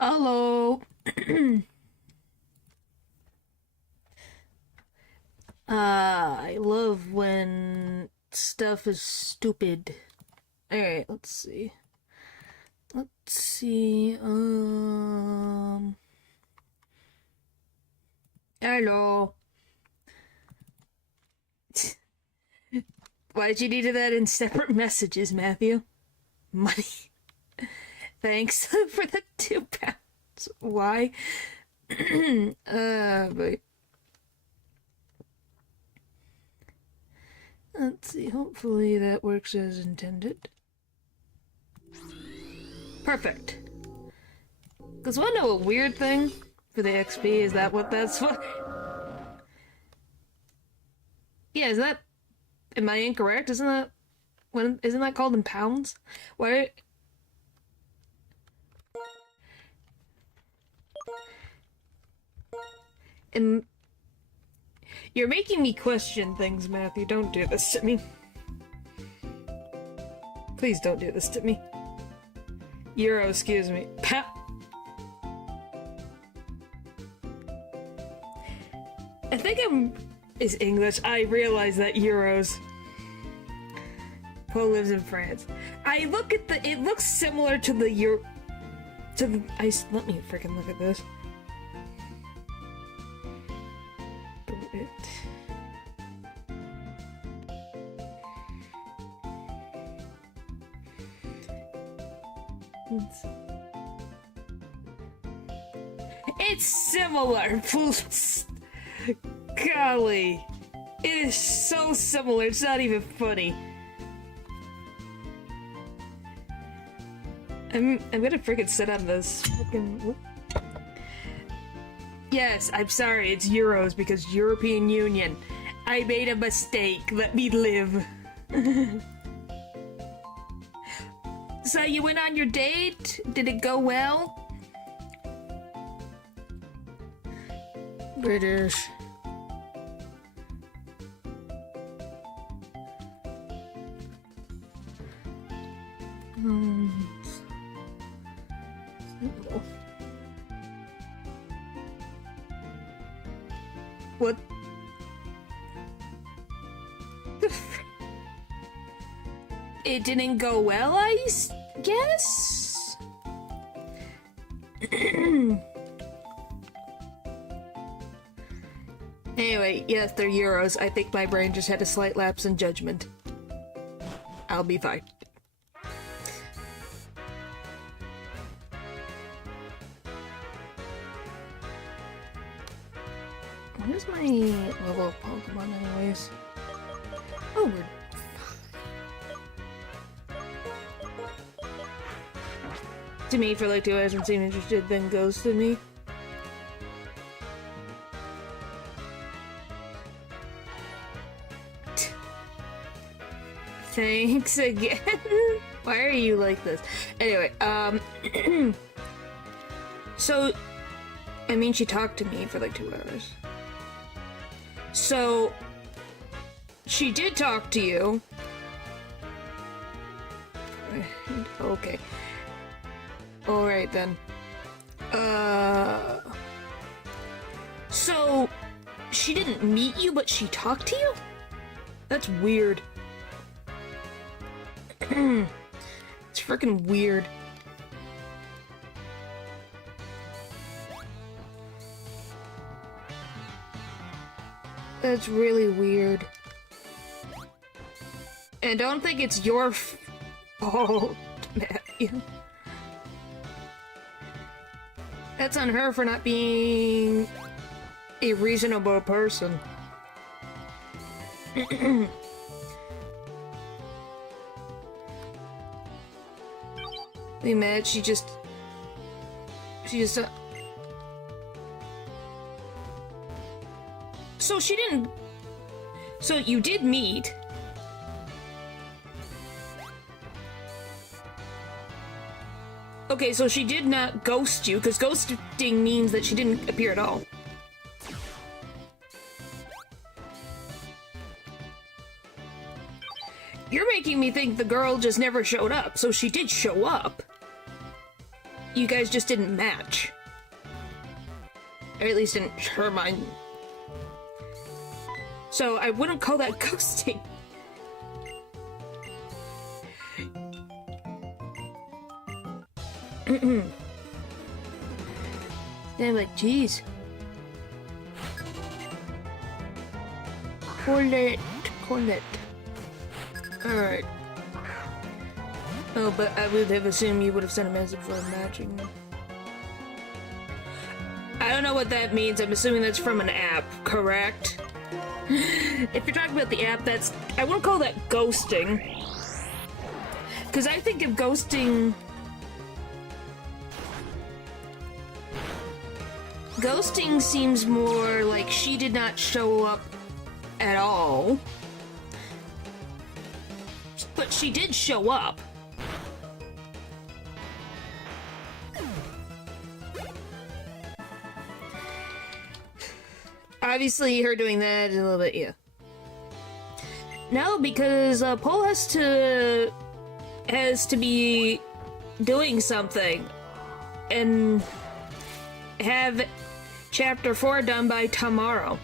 Hello. I love when stuff is stupid. Alright, let's see. Hello. Why'd you need that in separate messages, Matthew? Money. Thanks for the £2. Why? But let's see. Hopefully that works as intended. Perfect. Because wanna know a weird thing for the XP? Is that what that's for? Yeah, is that? Am I incorrect? Isn't that called in pounds? Why? And you're making me question things, Matthew. Don't do this to me. Please don't do this to me. Euro, excuse me. I think is English. I realize that euros. Poe lives in France. I look at the. It looks similar to the euro. To the. Let me freaking look at this. It's similar. Golly, it is so similar. It's not even funny. I'm gonna freaking sit on this. Yes, I'm sorry. It's euros because European Union. I made a mistake. Let me live. So you went on your date? Did it go well? British. What? It didn't go well, I guess? Anyway, yes, they're euros. I think my brain just had a slight lapse in judgment. I'll be fine. What is my level of Pokemon anyways? Oh, we're... To me for like 2 hours and seemed interested, then ghosted me. Thanks again. Why are you like this? Anyway, so, I mean, she talked to me for like 2 hours. So, she did talk to you. Okay. Alright then. So, she didn't meet you, but she talked to you? That's weird. It's freaking weird. That's really weird. And don't think it's your fault, Matthew. That's on her for not being a reasonable person. We met, she just... So she didn't... So you did meet. Okay, so she did not ghost you, because ghosting means that she didn't appear at all. You're making me think the girl just never showed up, so she did show up. you guys just didn't match. Or at least in her mind. So I wouldn't call that ghosting. And I'm like, geez. Colette. Alright. Oh, but I would have assumed you would have sent a message for matching. I don't know what that means. I'm assuming that's from an app, correct? If you're talking about the app, that's... I wouldn't call that ghosting. Because I think of ghosting... Ghosting seems more like she did not show up at all. But she did show up. Obviously, her doing that is a little bit, yeah. No, because Paul has to be doing something and have chapter 4 done by tomorrow.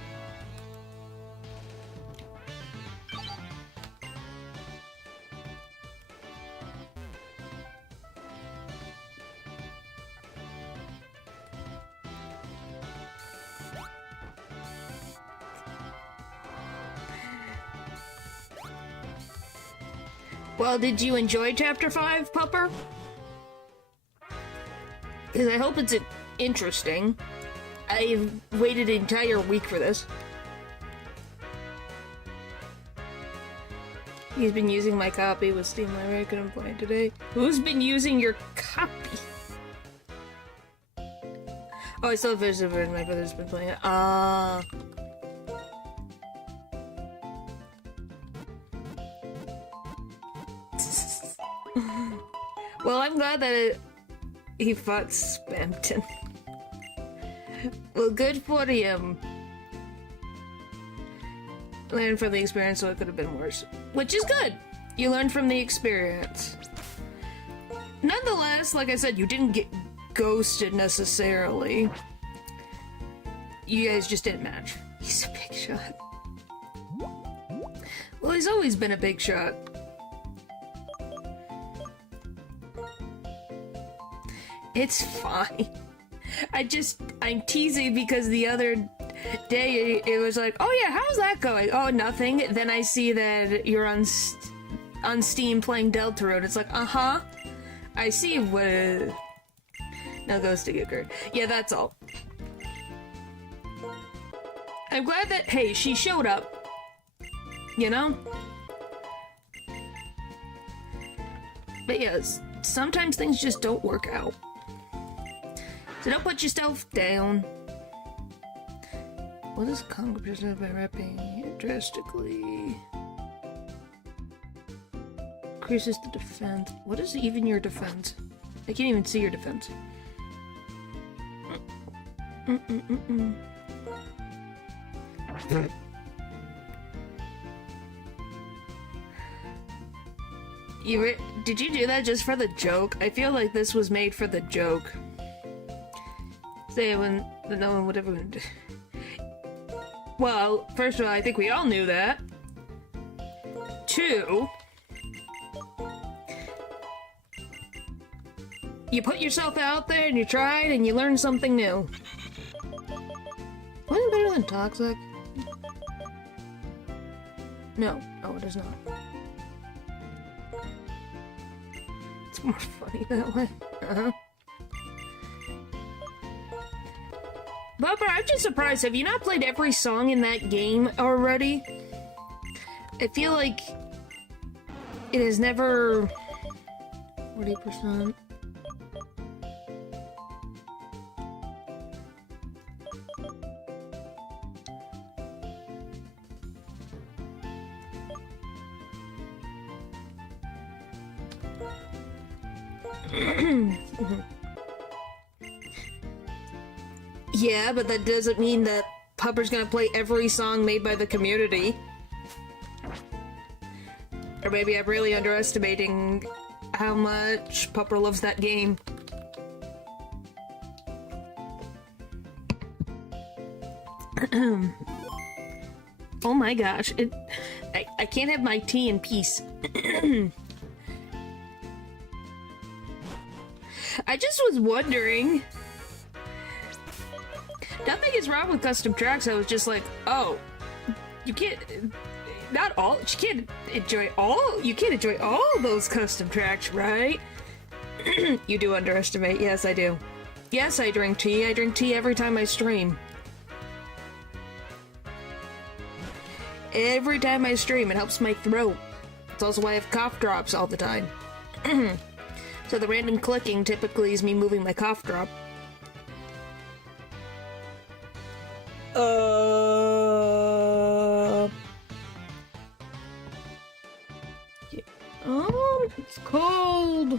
Well, did you enjoy Chapter 5, Pupper? Because I hope it's interesting. I've waited an entire week for this. He's been using my copy with Steam Library. I couldn't play it today. Who's been using your copy? Oh, I still have it. My brother's been playing it. Well, I'm glad that he fought Spampton. Well, good for him. Learned from the experience, so it could have been worse. Which is good. You learned from the experience. Nonetheless, like I said, you didn't get ghosted necessarily. You guys just didn't match. He's a big shot. Well, he's always been a big shot. It's fine. I'm teasing because the other day it was like, oh yeah, how's that going? Oh, nothing. Then I see that you're on Steam playing Deltarune. It's like, uh-huh. I see what... No ghosting occurred. Yeah, that's all. I'm glad that, hey, she showed up. You know? But yes, sometimes things just don't work out. So don't put yourself down. What is competition by rapping it drastically? Increases the defense. What is even your defense? I can't even see your defense. Did you do that just for the joke? I feel like this was made for the joke. Say when no one would ever. Well, first of all, I think we all knew that. 2, you put yourself out there and you tried and you learned something new. Wasn't better than Toxic? No, it is not. It's more funny that way. Bubba, I'm just surprised. Have you not played every song in that game already? I feel like it is never 40%. Yeah, but that doesn't mean that Pupper's gonna play every song made by the community. Or maybe I'm really underestimating how much Pupper loves that game. Oh my gosh, I can't have my tea in peace. I just was wondering. Nothing is wrong with custom tracks. I was just like, oh, you can't. Not all. You can't enjoy all. You can't enjoy all those custom tracks, right? You do underestimate. Yes, I do. Yes, I drink tea. I drink tea every time I stream. Every time I stream, it helps my throat. It's also why I have cough drops all the time. So the random clicking typically is me moving my cough drop. Yeah. Oh, it's cold.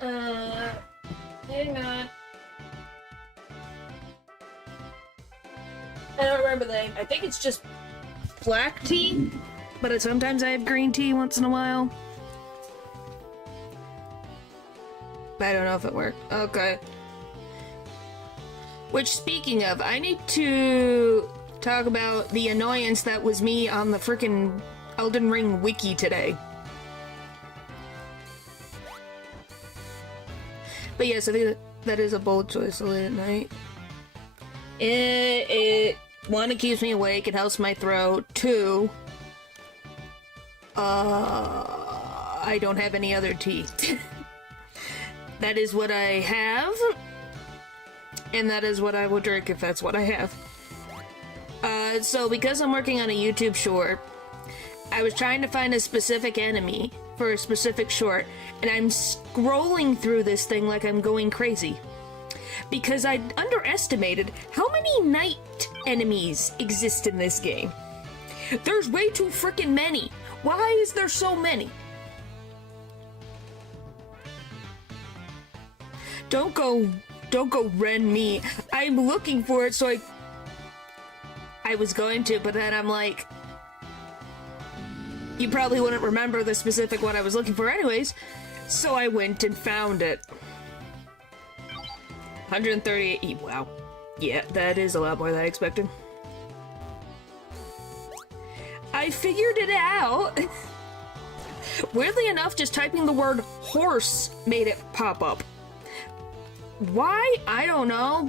Hang on. I don't remember the name. I think it's just black tea, but sometimes I have green tea once in a while. I don't know if it worked. Okay. Which, speaking of, I need to talk about the annoyance that was me on the frickin' Elden Ring wiki today. But yes, I think that is a bold choice late at night. One, it keeps me awake, it helps my throat. Two, I don't have any other tea. That is what I have, and that is what I will drink if that's what I have. So because I'm working on a YouTube short, I was trying to find a specific enemy for a specific short, and I'm scrolling through this thing like I'm going crazy. Because I underestimated how many night enemies exist in this game. There's way too frickin' many. Why is there so many? Don't go rend me. I'm looking for it, so I was going to, but then I'm like, you probably wouldn't remember the specific one I was looking for anyways, so I went and found it. 138, wow. Yeah, that is a lot more than I expected. I figured it out. Weirdly enough, just typing the word horse made it pop up. Why? I don't know,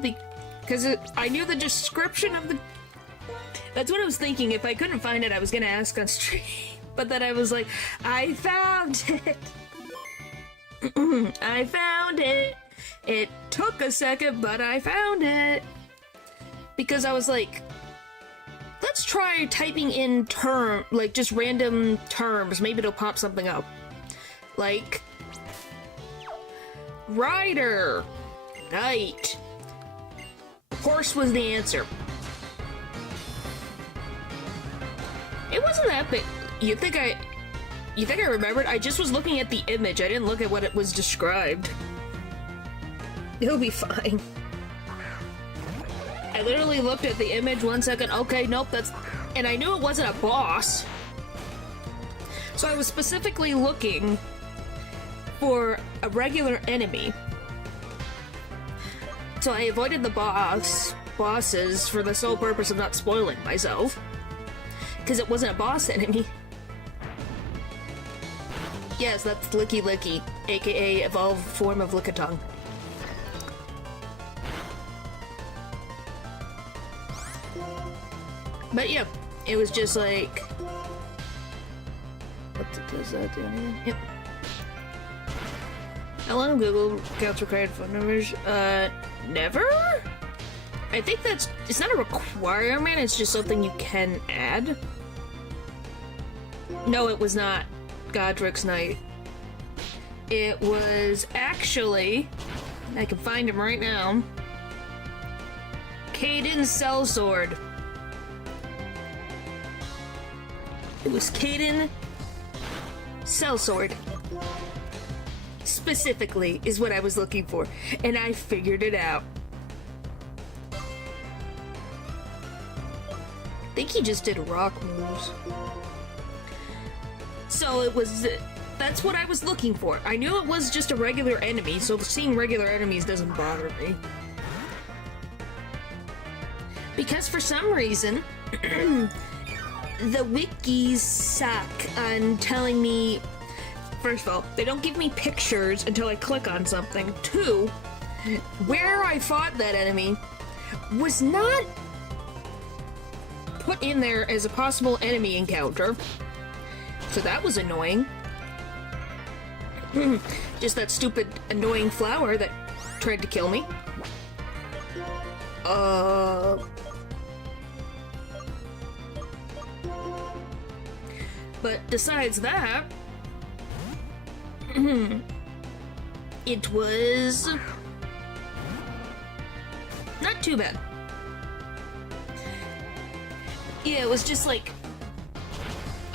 because I knew the description of the... That's what I was thinking. If I couldn't find it, I was gonna ask on stream. But then I was like, I found it! I found it! It took a second, but I found it! Because I was like, let's try typing in like just random terms. Maybe it'll pop something up. Like, rider, knight. Horse was the answer. It wasn't that big. You think I remembered? I just was looking at the image. I didn't look at what it was described. It'll be fine. I literally looked at the image 1 second. Okay, nope, that's... And I knew it wasn't a boss. So I was specifically looking for a regular enemy. So I avoided the bosses for the sole purpose of not spoiling myself. Because it wasn't a boss enemy. Yes, that's Licky Licky, aka evolved form of Lickitung. But yeah, it was just like... Does that do anything? Yep. How long Google accounts required phone numbers? Never? I think it's not a requirement, it's just something you can add. No, it was not Godric's Knight. It was actually, I can find him right now, Caden's Sellsword. It was Caden Sellsword. Specifically is what I was looking for, and I figured it out. I think he just did rock moves. So it was, that's what I was looking for. I knew it was just a regular enemy, so seeing regular enemies doesn't bother me. because for some reason, the wikis suck on telling me, first of all, they don't give me pictures until I click on something. 2, where I fought that enemy was not put in there as a possible enemy encounter, so that was annoying. Just that stupid, annoying flower that tried to kill me. But besides that, it was not too bad. Yeah, it was just like,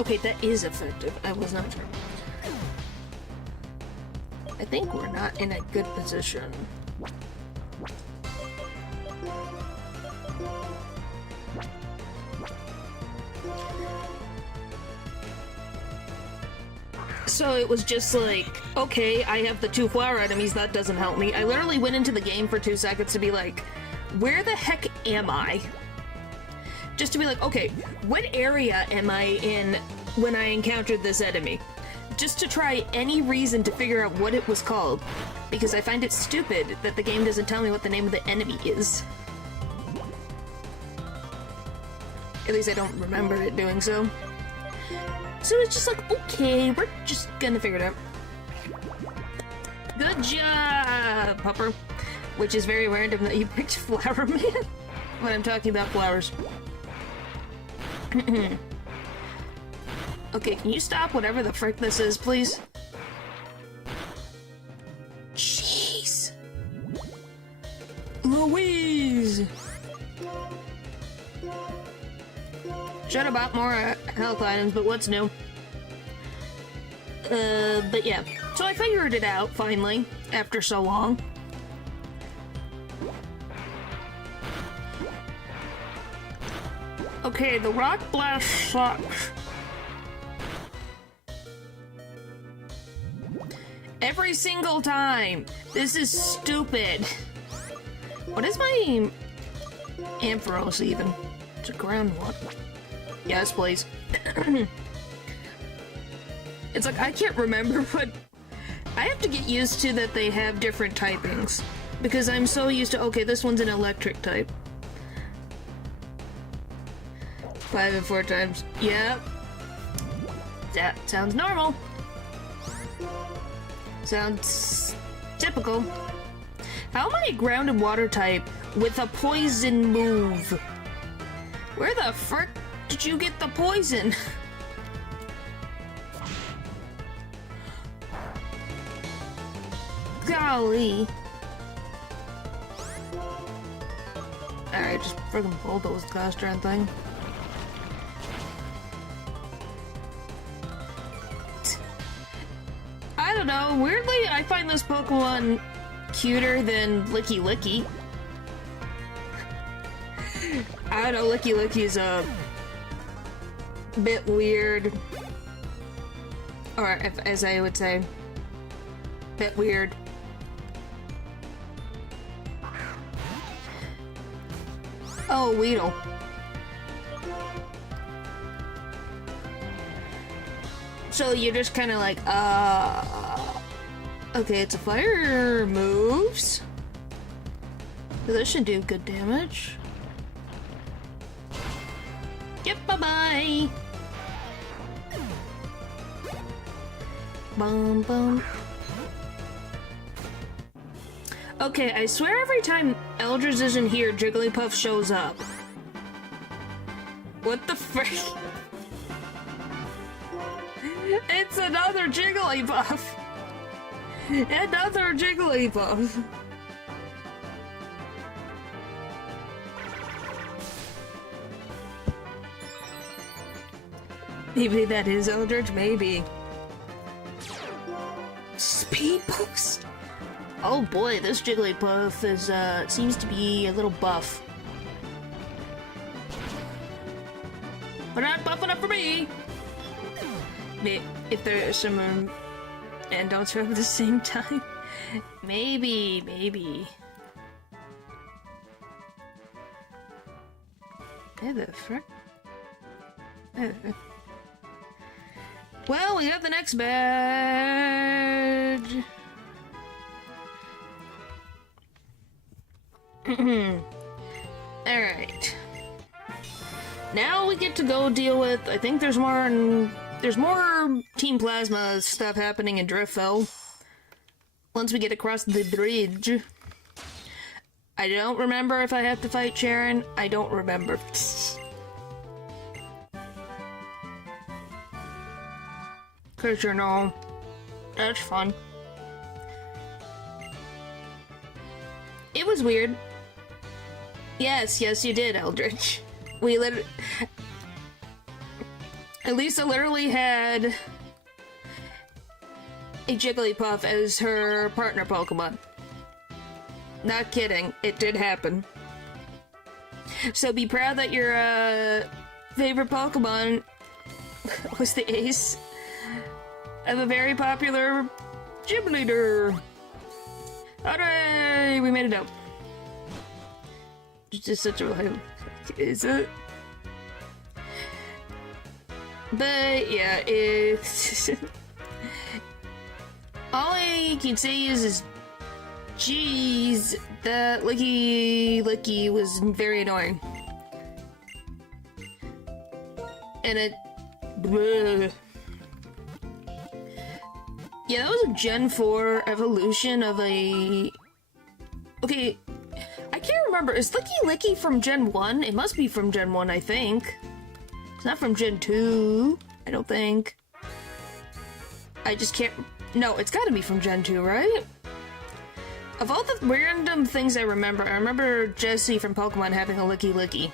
okay, that is effective. I was not sure. I think we're not in a good position. So it was just like, okay, I have the 2 flower enemies, that doesn't help me. I literally went into the game for 2 seconds to be like, where the heck am I? Just to be like, okay, what area am I in when I encountered this enemy? Just to try any reason to figure out what it was called. Because I find it stupid that the game doesn't tell me what the name of the enemy is. At least I don't remember it doing so. So it's just like, okay, we're just gonna figure it out. Good job, Pupper. Which is very random that you picked Flower Man when I'm talking about flowers. Okay, can you stop whatever the frick this is, please? Jeez. Louise! Should have bought more health items, but what's new? But yeah. So I figured it out, finally, after so long. Okay, the rock blast sucks. Every single time! This is stupid! What is my Ampharos even? It's a ground one. Yes, please. It's like, I can't remember, but I have to get used to that they have different typings. Because I'm so used to, okay, this one's an electric type. 5 and 4 times. Yep. That sounds normal. Sounds typical. How am I ground and water type with a poison move? Where the frick did you get the poison? Golly. Alright, just friggin' bulldoze the gosh darn thing. I don't know, weirdly I find this Pokemon cuter than Licky Licky. I don't know, Licky Licky's a bit weird. Or, as I would say, bit weird. Oh, Weedle. So you're just kind of like, okay, it's a fire moves. This should do good damage. Yep, bye-bye. Bum, bum. Okay, I swear every time Eldridge isn't here, Jigglypuff shows up. What the frick? It's another Jigglypuff! Another Jigglypuff! Maybe that is Eldridge, maybe. Speed boost! Oh boy, this Jigglypuff is, seems to be a little buff. But not buff enough for me! If there are some and don't show up at the same time, maybe. Hey the frick? Well, we got the next badge. Alright. Now we get to go deal with, I think there's more Team Plasma stuff happening in Driftville. Once we get across the bridge. I don't remember if I have to fight Sharon. I don't remember. Cause you know, that's fun. It was weird. Yes, you did, Eldritch. We Elisa literally had a Jigglypuff as her partner Pokemon. Not kidding, it did happen. So be proud that your favorite Pokemon was the ace of a very popular gym leader. Hooray! We made it out. It's just such a vibe. Is it? But yeah, it's all I can say is geez, that Licky was very annoying. And it bleh. Yeah, that was a Gen 4 evolution of a... Okay, I can't remember. Is Licky from Gen 1? It must be from Gen 1, I think. It's not from Gen 2, I don't think. I just can't... No, it's gotta be from Gen 2, right? Of all the random things I remember Jessie from Pokemon having a Licky.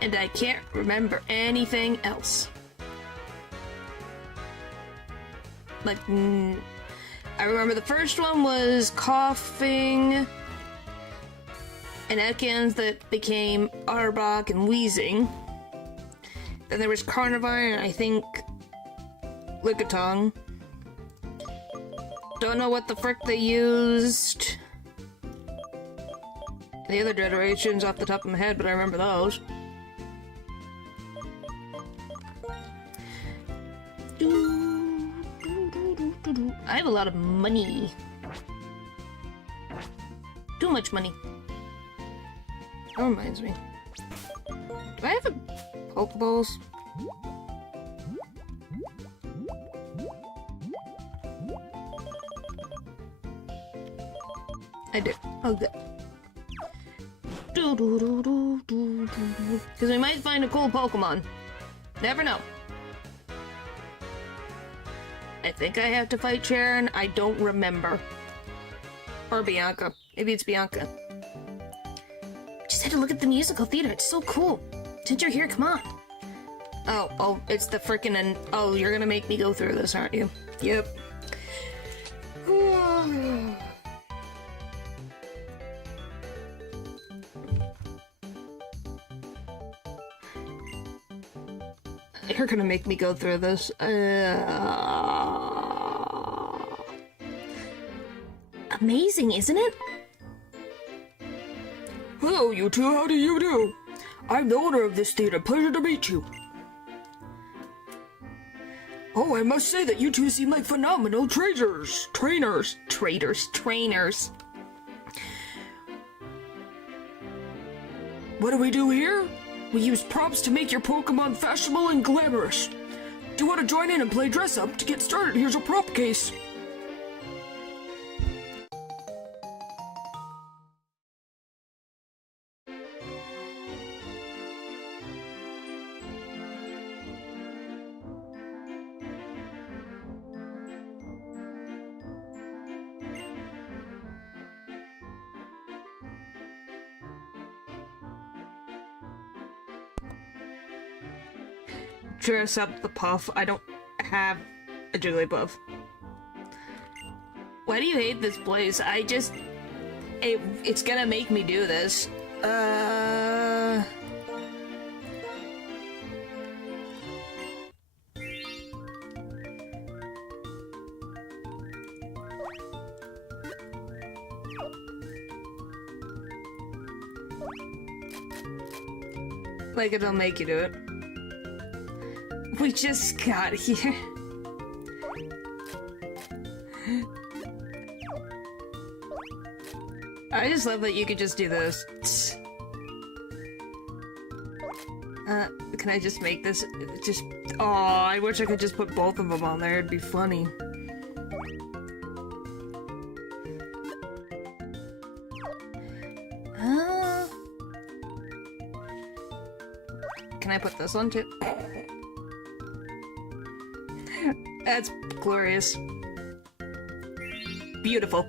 And I can't remember anything else. Like, I remember the first one was Coughing and Ekans that became Arbok and Wheezing. Then there was Carnivine and I think Lickitung. Don't know what the frick they used the other generations off the top of my head, but I remember those. I have a lot of money. Too much money. That reminds me. Do I have a Pokeballs? I do. Oh, good. Because we might find a cool Pokemon. Never know. I think I have to fight Sharon. I don't remember. Or Bianca. Maybe it's Bianca. Just had to look at the musical theater. It's so cool. Since you're here, come on. Oh, it's the frickin' oh, you're gonna make me go through this, aren't you? Yep. You're gonna make me go through this. Amazing, isn't it? Hello, you two. How do you do? I'm the owner of this theater. Pleasure to meet you. Oh, I must say that you two seem like phenomenal trainers. Trainers. What do we do here? We use props to make your Pokemon fashionable and glamorous. Do you want to join in and play dress up? To get started, here's a prop case. Dress up the Puff. I don't have a Jigglypuff. Why do you hate this place? It's gonna make me do this. Like, it'll make you do it. We just got here. I just love that you could just do this. Can I just make this just... Oh, I wish I could just put both of them on there. It'd be funny. Can I put this on too? That's glorious. Beautiful.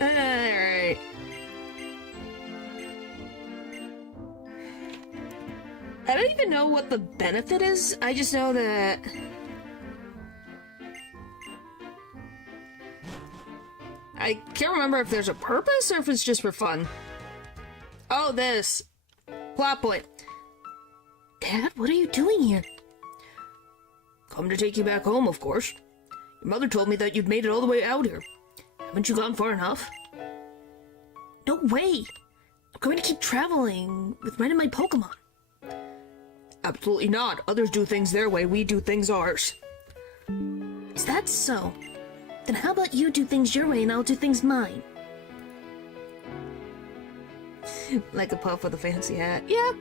Alright. I don't even know what the benefit is. I just know that... I can't remember if there's a purpose or if it's just for fun. Oh, this. Plot point. Dad, what are you doing here? Come to take you back home, of course. Your mother told me that you'd made it all the way out here. Haven't you gone far enough? No way! I'm going to keep traveling with mine and my Pokemon. Absolutely not. Others do things their way, we do things ours. Is that so? Then how about you do things your way and I'll do things mine? Like a puff with a fancy hat. Yeah.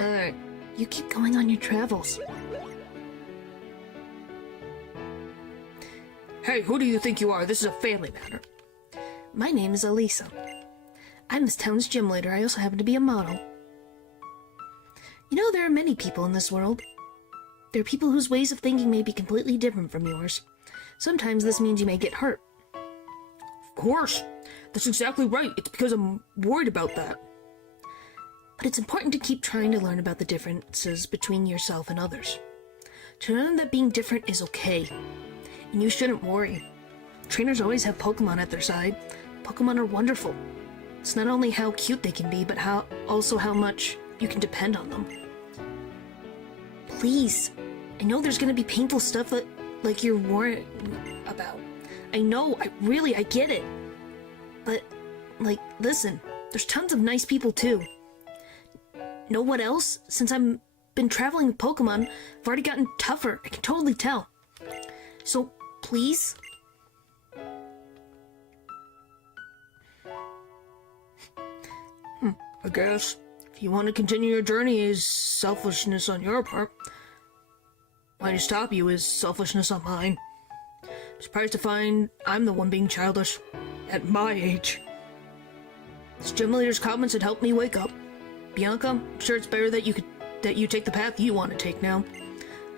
Alright. You keep going on your travels. Hey, who do you think you are? This is a family matter. My name is Elisa. I'm this town's gym leader. I also happen to be a model. You know, there are many people in this world. There are people whose ways of thinking may be completely different from yours. Sometimes this means you may get hurt. Of course! That's exactly right. It's because I'm worried about that. But it's important to keep trying to learn about the differences between yourself and others. To learn that being different is okay. And you shouldn't worry. Trainers always have Pokemon at their side. Pokemon are wonderful. It's not only how cute they can be, but also how much you can depend on them. Please. I know there's gonna be painful stuff that, like, you're worried about. I know, I get it. But, like, listen, there's tons of nice people too. Know what else? Since I've been traveling with Pokemon, I've already gotten tougher. I can totally tell. So, please? I guess. If you want to continue your journey is selfishness on your part. Why to stop you is selfishness on mine. I'm surprised to find I'm the one being childish. At my age. This gym leader's comments had helped me wake up. Bianca, I'm sure it's better that you take the path you want to take now.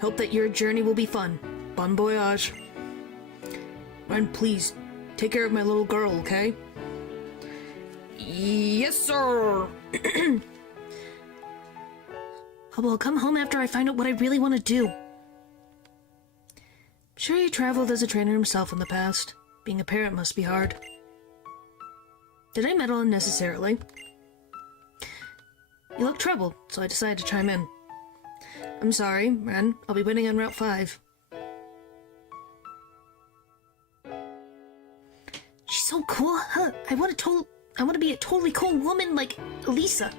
Hope that your journey will be fun. Bon voyage. Ren, please, take care of my little girl, okay? Yes, sir! I'll come home after I find out what I really want to do. I'm sure he traveled as a trainer himself in the past. Being a parent must be hard. Did I meddle unnecessarily? You look troubled, so I decided to chime in. I'm sorry, Ren. I'll be waiting on Route 5. She's so cool, huh? I want to be a totally cool woman like Elisa.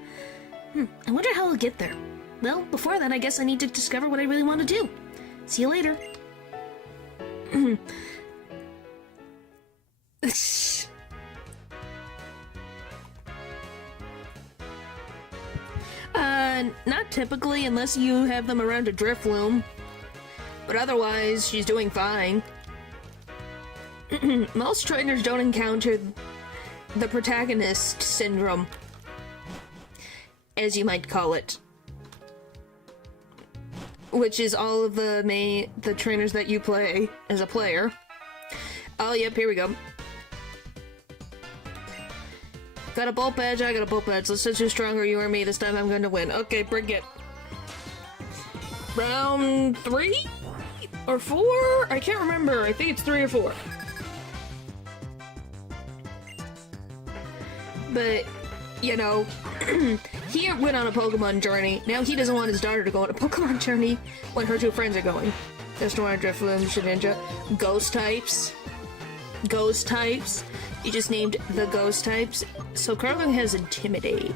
I wonder how I'll get there. Well, before that, I guess I need to discover what I really want to do. See you later. Not typically, unless you have them around a Drifloom. But otherwise, she's doing fine. Most trainers don't encounter the protagonist syndrome, as you might call it. Which is all of the trainers that you play as a player. Oh, yep, here we go. Got a bolt badge, I got a bolt badge. Let's see who's stronger, you or me. This time I'm going to win. Okay, bring it. Round 3? Or 4? I can't remember. I think it's 3 or 4. But, you know, he went on a Pokemon journey. Now he doesn't want his daughter to go on a Pokemon journey when her two friends are going. Destroy, Drifloon, Shedinja. Ghost types. Ghost types. You just named the ghost types. So Curling has Intimidate.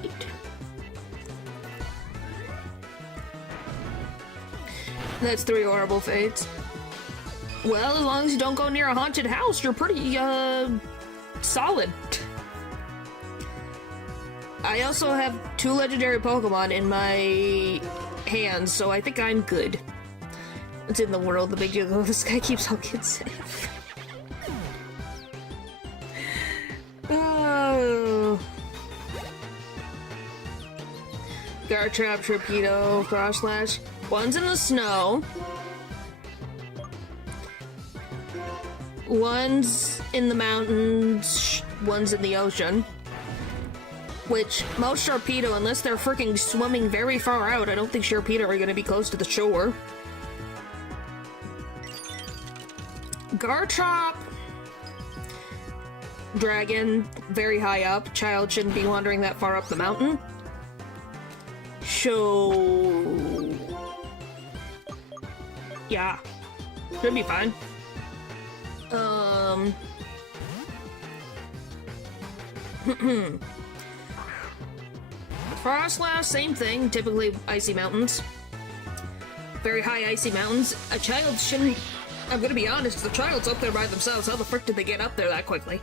That's 3 horrible fates. Well, as long as you don't go near a haunted house, you're pretty, solid. I also have 2 legendary Pokemon in my hands, so I think I'm good. It's in the world, the big deal. This guy keeps all kids safe. Oh. Garchomp, Torpedo, Cross Slash. One's in the snow. One's in the mountains. One's in the ocean. Which, most Sharpedo, unless they're freaking swimming very far out, I don't think Sharpedo are gonna be close to the shore. Garchomp. Dragon, very high up. Child shouldn't be wandering that far up the mountain. So... yeah. Should be fine. Frostlass, same thing. Typically icy mountains. Very high icy mountains. A child shouldn't... I'm gonna be honest, the child's up there by themselves. How the frick did they get up there that quickly?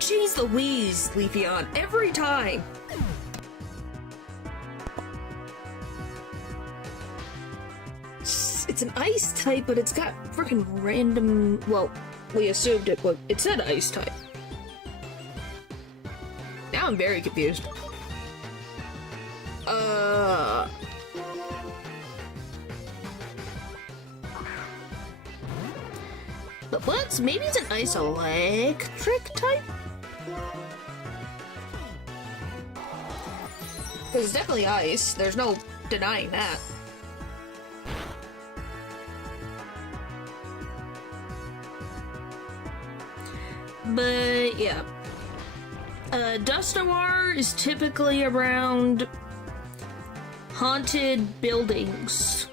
Jeez Louise, Leafeon. Every time! It's an ice type, but it's got freaking random... well, we assumed it would. It said ice type. Now I'm very confused. But let's... maybe it's an ice electric type? Because it's definitely ice. There's no denying that. But, yeah. Dusknoir is typically around haunted buildings.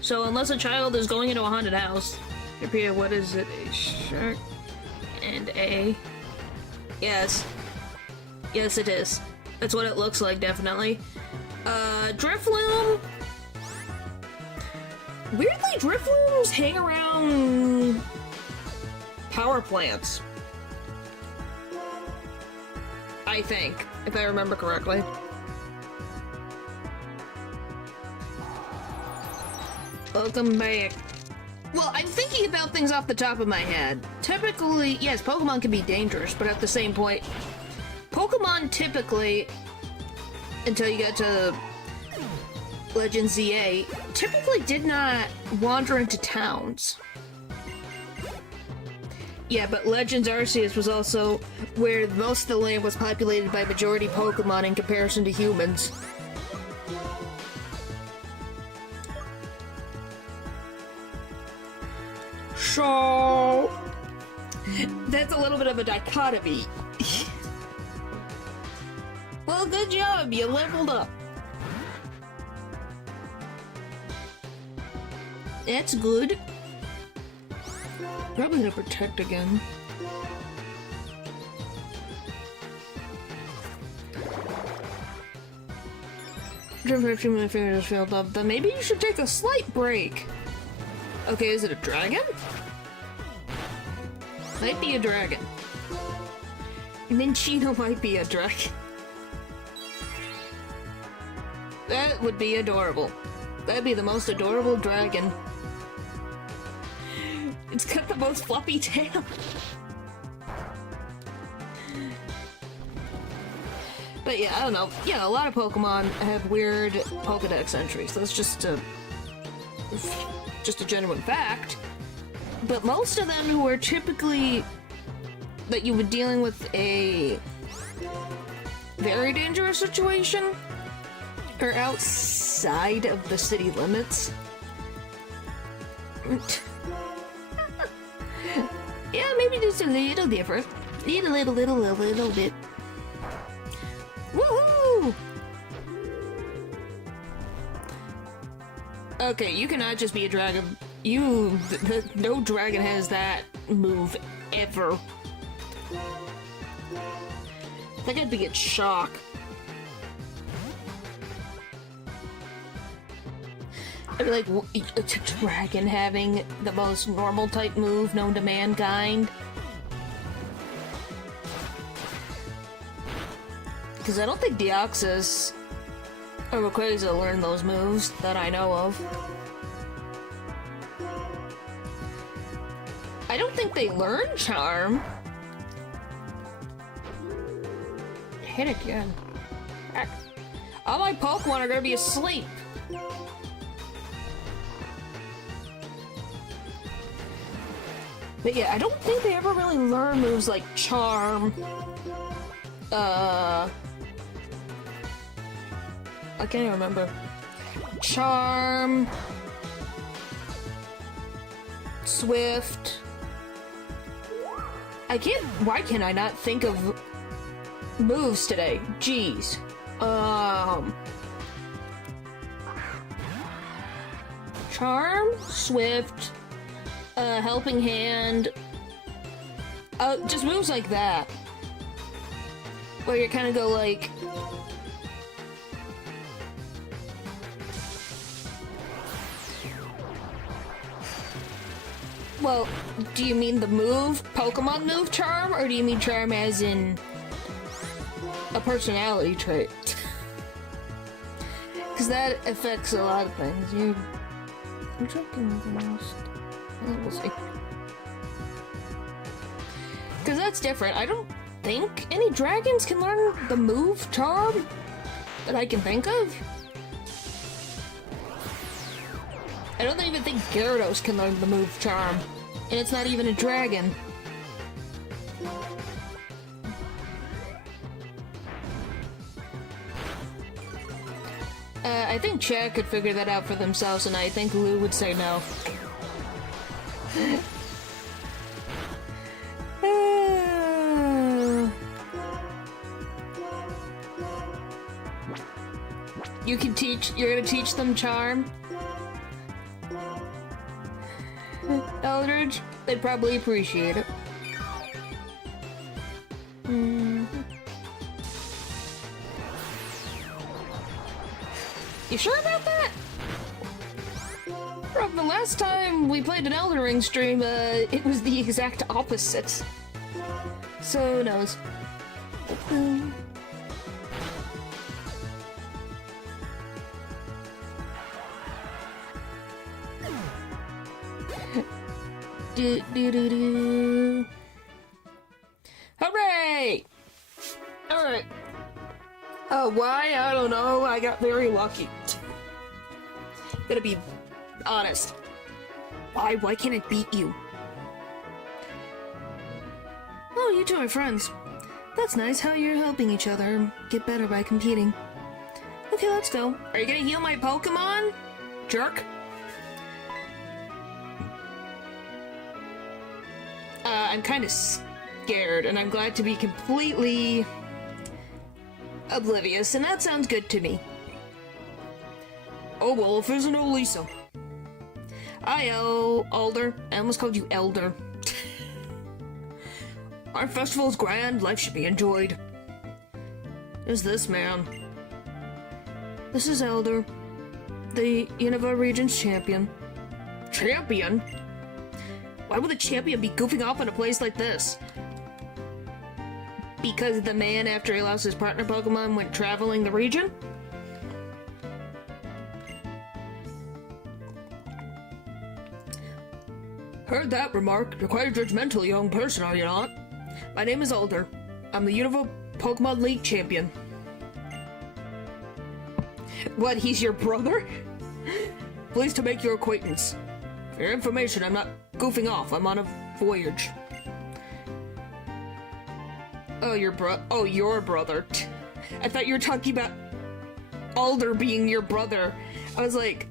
So unless a child is going into a haunted house... Repeat, what is it? A shark and a... yes. Yes, it is. That's what it looks like, definitely. Drifloon... weirdly, Drifloons hang around... power plants. I think, if I remember correctly. Welcome back. Well, I'm thinking about things off the top of my head. Typically, yes, Pokemon can be dangerous, but at the same point, Pokemon typically, until you get to Legend ZA, typically did not wander into towns. Yeah, but Legends Arceus was also where most of the land was populated by majority Pokemon in comparison to humans. So... that's a little bit of a dichotomy. Well, good job, you leveled up. That's good. Probably gonna protect again. For a few minutes, fingers filled up. Then maybe you should take a slight break. Okay, is it a dragon? Might be a dragon. Minchino might be a dragon. That would be adorable. That'd be the most adorable dragon. It's got the most floppy tail. But yeah, I don't know. Yeah, a lot of Pokemon have weird Pokedex entries. That's just a genuine fact. But most of them who are typically that you would dealing with a very dangerous situation are outside of the city limits. Yeah, maybe just a little different. Little bit. Woohoo! Okay, you cannot just be a dragon. No dragon has that move ever. I think I'd be in shock. I'd be like, a dragon having the most normal type move known to mankind. Because I don't think Deoxys are required to learn those moves that I know of. I don't think they learn Charm. Hit again. Heck. All my Pokemon are gonna be asleep. But yeah, I don't think they ever really learn moves like Charm. I can't even remember. Charm. Swift. Why can I not think of moves today? Jeez. Charm, Swift, Helping Hand. Just moves like that. Where you kind of go like... Well, do you mean the move, Pokemon move Charm, or do you mean Charm as in a personality trait? Because that affects a lot of things. I'm checking the most. We'll see. Because that's different. I don't think any dragons can learn the move Charm that I can think of. I don't even think Gyarados can learn the move Charm, and it's not even a dragon. I think Chad could figure that out for themselves, and I think Lou would say no. You're gonna teach them Charm? Eldridge, they'd probably appreciate it. You sure about that? From the last time we played an Elden Ring stream, it was the exact opposite. So who knows? Hooray! Alright. Why? I don't know. I got very lucky. Gonna be honest. Why can't I beat you? Oh, you two are friends. That's nice how you're helping each other get better by competing. Okay, let's go. Are you gonna heal my Pokemon? Jerk? I'm kind of scared, and I'm glad to be completely oblivious, and that sounds good to me. Oh, well, if there's no Lisa. Hi, Alder. I almost called you Elder. Our festival's grand, life should be enjoyed. Who's this man? This is Elder, the Unova region's champion. Champion? Why would the champion be goofing off in a place like this? Because the man, after he lost his partner Pokemon, went traveling the region? Heard that remark. You're quite a judgmental young person, are you not? My name is Alder. I'm the Unova Pokemon League champion. What, he's your brother? Pleased to make your acquaintance. For your information, I'm not goofing off. I'm on a voyage. Oh, your brother. I thought you were talking about Alder being your brother. I was like...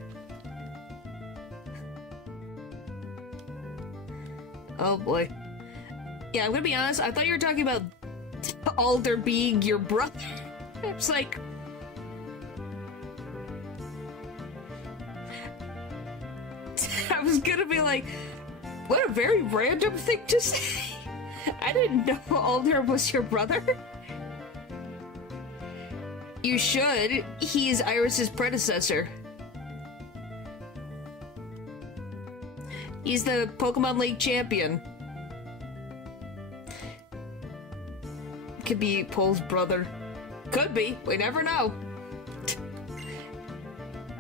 Oh boy. Yeah, I'm gonna be honest, I thought you were talking about Alder being your brother. It's like... was gonna be like, what a very random thing to say. I didn't know Alder was your brother. You should. He's Iris's predecessor. He's the Pokemon League champion. Could be Pole's brother. Could be. We never know.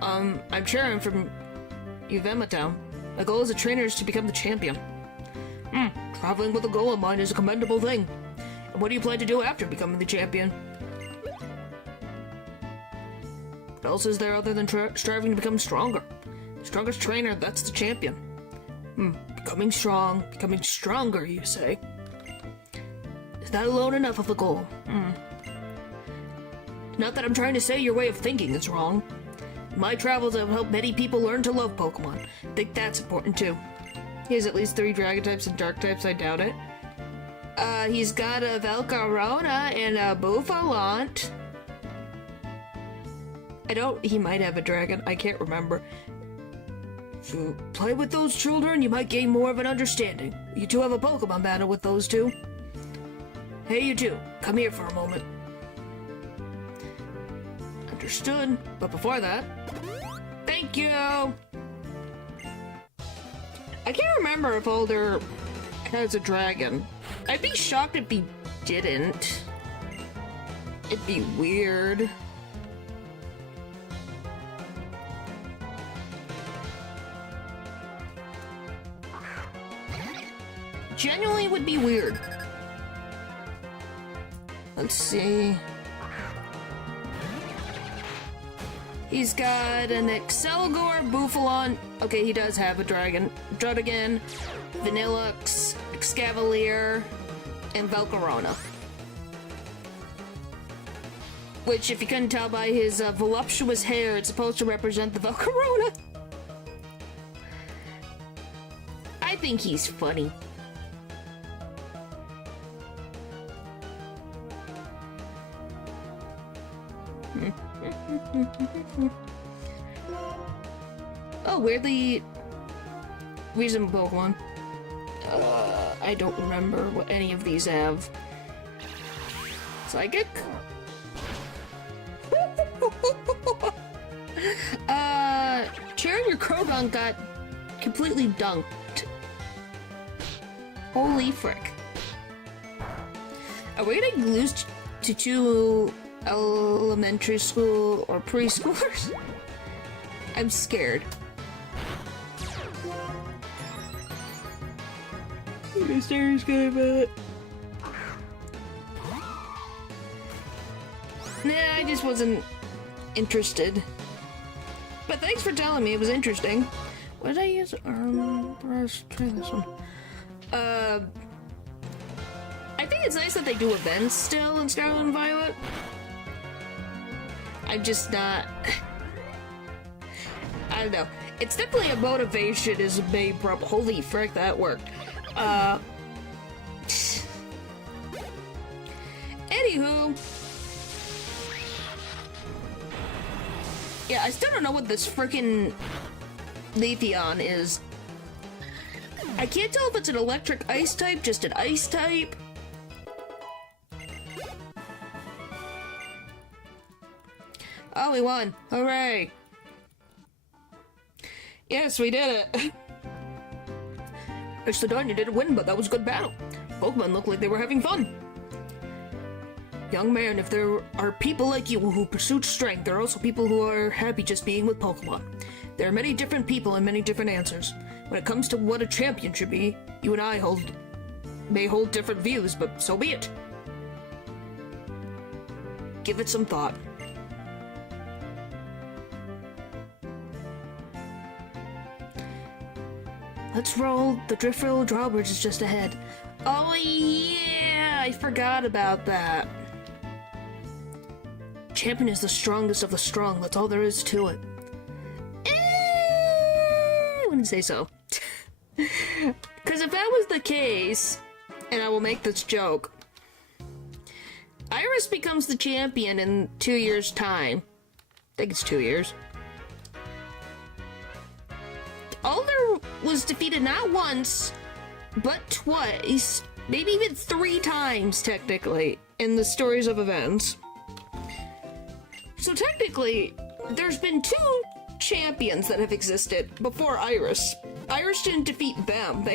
I'm Sharon from Uvema Town. My goal as a trainer is to become the champion. Traveling with a goal in mind is a commendable thing. And what do you plan to do after becoming the champion? What else is there other than striving to become stronger? The strongest trainer, that's the champion. Becoming strong, becoming stronger, you say? Is that alone enough of a goal? Not that I'm trying to say your way of thinking is wrong. My travels have helped many people learn to love Pokemon. I think that's important too. He has at least 3 Dragon types and Dark types, I doubt it. He's got a Velcarona and a Bouffalant. He might have a dragon, I can't remember. If you play with those children, you might gain more of an understanding. You two have a Pokemon battle with those two. Hey, you two, come here for a moment. Understood, but before that... Thank you! I can't remember if Alder has a dragon. I'd be shocked if he didn't. It'd be weird. Genuinely would be weird. Let's see. He's got an Excelgor, Bouffalant. Okay, he does have a dragon. Druddigan, Vanillux, Excavalier, and Velcarona. Which, if you couldn't tell by his voluptuous hair, it's supposed to represent the Velcarona. I think he's funny. Oh, weirdly reasonable Pokemon. I don't remember what any of these have. Psychic? Charon, your Croagunk got completely dunked. Holy frick. Are we gonna lose to 2 elementary school or preschoolers? I'm scared. I'm serious guy about it. Nah, I just wasn't interested. But thanks for telling me, it was interesting. What did I use? Let's try this one. I think it's nice that they do events still in Scarlet and Violet. I'm just not... I don't know. It's definitely a motivation is a main problem. Holy frick, that worked. Anywho. Yeah, I still don't know what this freaking Leafeon is. I can't tell if it's an electric ice type, just an ice type. Oh, we won. Hooray. Yes, we did it. It's the darn you didn't win, but that was a good battle. Pokemon looked like they were having fun. Young man, if there are people like you who pursue strength, there are also people who are happy just being with Pokemon. There are many different people and many different answers. When it comes to what a champion should be, you and I may hold different views, but so be it. Give it some thought. Let's roll. The Driftrill drawbridge is just ahead. Oh yeah, I forgot about that. Champion is the strongest of the strong. That's all there is to it. I wouldn't say so. Because if that was the case, and I will make this joke, Iris becomes the champion in 2 years' time. I think it's 2 years. Alder was defeated not once, but twice, maybe even 3 times, technically, in the stories of events. So technically, there's been 2 champions that have existed before Iris. Iris didn't defeat them.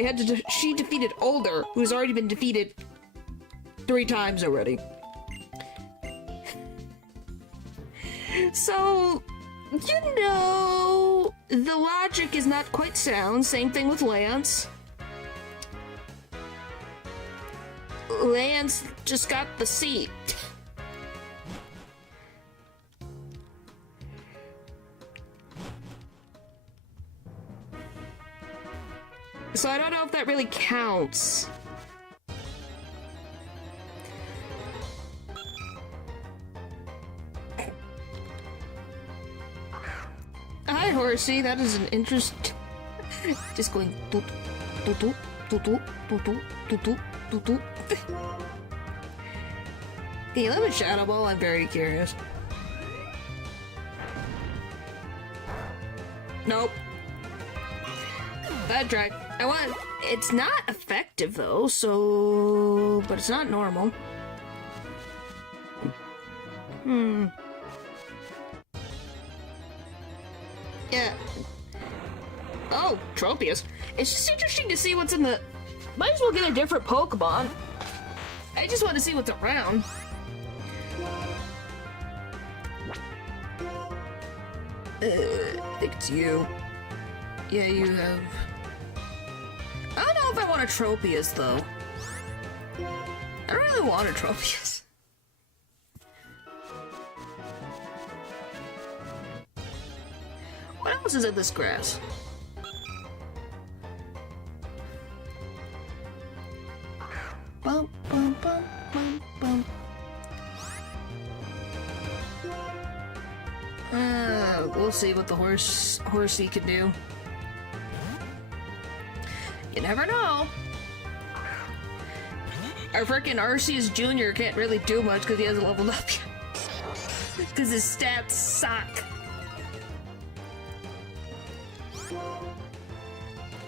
She defeated Older, who's already been defeated 3 times already. So, you know, the logic is not quite sound. Same thing with Lance. Lance just got the seat. So I don't know if that really counts. Hi, Horsey. That is an interest. Just going doot doot doot doot doot doot doot doot doot doot. Can you live in Shadow Ball? I'm very curious. Nope. Bad track. It's not effective though, so... but it's not normal. Yeah. Oh, Tropius. It's just interesting to see what's in the... Might as well get a different Pokemon. I just want to see what's around. I think it's you. Yeah, you have... I don't know if I want a Tropius, though. I don't really want a Tropius. What else is in this grass? Bum, bum, bum, bum, bum. We'll see what the horsey can do. You never know. Our frickin' Arceus Jr. can't really do much because he hasn't leveled up yet. Because his stats suck.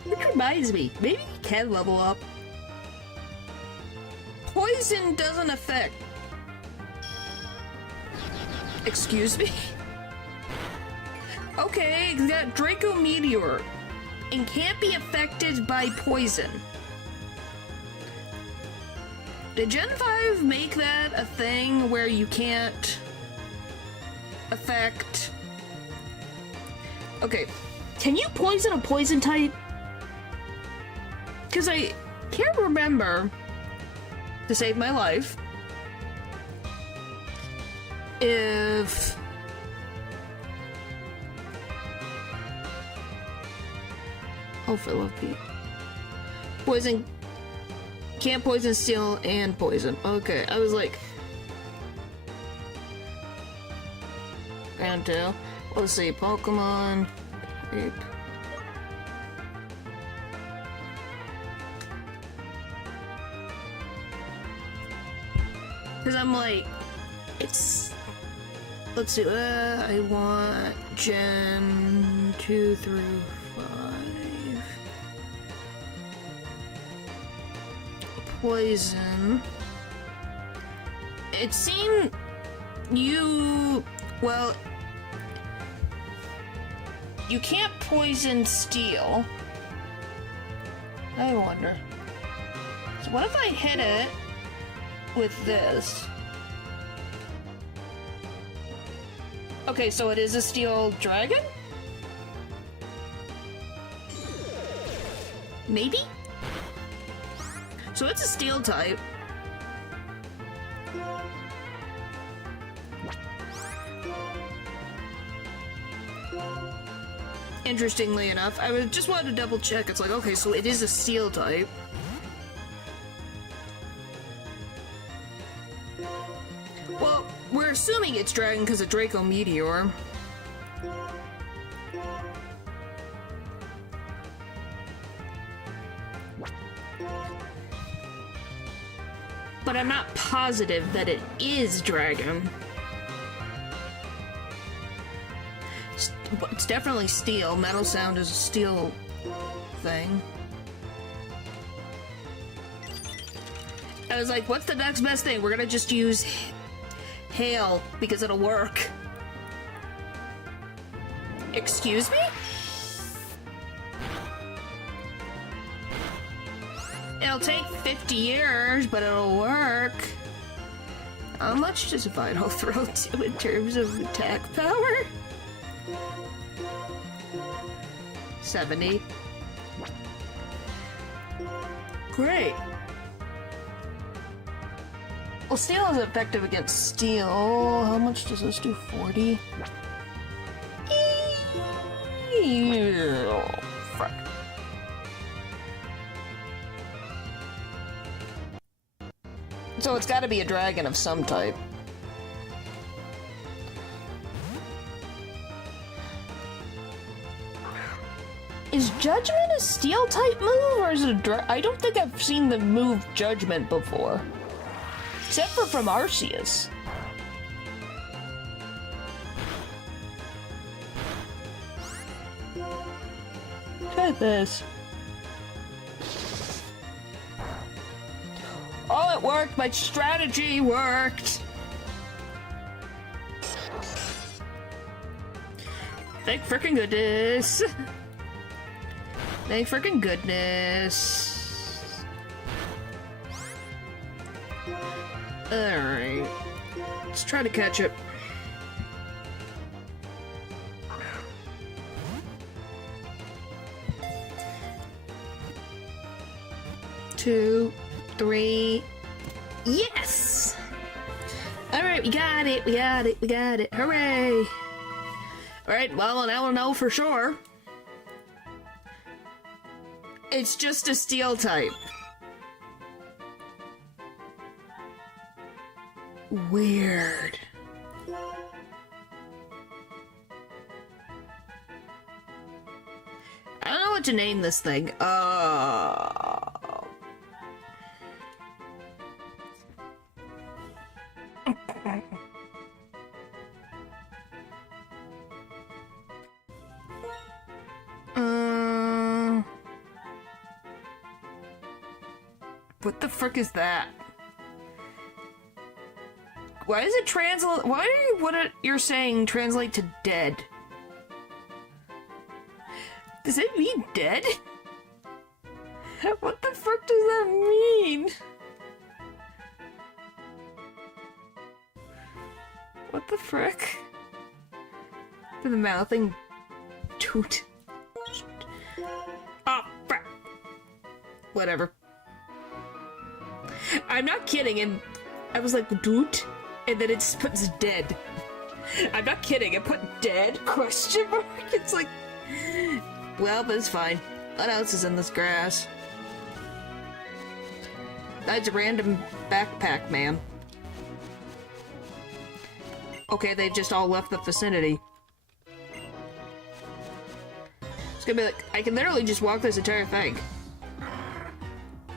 Which reminds me, maybe he can level up. Poison doesn't affect... Excuse me? Okay, he's got Draco Meteor and can't be affected by poison. Did Gen 5 make that a thing where you can't affect... Okay, can you poison a poison type? Because I can't remember, to save my life, if... Oh, for love Pete. Poison. Can't poison, steel, and poison. Okay, I was like... Fantail. Let's see, Pokemon... Ape. Because I'm like... It's... Let's see, I want Gen 2 through 5... Poison. It seemed you... Well... You can't poison steel. I wonder. So what if I hit it with this? Okay, so it is a steel dragon? Maybe? So it's a steel type. Interestingly enough, I just wanted to double check. It's like, okay, so it is a steel type. Well, we're assuming it's dragon because of Draco Meteor. But I'm not positive that it is dragon. It's definitely steel. Metal Sound is a steel thing. I was like, what's the next best thing? We're gonna just use hail because it'll work. Excuse me? It'll take 50 years, but it'll work. How much does Vital Throw do in terms of attack power? 70. Great. Well, steel is effective against steel. How much does this do? 40? Oh, fuck. So it's gotta be a dragon of some type. Is Judgment a steel type move, or is it a I don't think I've seen the move Judgment before. Except for from Arceus. Try this. Oh, it worked! My strategy worked! Thank frickin' goodness! Thank frickin' goodness! Alright. Let's try to catch it. Two, three. Yes! Alright, we got it, we got it, we got it. Hooray! Alright, well, now we'll know for sure. It's just a steel type. Weird. I don't know what to name this thing. What the frick is that? Why is it translate? What you're saying translate to dead? Does it mean dead? What the frick does that mean? What the frick? The mouthing toot. Oh, frick. Whatever. I'm not kidding, and I was like, doot, and then it just puts dead. I'm not kidding, it put dead, question mark? It's like, well, but it's fine. What else is in this grass? That's a random backpack man. Okay, they just all left the vicinity. It's gonna be like, I can literally just walk this entire thing.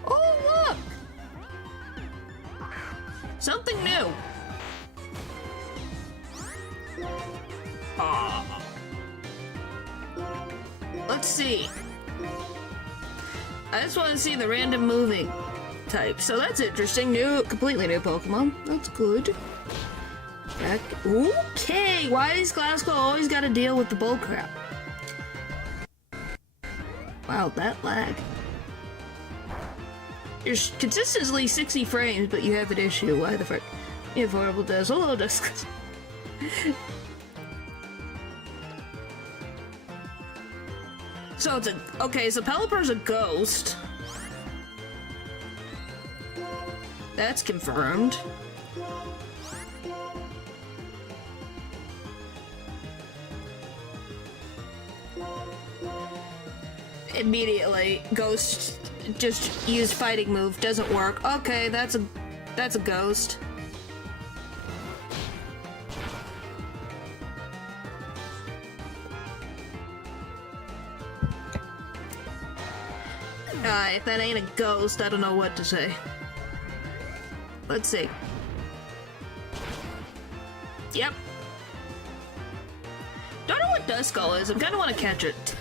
Oh, look! Something new! Aww. Let's see. I just want to see the random moving type. So that's interesting. New, completely new Pokemon. That's good. Back. Okay, why is Glasgow always got to deal with the bullcrap? Wow, that lag. You're consistently 60 frames, but you have an issue. Why the frick? You have horrible deaths. Hello, disc. So it's a okay. So Pelipper's a ghost. That's confirmed. Immediately, ghost just use fighting move, doesn't work. Okay, that's a ghost. If that ain't a ghost, I don't know what to say. Let's see. Yep. Don't know what Duskull is. I kinda wanna catch it.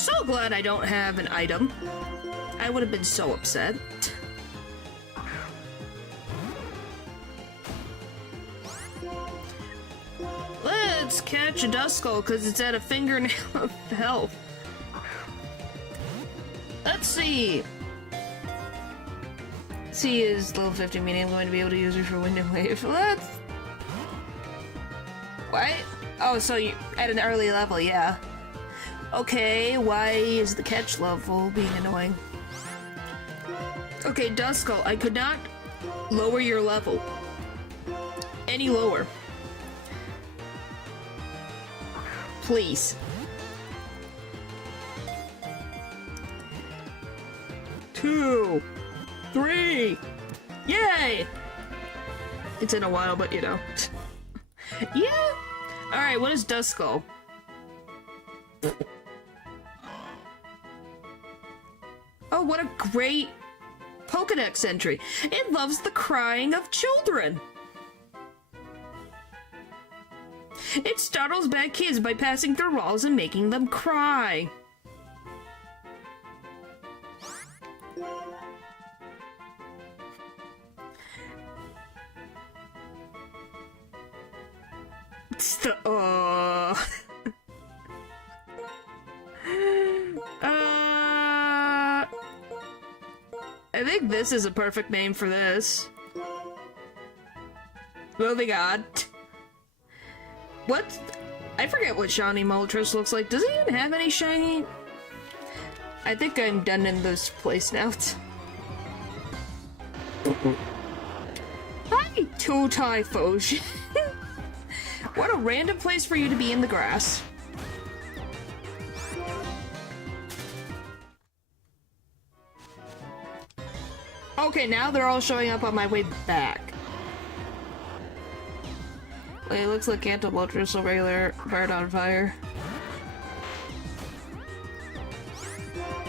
So glad I don't have an item. I would have been so upset. Let's catch a Duskull because it's at a fingernail of health. Let's see. C is level 50, meaning I'm going to be able to use it for Wind and Wave. Let's... What? Oh, so you at an early level, yeah. Okay, why is the catch level being annoying? Okay, Duskull, I could not lower your level any lower. Please. 2, 3, yay! It's in a while, but you know. Yeah. All right, what is Duskull? Oh, what a great Pokedex entry. It loves the crying of children. It startles bad kids by passing through walls and making them cry. It's the I think this is a perfect name for this. Moving on. What? I forget what shiny Moltres looks like. Does it even have any shiny? I think I'm done in this place now. Hi, Two-Tai-Foge. What a random place for you to be in the grass. Okay, now they're all showing up on my way back. Wait, it looks like Canto Moltres, a regular bird on fire.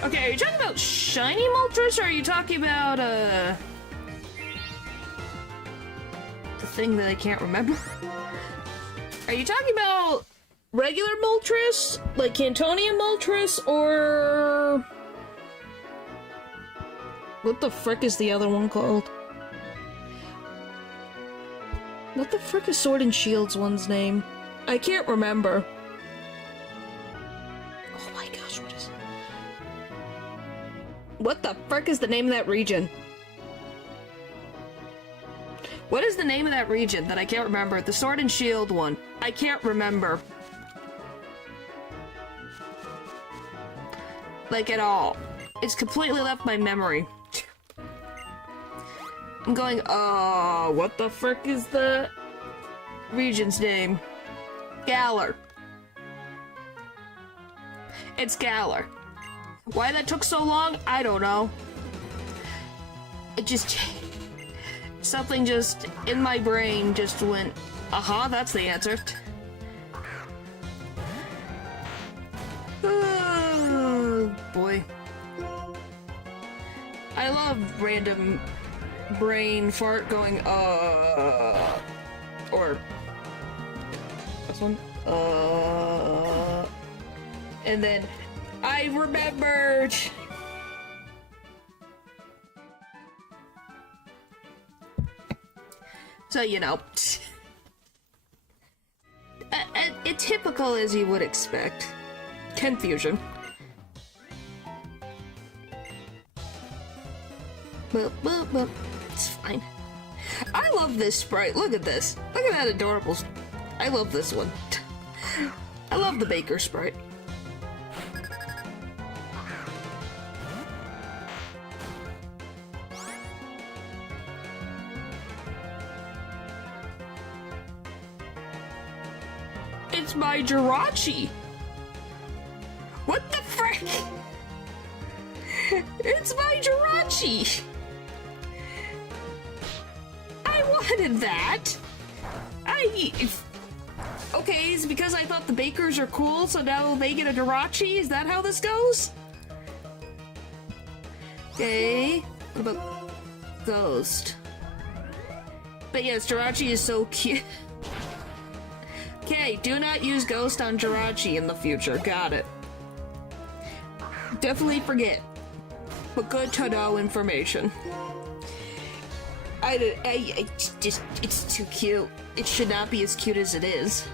Okay, are you talking about shiny Moltres, or are you talking about, the thing that I can't remember? Are you talking about regular Moltres, like Cantonian Moltres, or... What the frick is the other one called? What the frick is Sword and Shield's one's name? I can't remember. Oh my gosh, what is it? What the frick is the name of that region? What is the name of that region that I can't remember? The Sword and Shield one. I can't remember. Like, at all. It's completely left my memory. I'm going, what the frick is the region's name? Galar. It's Galar. Why that took so long? I don't know. It just... Something just in my brain just went, that's the answer. Oh, boy. I love random brain fart going, or this one, and then I remembered. So, you know, it's typical as you would expect. Confusion. But it's fine. I love this sprite. Look at this. Look at that adorable. I love this one. I love the Baker sprite. It's my Jirachi. What the frick? It's my Jirachi. I wanted that. Okay, it's because I thought the Bakers are cool, so now they get a Jirachi? Is that how this goes? Okay. What about Ghost? But yes, Jirachi is so cute. Okay, do not use Ghost on Jirachi in the future. Got it. Definitely forget. But good to know information. It's too cute. It should not be as cute as it is.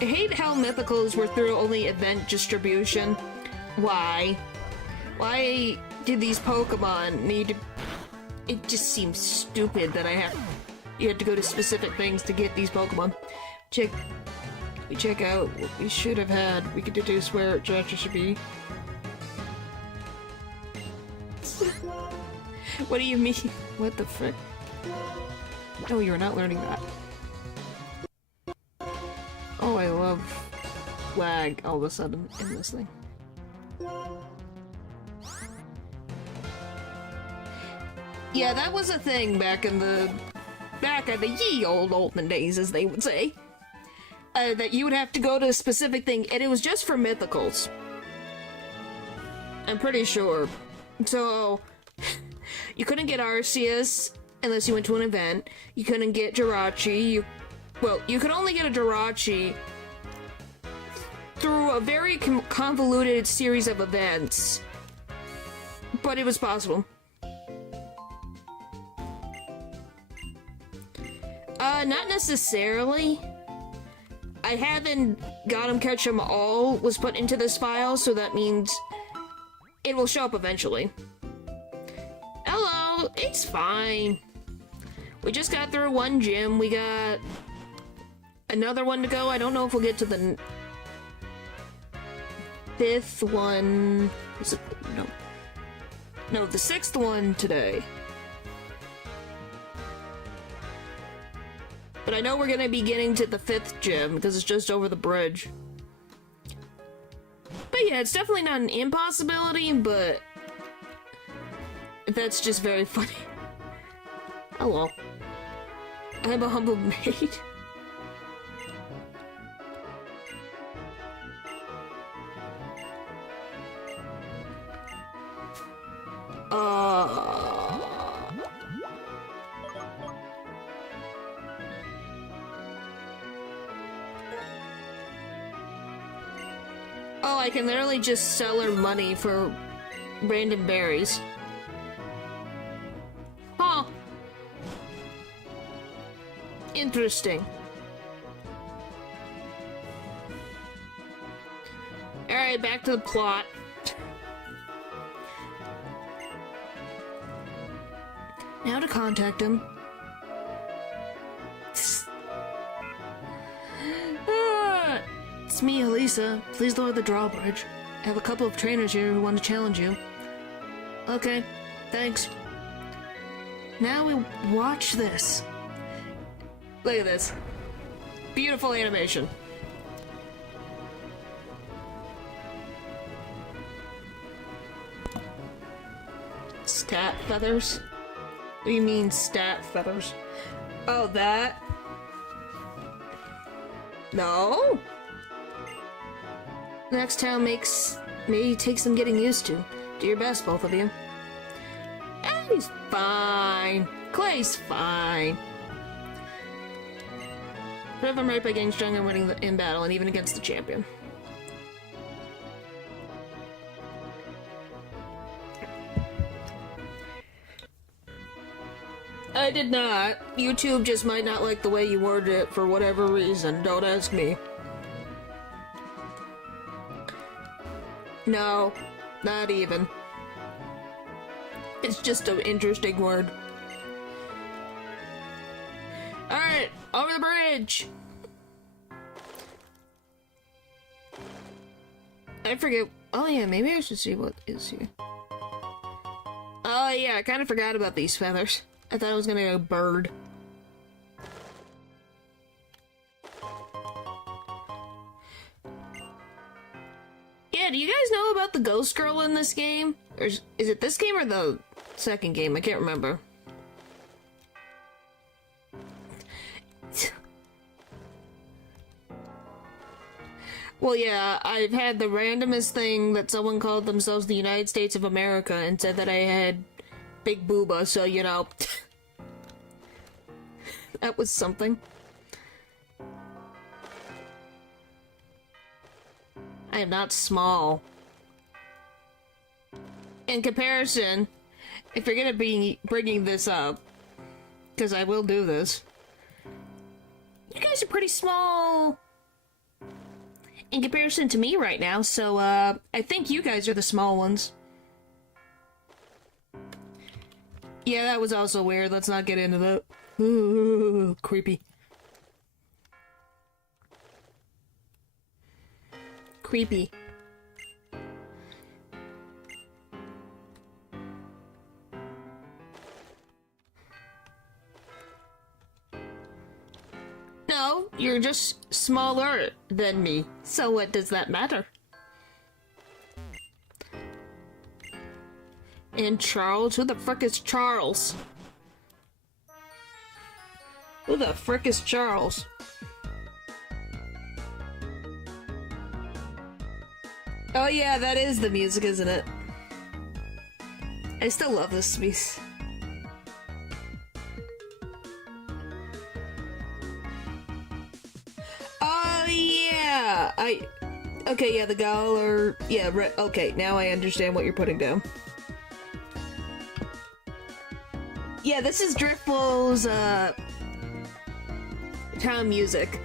I hate how mythicals were through only event distribution. Why? Why did these Pokemon need to... It just seems stupid that you had to go to specific things to get these Pokemon. We check out what we should have had. We could deduce where Director should be. What do you mean? What the frick? No, you're not learning that. Oh, I love lag all of a sudden in this thing. Yeah, that was a thing back in the ye old olden days, as they would say. That you would have to go to a specific thing, and it was just for mythicals. I'm pretty sure. So, you couldn't get Arceus unless you went to an event. You couldn't get Jirachi. You could only get a Jirachi through a very convoluted series of events. But it was possible. Not necessarily. I haven't got 'em catch 'em all was put into this file, so that means it will show up eventually. Hello, it's fine. We just got through one gym. We got another one to go. I don't know if we'll get to the 5th one. Is it? No, the 6th one today. But I know we're gonna be getting to the 5th gym because it's just over the bridge. But yeah, it's definitely not an impossibility, but that's just very funny. Hello. I'm a humble maid. Oh, I can literally just sell her money for random berries. Huh. Interesting. Alright, back to the plot. Now to contact him. It's me, Elisa. Please lower the drawbridge. I have a couple of trainers here who want to challenge you. Okay, thanks. Now we watch this. Look at this. Beautiful animation. Stat feathers? What do you mean, stat feathers? Oh, that? No? Next town may take some getting used to. Do your best, both of you. He's fine. Clay's fine. Prove him right by getting stronger and winning in battle, and even against the champion. I did not. YouTube just might not like the way you worded it for whatever reason. Don't ask me. No, not even. It's just an interesting word. Alright, over the bridge! I forget. Oh yeah, maybe I should see what is here. Oh yeah, I kind of forgot about these feathers. I thought it was gonna be a bird. Yeah, do you guys know about the ghost girl in this game? Or is it this game or the second game? I can't remember. Well, yeah, I've had the randomest thing that someone called themselves the United States of America and said that I had big booba, so, you know, that was something. am not small. In comparison, if you're gonna be bringing this up, because I will do this, you guys are pretty small in comparison to me right now, so I think you guys are the small ones. Yeah, that was also weird. Let's not get into that. Ooh, creepy. Creepy. No, you're just smaller than me. So what does that matter? And Charles? Who the frick is Charles? Who the frick is Charles? Oh yeah, that is the music, isn't it? I still love this piece. Oh yeah! Okay, yeah, the gal or... Yeah, okay, now I understand what you're putting down. Yeah, this is Driftwell's, town music.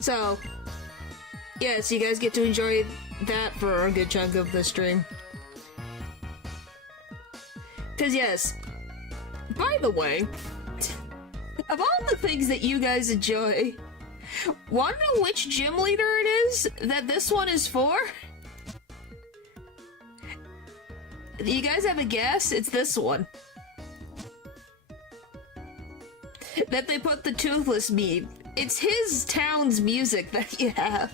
So, yes, you guys get to enjoy that for a good chunk of the stream. Cause yes, by the way, of all the things that you guys enjoy, wanna know which gym leader it is that this one is for? You guys have a guess? It's this one. That they put the toothless meme. It's his town's music that you have.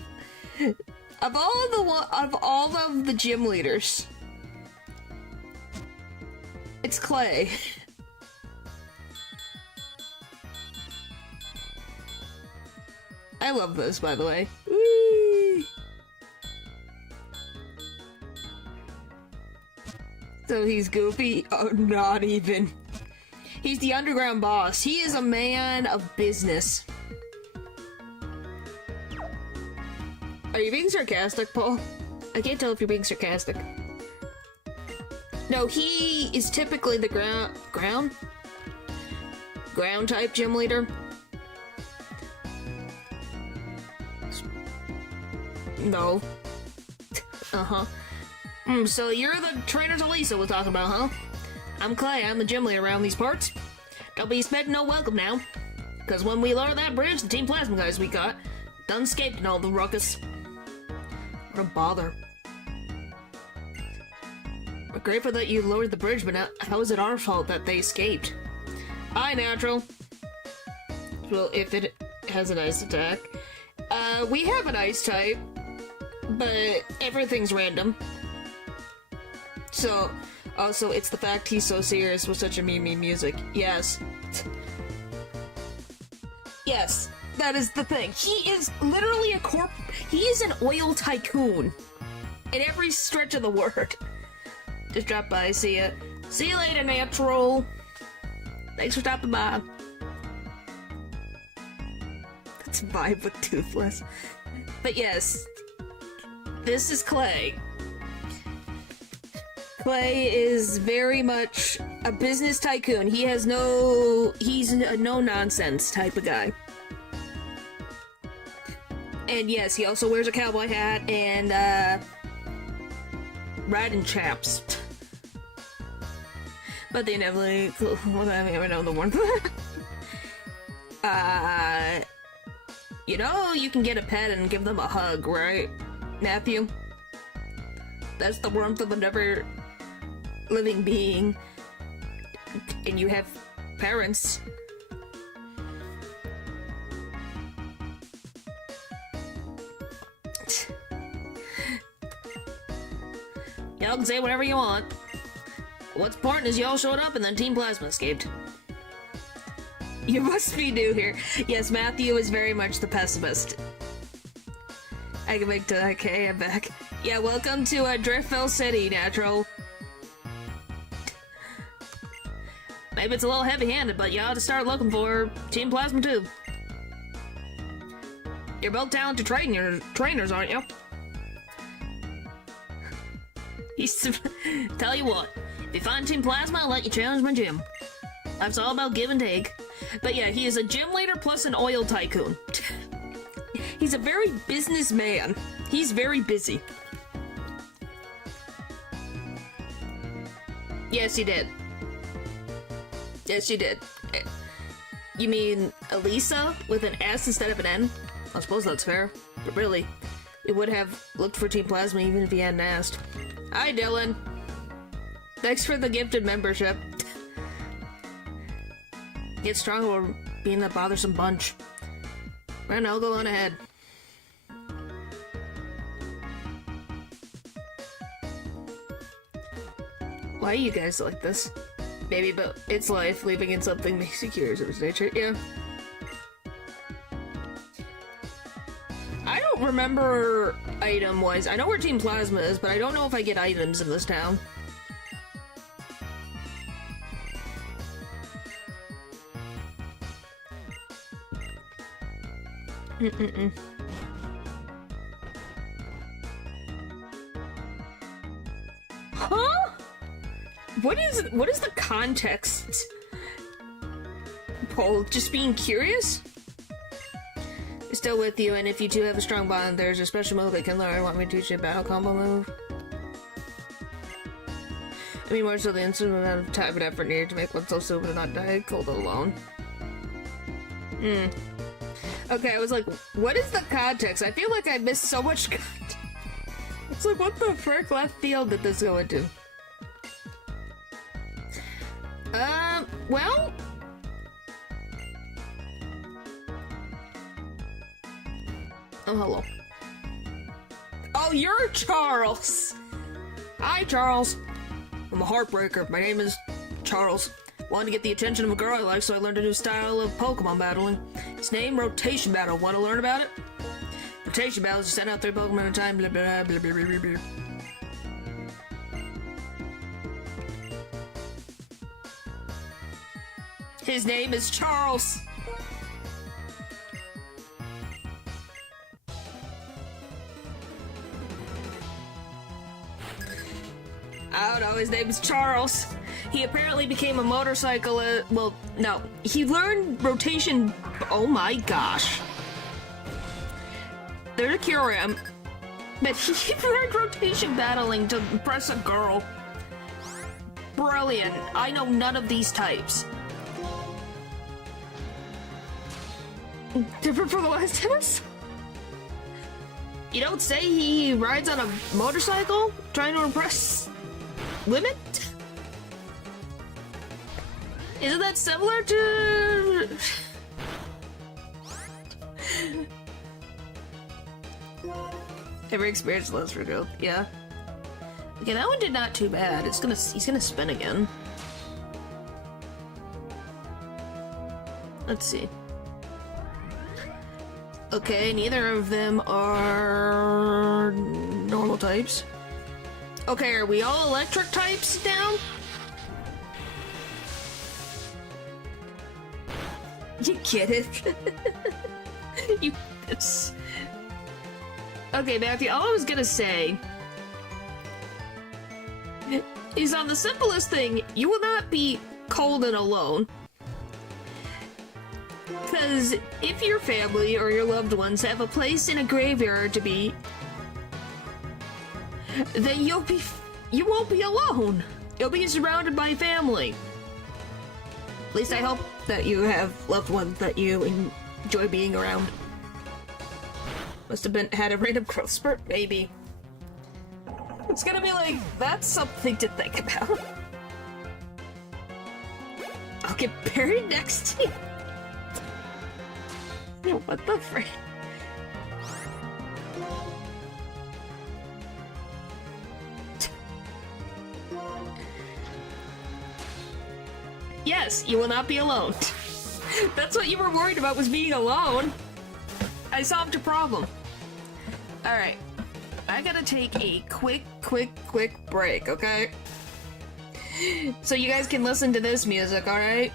Of all of the gym leaders, it's Clay. I love this, by the way. Whee! So he's goofy? Oh, not even. He's the underground boss. He is a man of business. Are you being sarcastic, Paul? I can't tell if you're being sarcastic. No, he is typically the ground type gym leader. No. Uh-huh. So you're the trainer to Lisa we're talking about, huh? I'm Clay, I'm the gym leader around these parts. Don't be expecting no welcome now. Cause when we lowered that bridge, the Team Plasma guys we got done escaped in all the ruckus. What a bother. We're grateful that you lowered the bridge, but how is it our fault that they escaped? Hi, Natural. Well, if it has an ice attack. We have an ice type, but everything's random. So, also, it's the fact he's so serious with such a meme music. Yes. Yes, that is the thing. He is literally he is an oil tycoon. In every stretch of the word. Just drop by, see ya. See you later, Natural. Thanks for stopping by. Let's vibe with Toothless. But yes, this is Clay. Clay is very much a business tycoon. He's a no-nonsense type of guy. And yes, he also wears a cowboy hat and, riding chaps. But they never, well, I mean, I know the one. You know, you can get a pet and give them a hug, right, Matthew? That's the warmth of another living being. And you have parents. Y'all can say whatever you want. What's important is y'all showed up and then Team Plasma escaped. You must be new here. Yes, Matthew is very much the pessimist. I can make to okay, I'm back. Yeah, welcome to Driftville City, Natural. Maybe it's a little heavy-handed, but you ought to start looking for Team Plasma too. You're both talented trainers, aren't you? He's tell you what, if you find Team Plasma, I'll let you challenge my gym. That's all about give and take. But yeah, he is a gym leader plus an oil tycoon. He's a very businessman. He's very busy. Yes, you did. Yes, you did. You mean Elisa with an S instead of an N? I suppose that's fair. But really, it would have looked for Team Plasma even if he hadn't asked. Hi, Dylan. Thanks for the gifted membership. Get stronger or being that bothersome bunch. Right, I'll go on ahead. Why are you guys like this? Maybe, but it's life. Leaving in something makes you curious of its nature. Yeah. I don't remember item-wise. I know where Team Plasma is, but I don't know if I get items in this town. Huh? What is the context? Paul, just being curious? Still with you, and if you two have a strong bond, there's a special move I can learn. Want me to teach you a battle combo move? I mean, more so the instant amount of time and effort needed to make one so stupid and not die cold alone. Okay, I was like, what is the context? I feel like I missed so much context. It's like, what the frick left field did this go into? Well... Oh, hello. Oh, you're Charles! Hi, Charles. I'm a heartbreaker. My name is Charles. Wanted to get the attention of a girl I like, so I learned a new style of Pokemon battling. Its name, Rotation Battle. Want to learn about it? Rotation Battle is you send out 3 Pokemon at a time, blah blah blah blah blah blah blah. His name is Charles! I don't know, his name is Charles. He apparently became a motorcyclist. Well, no. He learned rotation. Oh my gosh. There's a Kyurem. But he learned rotation battling to impress a girl. Brilliant. I know none of these types. Different from the last tennis? You don't say he rides on a motorcycle trying to impress women? Isn't that similar to... Every experience loves for growth, yeah. Okay, that one did not too bad. He's gonna spin again. Let's see. Okay, neither of them are normal types. Okay, are we all electric types now? You get it? It's... Okay, Matthew, all I was gonna say is on the simplest thing, you will not be cold and alone. Because if your family or your loved ones have a place in a graveyard to be, then you won't be alone. You'll be surrounded by family. At least I hope that you have loved ones that you enjoy being around. Must have had a random growth spurt, maybe. It's gonna be like, that's something to think about. I'll get buried next to you. What the frick? Yes, you will not be alone. That's what you were worried about, was being alone. I solved your problem. Alright. I gotta take a quick break, okay? So you guys can listen to this music, alright?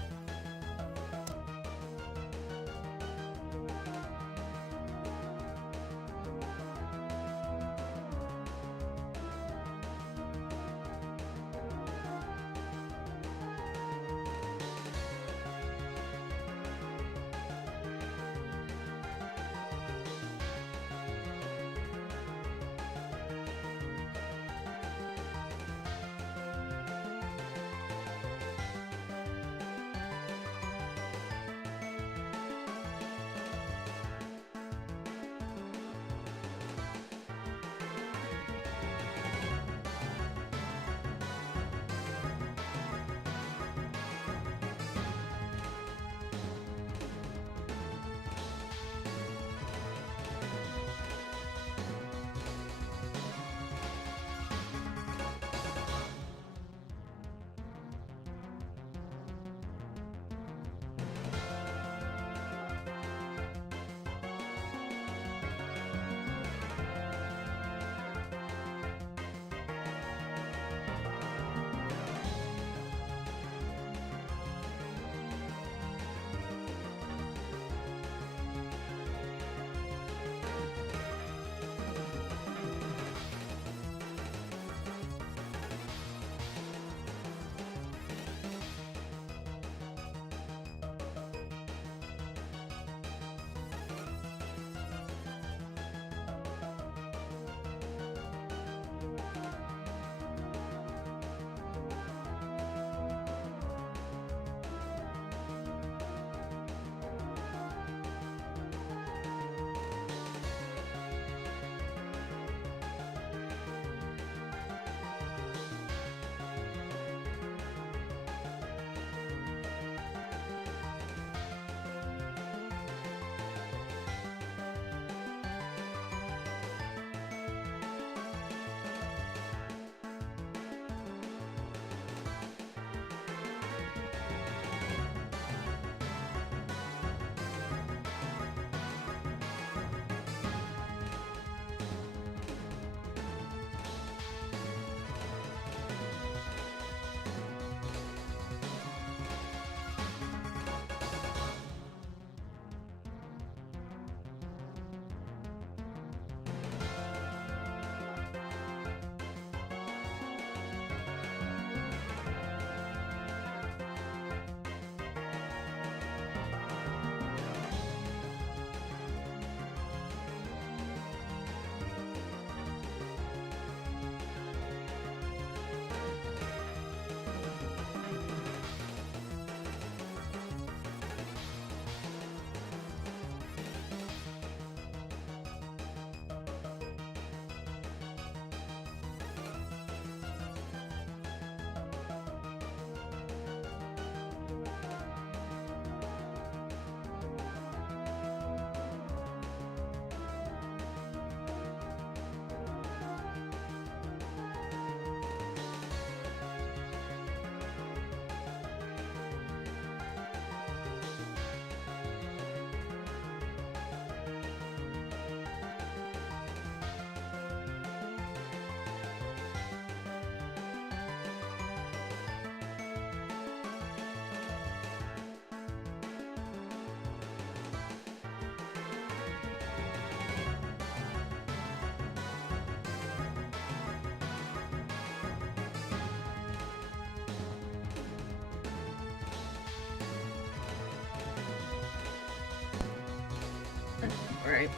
Right.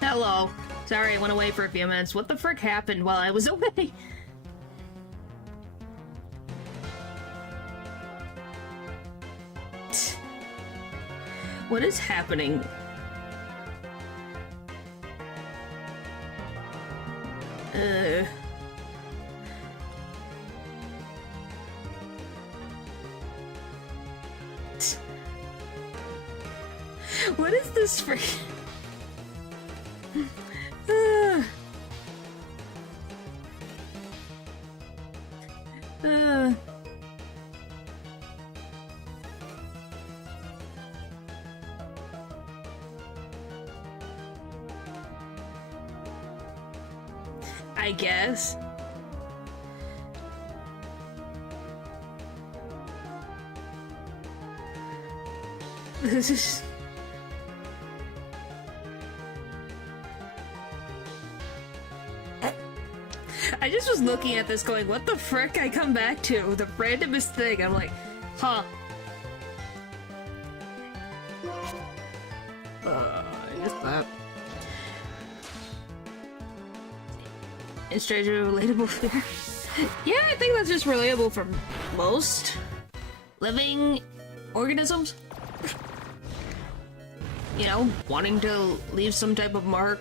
Hello. Sorry, I went away for a few minutes. What the frick happened while I was away? What is happening? What is this for? I guess. This is... I just was looking at this going, what the frick I come back to? The randomest thing. I'm like, huh. I guess that. Is stranger relatable fear? Yeah, I think that's just relatable for most living organisms. You know, wanting to leave some type of mark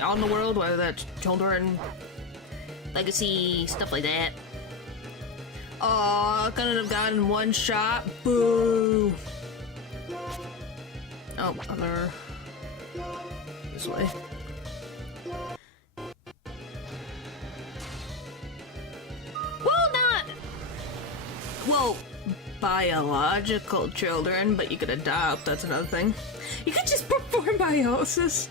on the world, whether that's children, legacy, stuff like that. Oh, couldn't have gotten one shot. Boo! Oh, other... this way. Well, biological children, but you could adopt, that's another thing. You could just perform meiosis.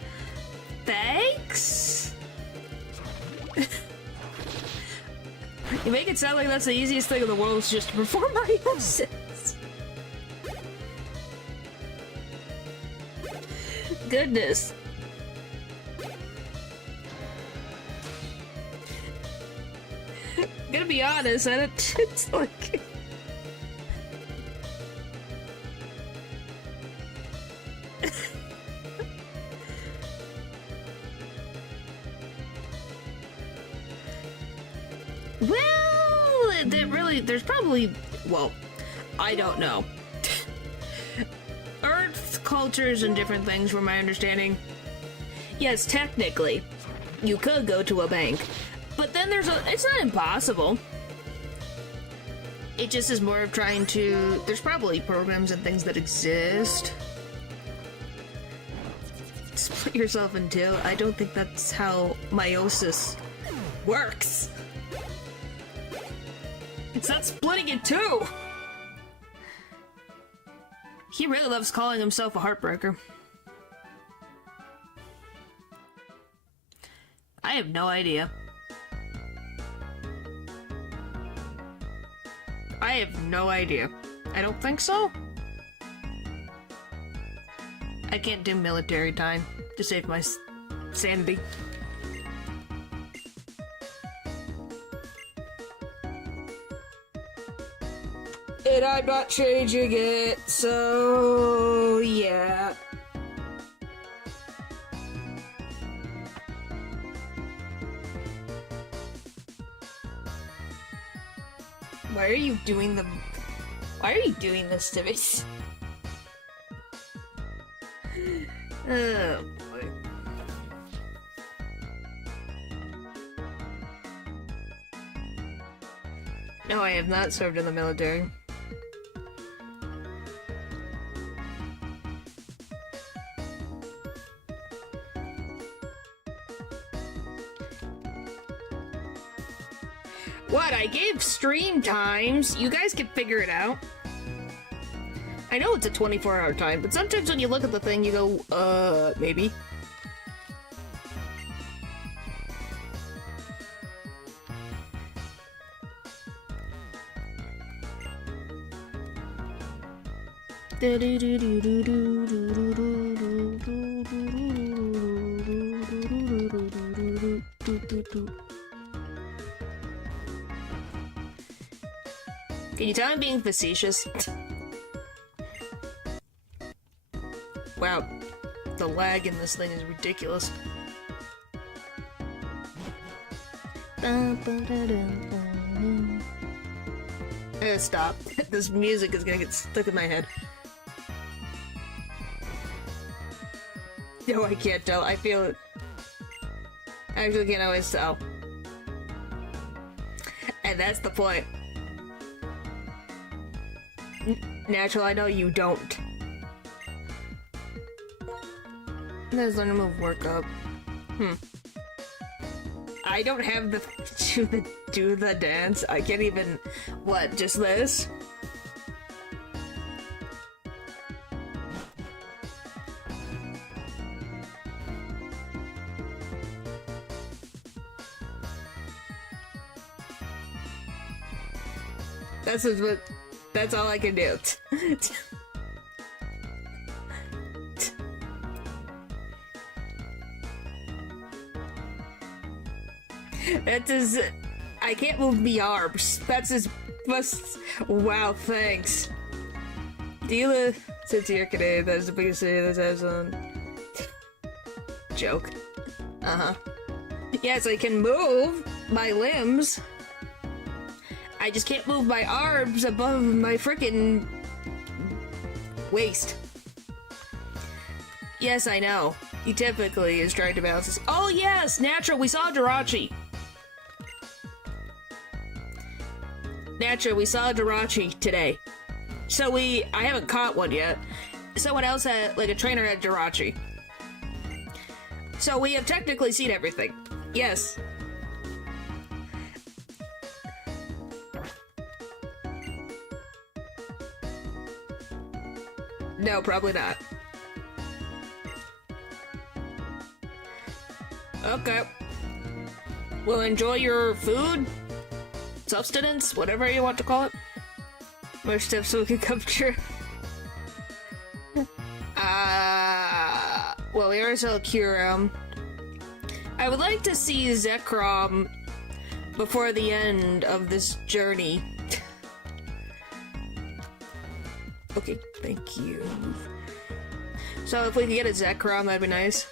Thanks? You make it sound like that's the easiest thing in the world, is just to perform meiosis. Goodness. Gonna be honest, I don't, it's like... Well, there's probably, well, I don't know. Earth cultures and different things, from my understanding. Yes, technically, you could go to a bank, but then it's not impossible. It just is more of trying to, there's probably programs and things that exist. Split yourself in two. I don't think that's how meiosis works. It's not splitting in two! He really loves calling himself a heartbreaker. I have no idea. I have no idea. I don't think so. I can't do military time to save my sanity. And I'm not changing it, so yeah. Why are you doing this to me? Oh boy. No, I have not served in the military. What? I gave stream times. You guys can figure it out. I know it's a 24-hour time, but sometimes when you look at the thing, you go, maybe. Can you tell I'm being facetious? Wow. the lag in this thing is ridiculous. Stop. This music is gonna get stuck in my head. No, I can't tell. I feel it. I actually can't always tell. And that's the point. Natural, I know you don't. Let's learn to move work up. I don't have the do the dance. I can't even. What? Just this? That's all I can do. That is, I can't move the arms. That's just wow, thanks. Dealer, since you're Canadian, that's the biggest city that has on. Joke. Yes, I can move my limbs. I just can't move my arms above my frickin' waist. Yes, I know. He typically is trying to balance this. Oh yes, natural, we saw Jirachi. Natural, we saw Jirachi today. So I haven't caught one yet. Someone else had, like a trainer had Jirachi. So we have technically seen everything. Yes. No, probably not. Okay. Well, enjoy your food, substance, whatever you want to call it. More steps so we can come true. Well, we already saw Kyurem. I would like to see Zekrom before the end of this journey. Okay, thank you. So if we could get a Zekrom, that'd be nice.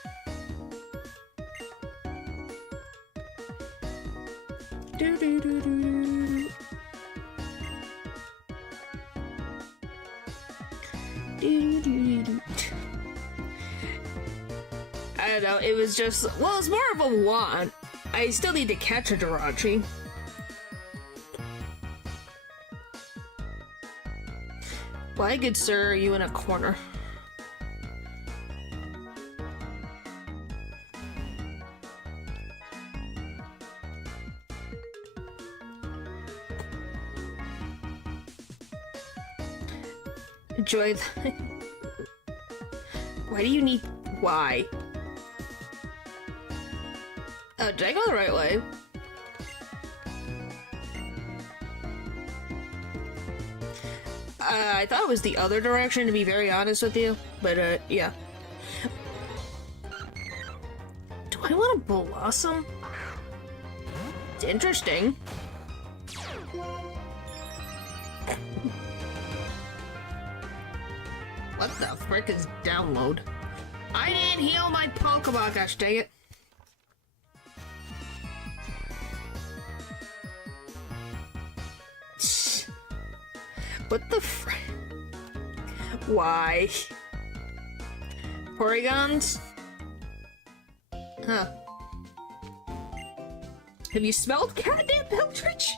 I don't know, it was just, well, it's more of a want. I still need to catch a Jirachi. Why, good sir, are you in a corner? Enjoy the... Why do you need... Why? Oh, did I go the right way? I thought it was the other direction, to be very honest with you. But, yeah. Do I want a Blossom? It's interesting. What the frick is download? I didn't heal my Pokemon, gosh dang it. What the frick? Why? Porygons? Huh. Have you smelled goddamn Piltridge?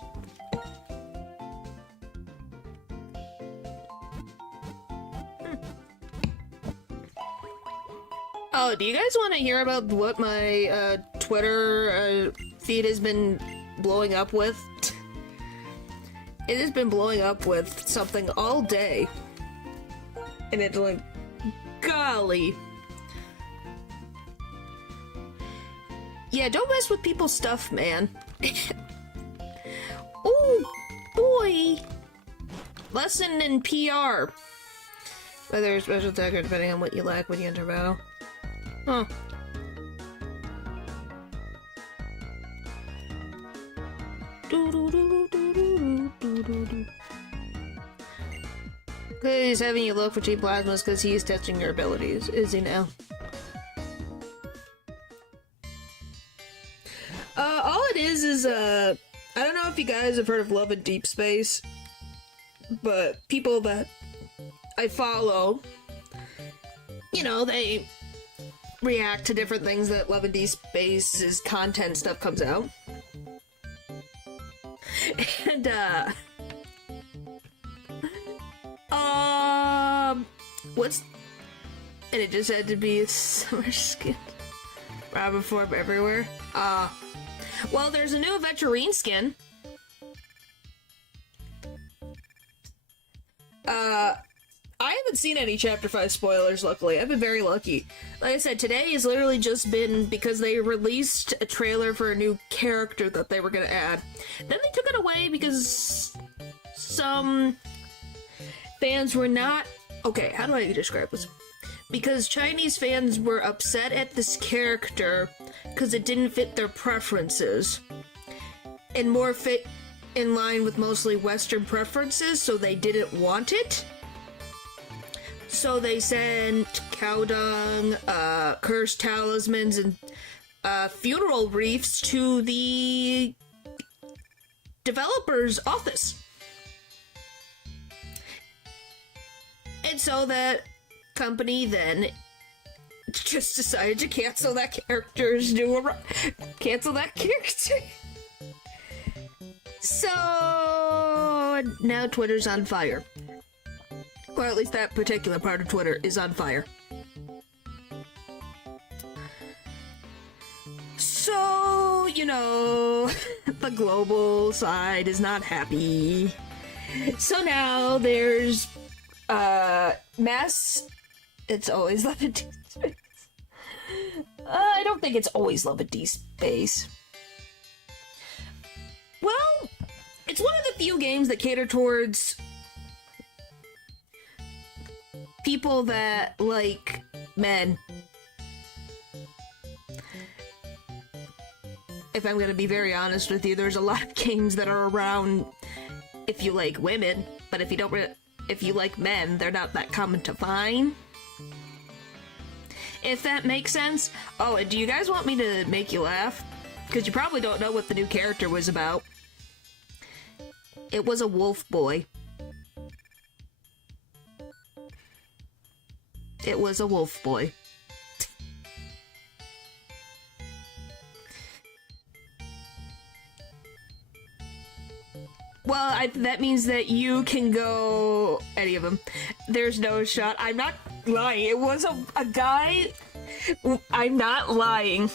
Oh, do you guys want to hear about what my Twitter feed has been blowing up with? It has been blowing up with something all day. And it's like, golly. Yeah, don't mess with people's stuff, man. Oh, boy. Lesson in PR. Whether it's special attack or depending on what you lack when you enter battle. Huh. He's having you look for cheap plasmas because he's testing your abilities, is he now? is, I don't know if you guys have heard of Love in Deep Space, but people that I follow, you know, they react to different things that Love in Deep Space's content stuff comes out. And, and it just had to be a summer skin. Robin form everywhere. Well, there's a new Aventurine skin. I haven't seen any Chapter 5 spoilers, luckily. I've been very lucky. Like I said, today has literally just been because they released a trailer for a new character that they were gonna add. Then they took it away because some fans were not... Okay, how do I describe this? Because Chinese fans were upset at this character because it didn't fit their preferences and more fit in line with mostly Western preferences, so they didn't want it. So they sent cow dung, cursed talismans, and funeral wreaths to the developer's office. And so that company then just decided to cancel that character's cancel that character. So now Twitter's on fire. Or at least that particular part of Twitter is on fire. So, you know, the global side is not happy. So now there's mass... It's always Love in Deep Space. I don't think it's always Love in Deep Space. Well, it's one of the few games that cater towards people that like men. If I'm gonna be very honest with you, there's a lot of games that are around if you like women, but if you like men, they're not that common to find. If that makes sense. Oh, and do you guys want me to make you laugh? Because you probably don't know what the new character was about. It was a wolf boy. It was a wolf boy. Well, that means that you can go any of them. There's no shot. I'm not lying. It was a guy. I'm not lying.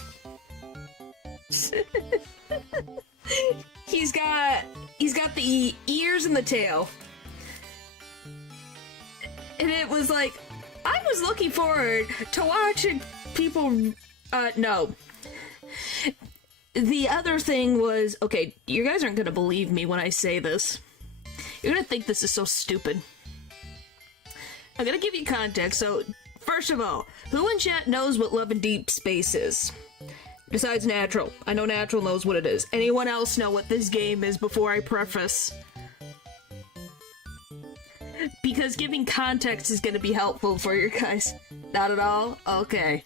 He's got the ears and the tail. And it was like, I was looking forward to watching people, no. The other thing was, okay, you guys aren't gonna believe me when I say this. You're gonna think this is so stupid. I'm gonna give you context, so, first of all, who in chat knows what Love in Deep Space is? Besides Natural. I know Natural knows what it is. Anyone else know what this game is before I preface? Because giving context is gonna be helpful for you guys. Not at all? Okay.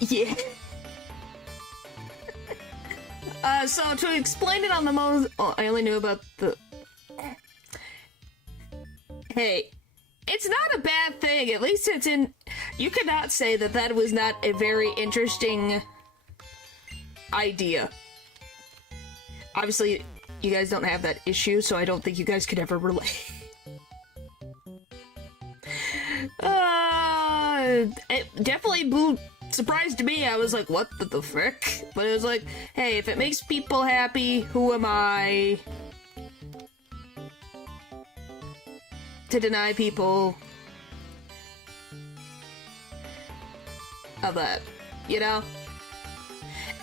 Yeah. So to explain it on the most... Oh, I only knew about the... Hey, it's not a bad thing. At least it's in... You cannot say that that was not a very interesting idea. Obviously, you guys don't have that issue, so I don't think you guys could ever relate. It definitely surprised me. I was like, what the frick? But it was like, hey, if it makes people happy, who am I to deny people of that, you know?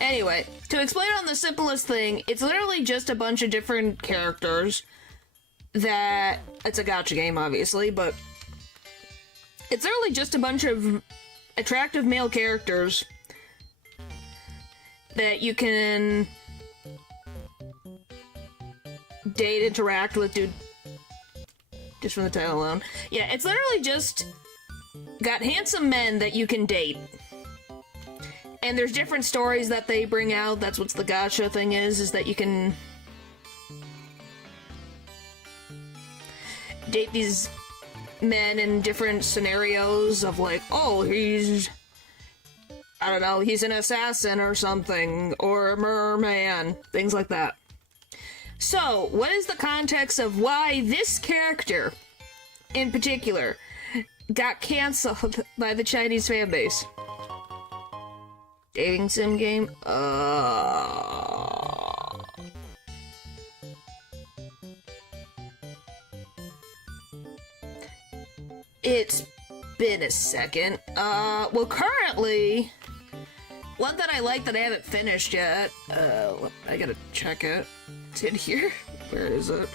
Anyway, to explain on the simplest thing, it's literally just a bunch of different characters that... It's a gacha game, obviously, but... It's literally just a bunch of attractive male characters that you can date, interact with, dude. Just from the title alone. Yeah, it's literally just got handsome men that you can date. And there's different stories that they bring out. That's what the gacha thing is that you can date these men in different scenarios of like, oh, he's, I don't know, he's an assassin or something, or a merman, things like that. So, what is the context of why this character, in particular, got cancelled by the Chinese fanbase? Dating sim game? It's been a second. Well, currently, one that I like that I haven't finished yet, I gotta check it. It's in here. Where is it?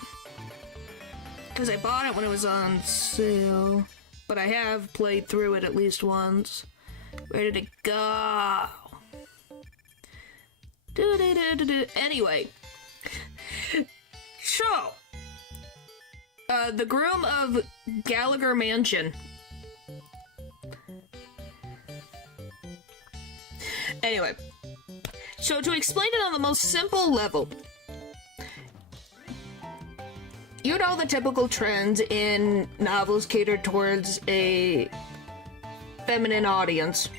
Because I bought it when it was on sale, but I have played through it at least once. Where did it go? Anyway. So, the groom of Gallagher Mansion. Anyway. So, to explain it on the most simple level, you know the typical trends in novels catered towards a feminine audience.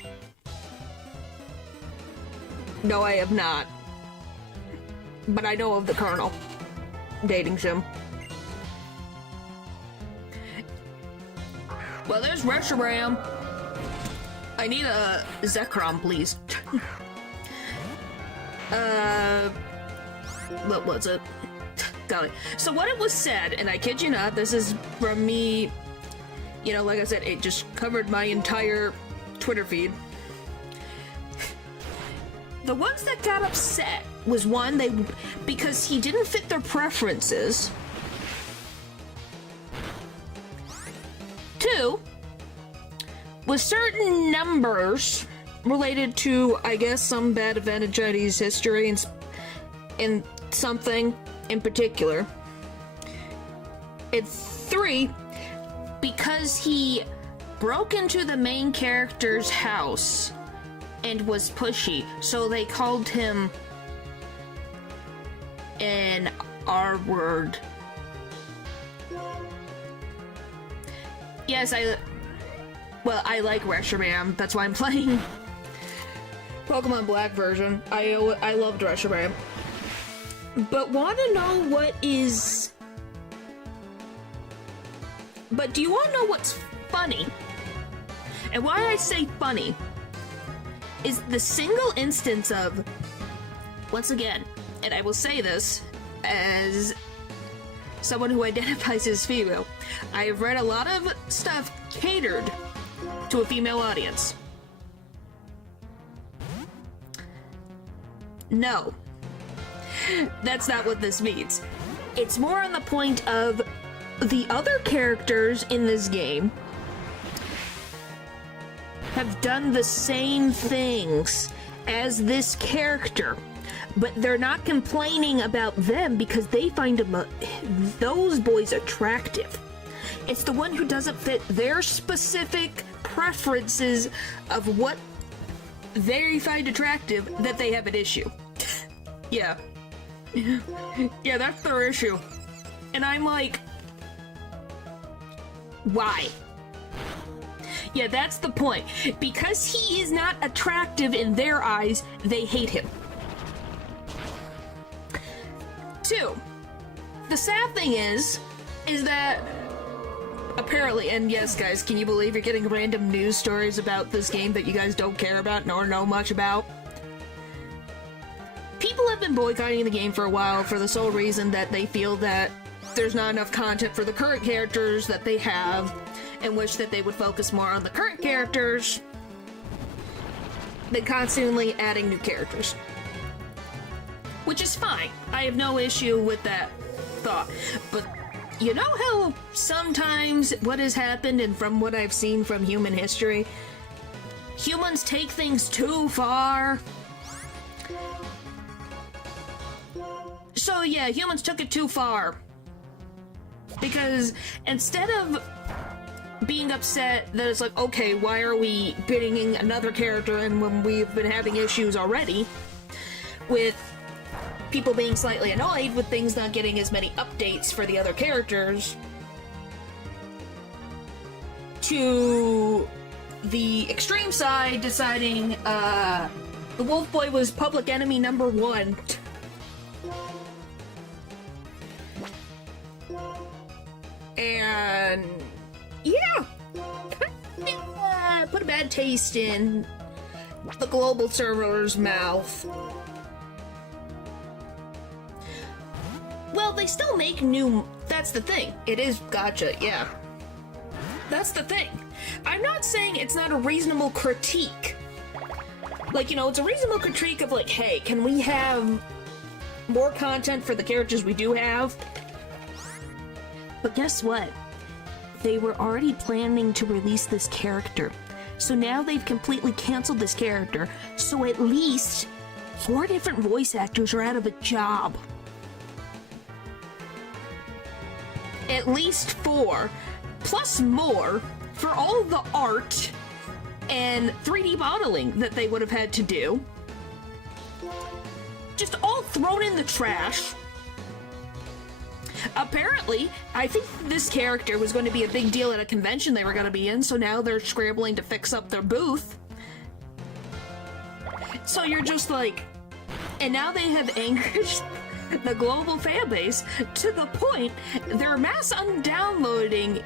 No, I have not. But I know of the Colonel. Dating sim. Well, there's Reshiram. I need a Zekrom, please. What was it? Golly. So what it was said, and I kid you not, this is from me, you know, like I said, it just covered my entire Twitter feed. The ones that got upset was one, because he didn't fit their preferences. 2, with certain numbers related to, I guess, some bad event in Chinese history and something in particular. And 3, because he broke into the main character's house and was pushy, so they called him an R-word. Yes, I like Reshiram, that's why I'm playing Pokemon Black version. I loved Reshiram. But want to know what is... But do you want to know what's funny? And why I say funny is the single instance of, once again, and I will say this as someone who identifies as female, I have read a lot of stuff catered to a female audience. No. That's not what this means. It's more on the point of the other characters in this game have done the same things as this character, but they're not complaining about them because they find those boys attractive. It's the one who doesn't fit their specific preferences of what they find attractive that they have an issue. Yeah. Yeah, that's their issue. And I'm like, why? Yeah, that's the point. Because he is not attractive in their eyes, they hate him. 2, the sad thing is that apparently, and yes guys, can you believe you're getting random news stories about this game that you guys don't care about nor know much about? People have been boycotting the game for a while for the sole reason that they feel that there's not enough content for the current characters that they have, and wish that they would focus more on the current characters than constantly adding new characters. Which is fine. I have no issue with that thought. But you know how sometimes what has happened, and from what I've seen from human history, humans take things too far? So yeah, humans took it too far. Because instead of being upset that it's like, okay, why are we bidding another character in when we've been having issues already with people being slightly annoyed with things not getting as many updates for the other characters, to the extreme side deciding the Wolf Boy was public enemy #1. And yeah, put a bad taste in the global server's mouth. Well, they still make new... That's the thing. It is gotcha, yeah. That's the thing. I'm not saying it's not a reasonable critique. Like, you know, it's a reasonable critique of like, hey, can we have more content for the characters we do have? But guess what? They were already planning to release this character. So now they've completely canceled this character. So at least 4 different voice actors are out of a job. At least 4, plus more, for all the art and 3D modeling that they would have had to do. Just all thrown in the trash. Apparently, I think this character was going to be a big deal at a convention they were going to be in, so now they're scrambling to fix up their booth. So you're just like... And now they have angered the global fan base to the point they're mass undownloading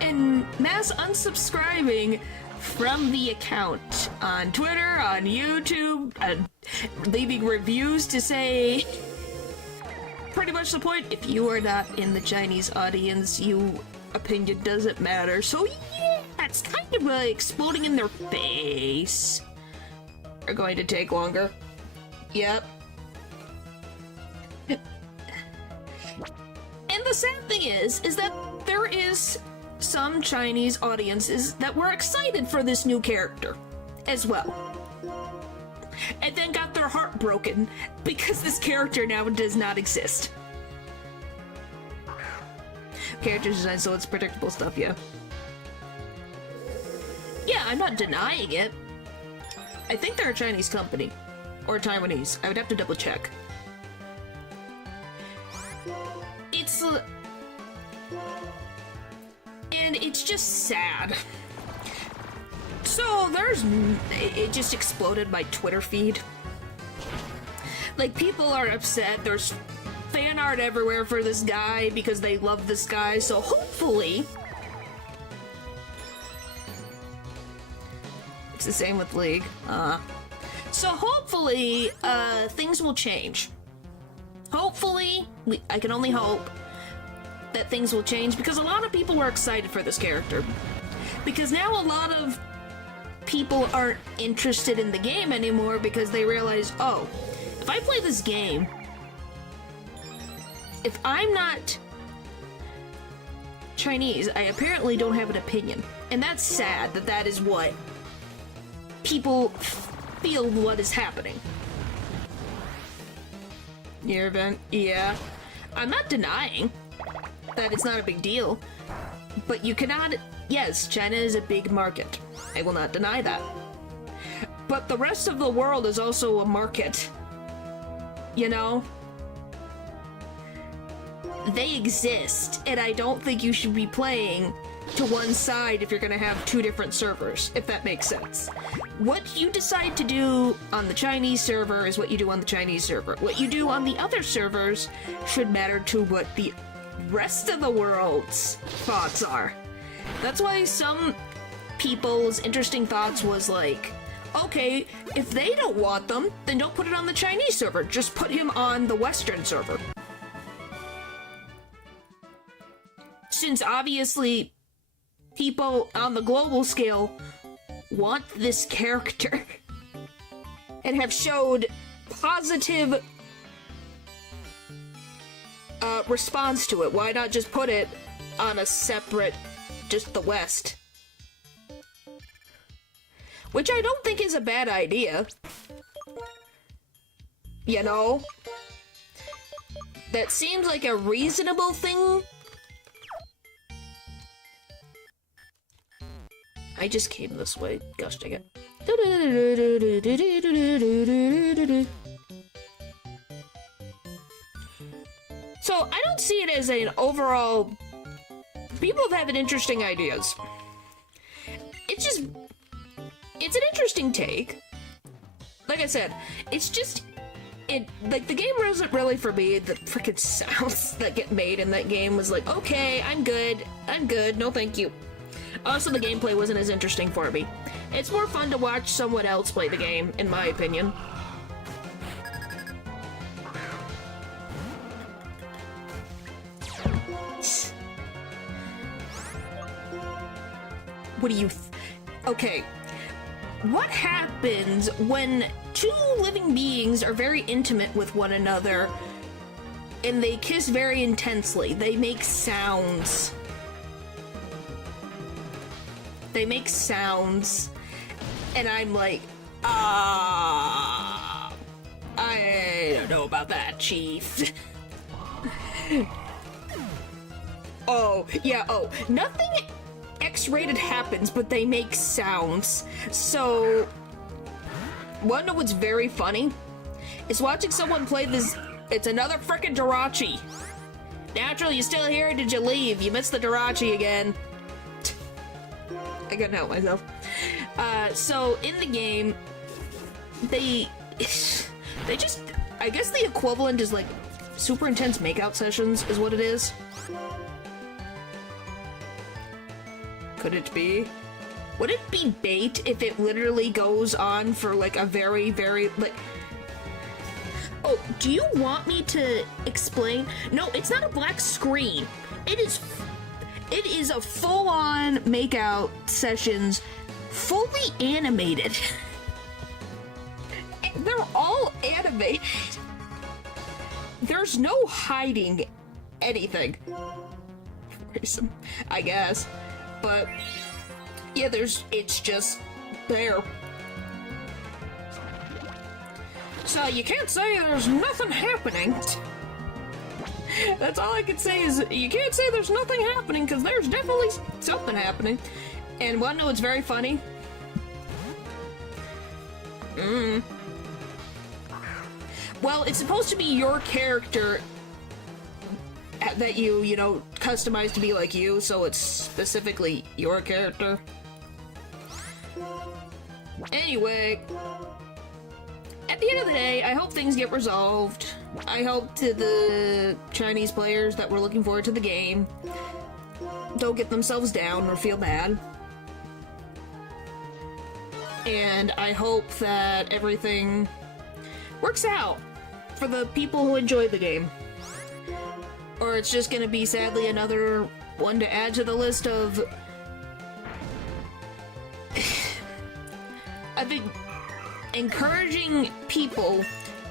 and mass unsubscribing from the account on Twitter, on YouTube, leaving reviews to say pretty much the point, if you are not in the Chinese audience, your opinion doesn't matter. So yeah, it's kind of exploding in their face. Are going to take longer. Yep. And the sad thing is that there is some Chinese audiences that were excited for this new character as well. And then got their heart broken because this character now does not exist. Character design, so it's predictable stuff, yeah. Yeah, I'm not denying it. I think they're a Chinese company. Or Taiwanese. I would have to double check. It's... and it's just sad. So there's... It just exploded my Twitter feed. Like, people are upset. There's fan art everywhere for this guy because they love this guy. So hopefully... It's the same with League. So hopefully, things will change. Hopefully, I can only hope that things will change, because a lot of people were excited for this character. Because now a lot of people aren't interested in the game anymore because they realize, oh, if I play this game, if I'm not Chinese, I apparently don't have an opinion. And that's sad that that is what people feel what is happening. Your event? Yeah. I'm not denying that it's not a big deal, but you cannot... Yes, China is a big market. I will not deny that. But the rest of the world is also a market. You know? They exist, and I don't think you should be playing to one side if you're gonna have 2 different servers, if that makes sense. What you decide to do on the Chinese server is what you do on the Chinese server. What you do on the other servers should matter to what the rest of the world's thoughts are. That's why some people's interesting thoughts was like, okay, if they don't want them, then don't put it on the Chinese server. Just put him on the Western server. Since obviously people on the global scale want this character and have showed positive response to it, why not just put it on a separate, just the West? Which I don't think is a bad idea. You know? That seems like a reasonable thing I just came this way. Gosh dang it. So, I don't see it as an overall... People have had interesting ideas. It's an interesting take. Like I said, it's just... Like, the game wasn't really for me. The freaking sounds that get made in that game was like, okay, I'm good, no thank you. Also, the gameplay wasn't as interesting for me. It's more fun to watch someone else play the game, in my opinion. What do you... Okay. What happens when two living beings are very intimate with one another and they kiss very intensely? They make sounds. They make sounds. And I'm like, I don't know about that, Chief. Oh, yeah, nothing X-rated happens, but they make sounds. So, one of what's very funny is watching someone play this. It's another frickin' Jirachi. Natural, you still here? Or did you leave? You missed the Jirachi again. I couldn't help myself. So in the game, they just, I guess the equivalent is like super intense makeout sessions is what it is. Could it be? Would it be bait if it literally goes on for like a very, very, like... Oh, do you want me to explain? No, it's not a black screen. It is a full-on makeout sessions, fully animated. They're all animated. There's no hiding anything. I guess. But, yeah, it's just there. So you can't say there's nothing happening. That's all I can say is, you can't say there's nothing happening, because there's definitely something happening. And one know it's very funny. Well, it's supposed to be your character that you know, customize to be like you, so it's specifically your character. Anyway, at the end of the day, I hope things get resolved. I hope to the Chinese players that were looking forward to the game don't get themselves down or feel bad. And I hope that everything works out for the people who enjoy the game. Or it's just gonna be, sadly, another one to add to the list of... I think encouraging people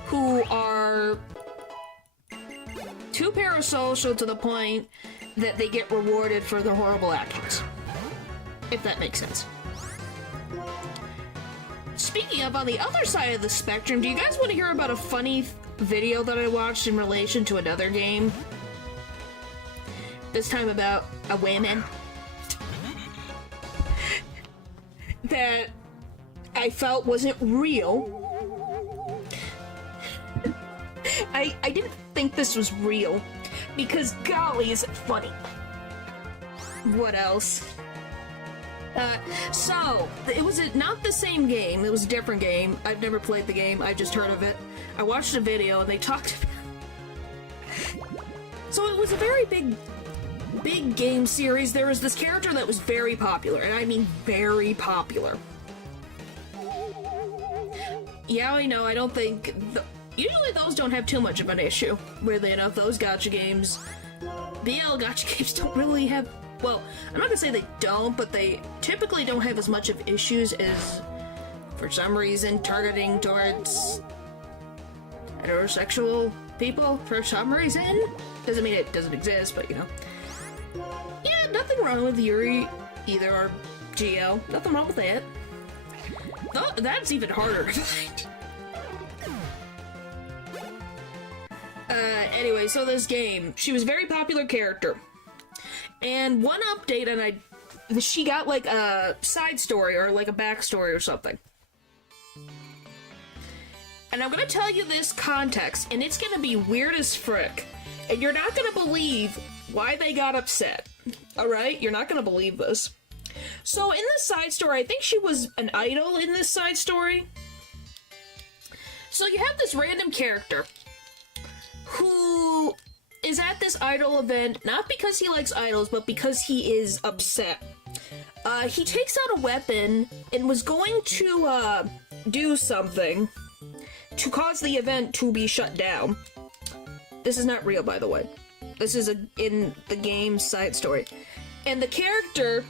who are too parasocial to the point that they get rewarded for their horrible actions. If that makes sense. Speaking of, on the other side of the spectrum, do you guys want to hear about a funny video that I watched in relation to another game? This time about a woman that I felt wasn't real. I didn't think this was real because golly is it funny. What else? So it was not the same game, it was a different game. I've never played the game, I just heard of it. I watched a video and they talked about So it was a very big game series. There was this character that was very popular, and I mean very popular. Yeah, I know, I don't think... Usually those don't have too much of an issue. Weirdly enough, those gacha games... BL gacha games don't really have... Well, I'm not gonna say they don't, but they typically don't have as much of issues as, for some reason, targeting towards heterosexual people, for some reason. Doesn't mean it doesn't exist, but you know. Yeah, nothing wrong with Yuri, either, or GL. Nothing wrong with that. That's even harder to find. Anyway, so this game, she was a very popular character. And one update, and I she got like a side story or like a backstory or something. And I'm gonna tell you this context, and it's gonna be weird as frick. And you're not gonna believe why they got upset. Alright? You're not gonna believe this. So in this side story, I think she was an idol in this side story. So you have this random character who is at this idol event, not because he likes idols, but because he is upset. He takes out a weapon and was going to, do something to cause the event to be shut down. This is not real, by the way. This is in the game side story. And the character,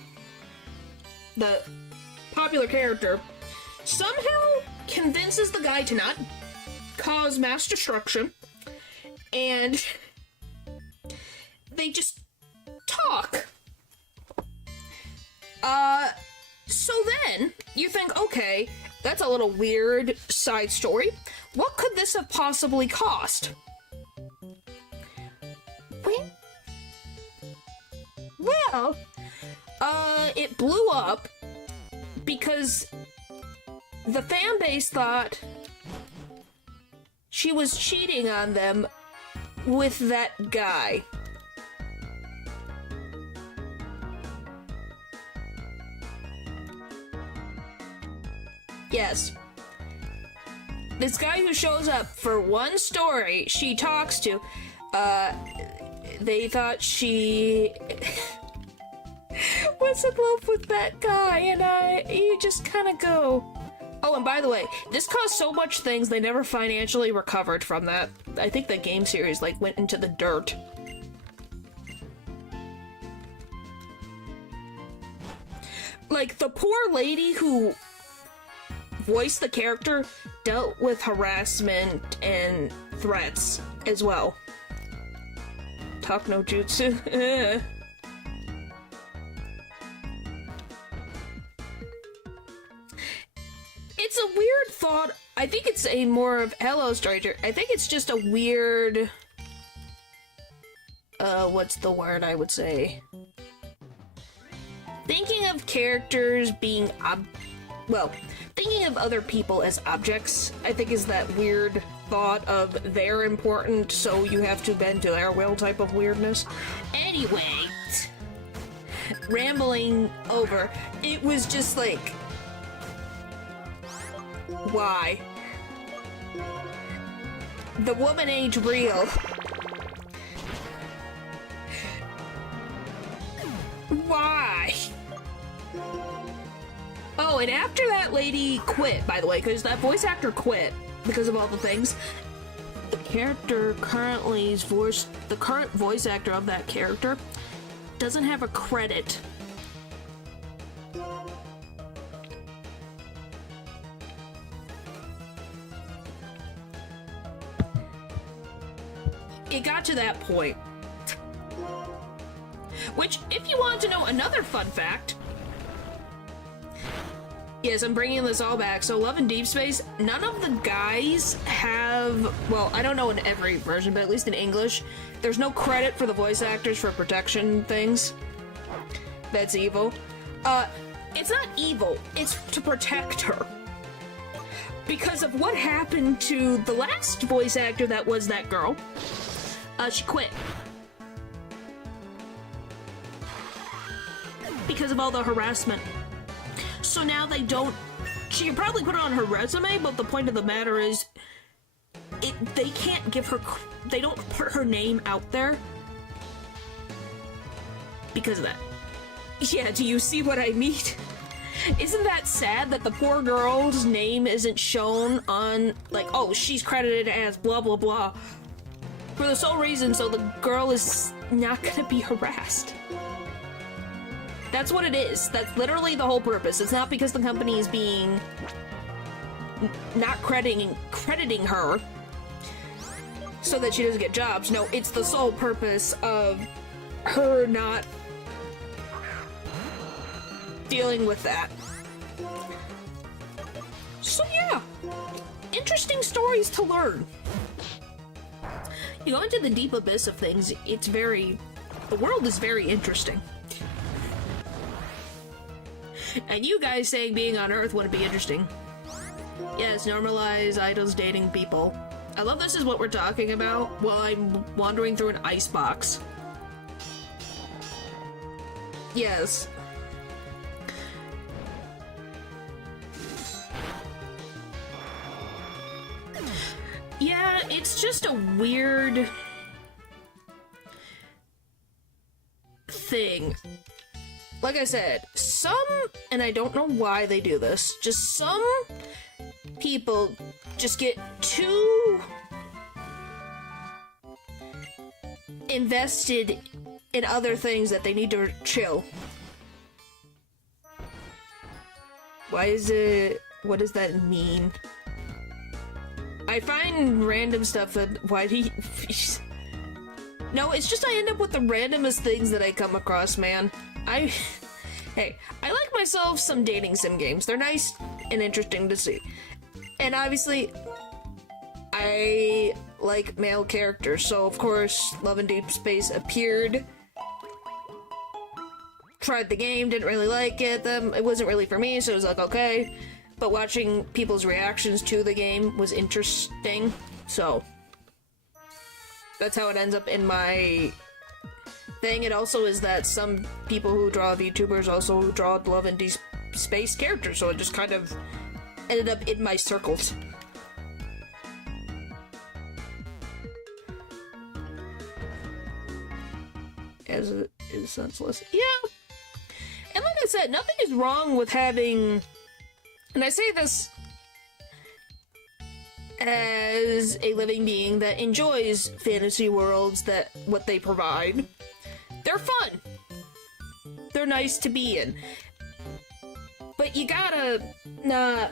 the popular character, somehow convinces the guy to not cause mass destruction, and they just talk. So then, you think, okay, that's a little weird side story. What could this have possibly cost? Well, it blew up because the fan base thought she was cheating on them with that guy. Yes. This guy who shows up for one story she talks to, they thought she was in love with that guy, and you just kind of go... Oh, and by the way, this caused so much things they never financially recovered from that. I think the game series, like, went into the dirt. Like, the poor lady who voiced the character dealt with harassment and threats as well. Talk no jutsu. It's a weird thought. I think it's a more of... Hello, stranger. I think it's just a weird... what's the word I would say? Thinking of characters being thinking of other people as objects, I think, is that weird thought of they're important, so you have to bend to their will type of weirdness. Anyway, rambling over, it was just like, why? The woman ain't real. Why? Oh, and after that lady quit, by the way, because that voice actor quit because of all the things, the character the current voice actor of that character doesn't have a credit. It got to that point. Which, if you want to know another fun fact... Yes, I'm bringing this all back. So, Love and Deep Space, none of the guys have... Well, I don't know in every version, but at least in English, there's no credit for the voice actors for protection things. That's evil. It's not evil. It's to protect her. Because of what happened to the last voice actor that was that girl. She quit. Because of all the harassment. So now they don't... She could probably put it on her resume, but the point of the matter is... They can't give her... They don't put her name out there. Because of that. Yeah, do you see what I mean? Isn't that sad that the poor girl's name isn't shown on... Like, oh, she's credited as blah blah blah. For the sole reason so the girl is not gonna be harassed. That's what it is. That's literally the whole purpose. It's not because the company is being... not crediting her so that she doesn't get jobs. No, it's the sole purpose of her not dealing with that. So yeah, interesting stories to learn. You go into the deep abyss of things, it's very... The world is very interesting. And you guys saying being on Earth wouldn't be interesting. Yes, normalize idols dating people. I love this is what we're talking about while I'm wandering through an icebox. Yes. Yeah, it's just a weird thing. Like I said, and I don't know why they do this, just some people just get too invested in other things that they need to chill. What does that mean? I find random stuff that, no, it's just I end up with the randomest things that I come across, man. Hey, I like myself some dating sim games. They're nice and interesting to see. And obviously, I like male characters, so of course, Love in Deep Space appeared. Tried the game, didn't really like it. It wasn't really for me, so it was like, okay. But watching people's reactions to the game was interesting, so that's how it ends up in my thing. It also is that some people who draw VTubers also draw Love in Deep Space characters, so it just kind of ended up in my circles. As it is senseless. Yeah. And like I said, nothing is wrong with having, and I say this as a living being that enjoys fantasy worlds, that what they provide. They're fun. They're nice to be in. But you gotta not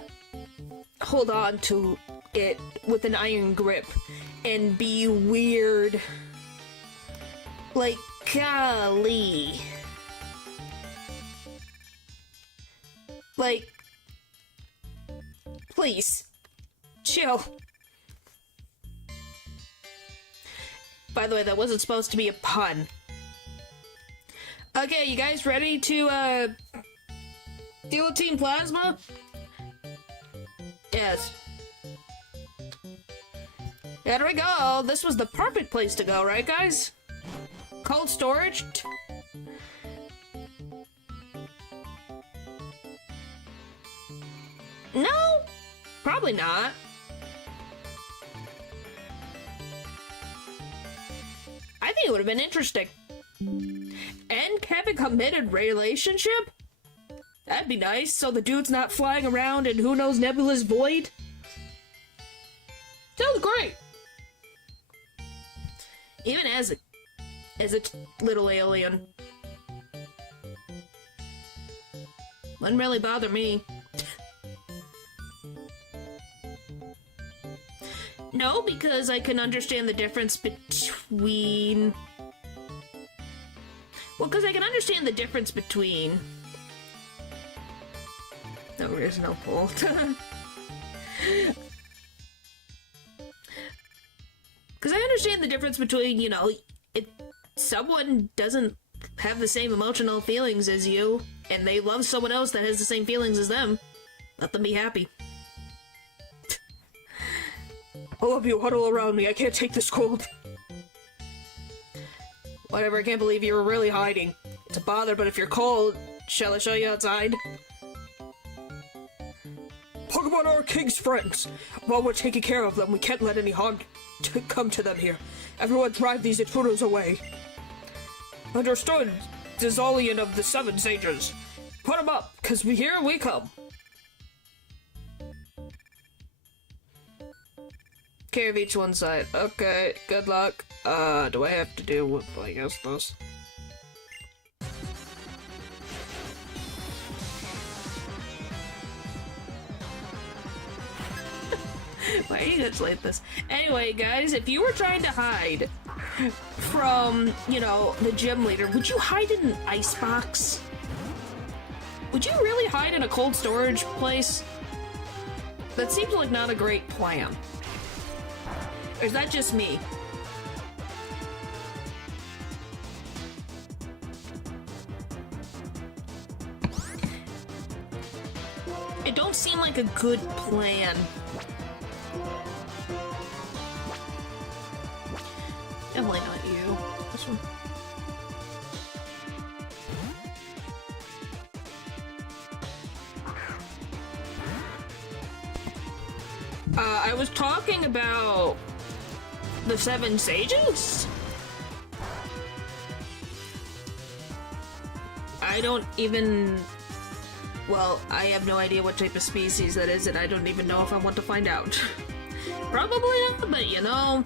hold on to it with an iron grip and be weird. Like, golly. Like, please, chill. By the way, that wasn't supposed to be a pun. Okay, you guys ready to, deal with Team Plasma? Yes. There we go. This was the perfect place to go, right, guys? Cold storage? No, probably not. I think it would have been interesting. And have a committed relationship? That'd be nice, so the dude's not flying around in who knows nebulous void. Sounds great. Even as a little alien. Wouldn't really bother me. No, because I can understand the difference between... Well, because I can understand the difference between... No, there's no fault. Because I understand the difference between, you know, if someone doesn't have the same emotional feelings as you, and they love someone else that has the same feelings as them, let them be happy. I love you, huddle around me, I can't take this cold. Whatever, I can't believe you were really hiding. It's a bother, but if you're cold, shall I show you outside? Pokemon are our king's friends. While we're taking care of them, we can't let any harm come to them here. Everyone drive these intruders away. Understood, Dizolian of the Seven Sages. Put them up, cause here we come. Care of each one side. Okay, good luck. Do I have to deal with, I guess, this? Why are you guys like this? Anyway, guys, if you were trying to hide from, you know, the gym leader, would you hide in an icebox? Would you really hide in a cold storage place? That seems like not a great plan. Or is that just me? It don't seem like a good plan. Definitely not you. This one. I was talking about the 7 sages? I don't even... Well, I have no idea what type of species that is, and I don't even know if I want to find out. Probably not, but you know...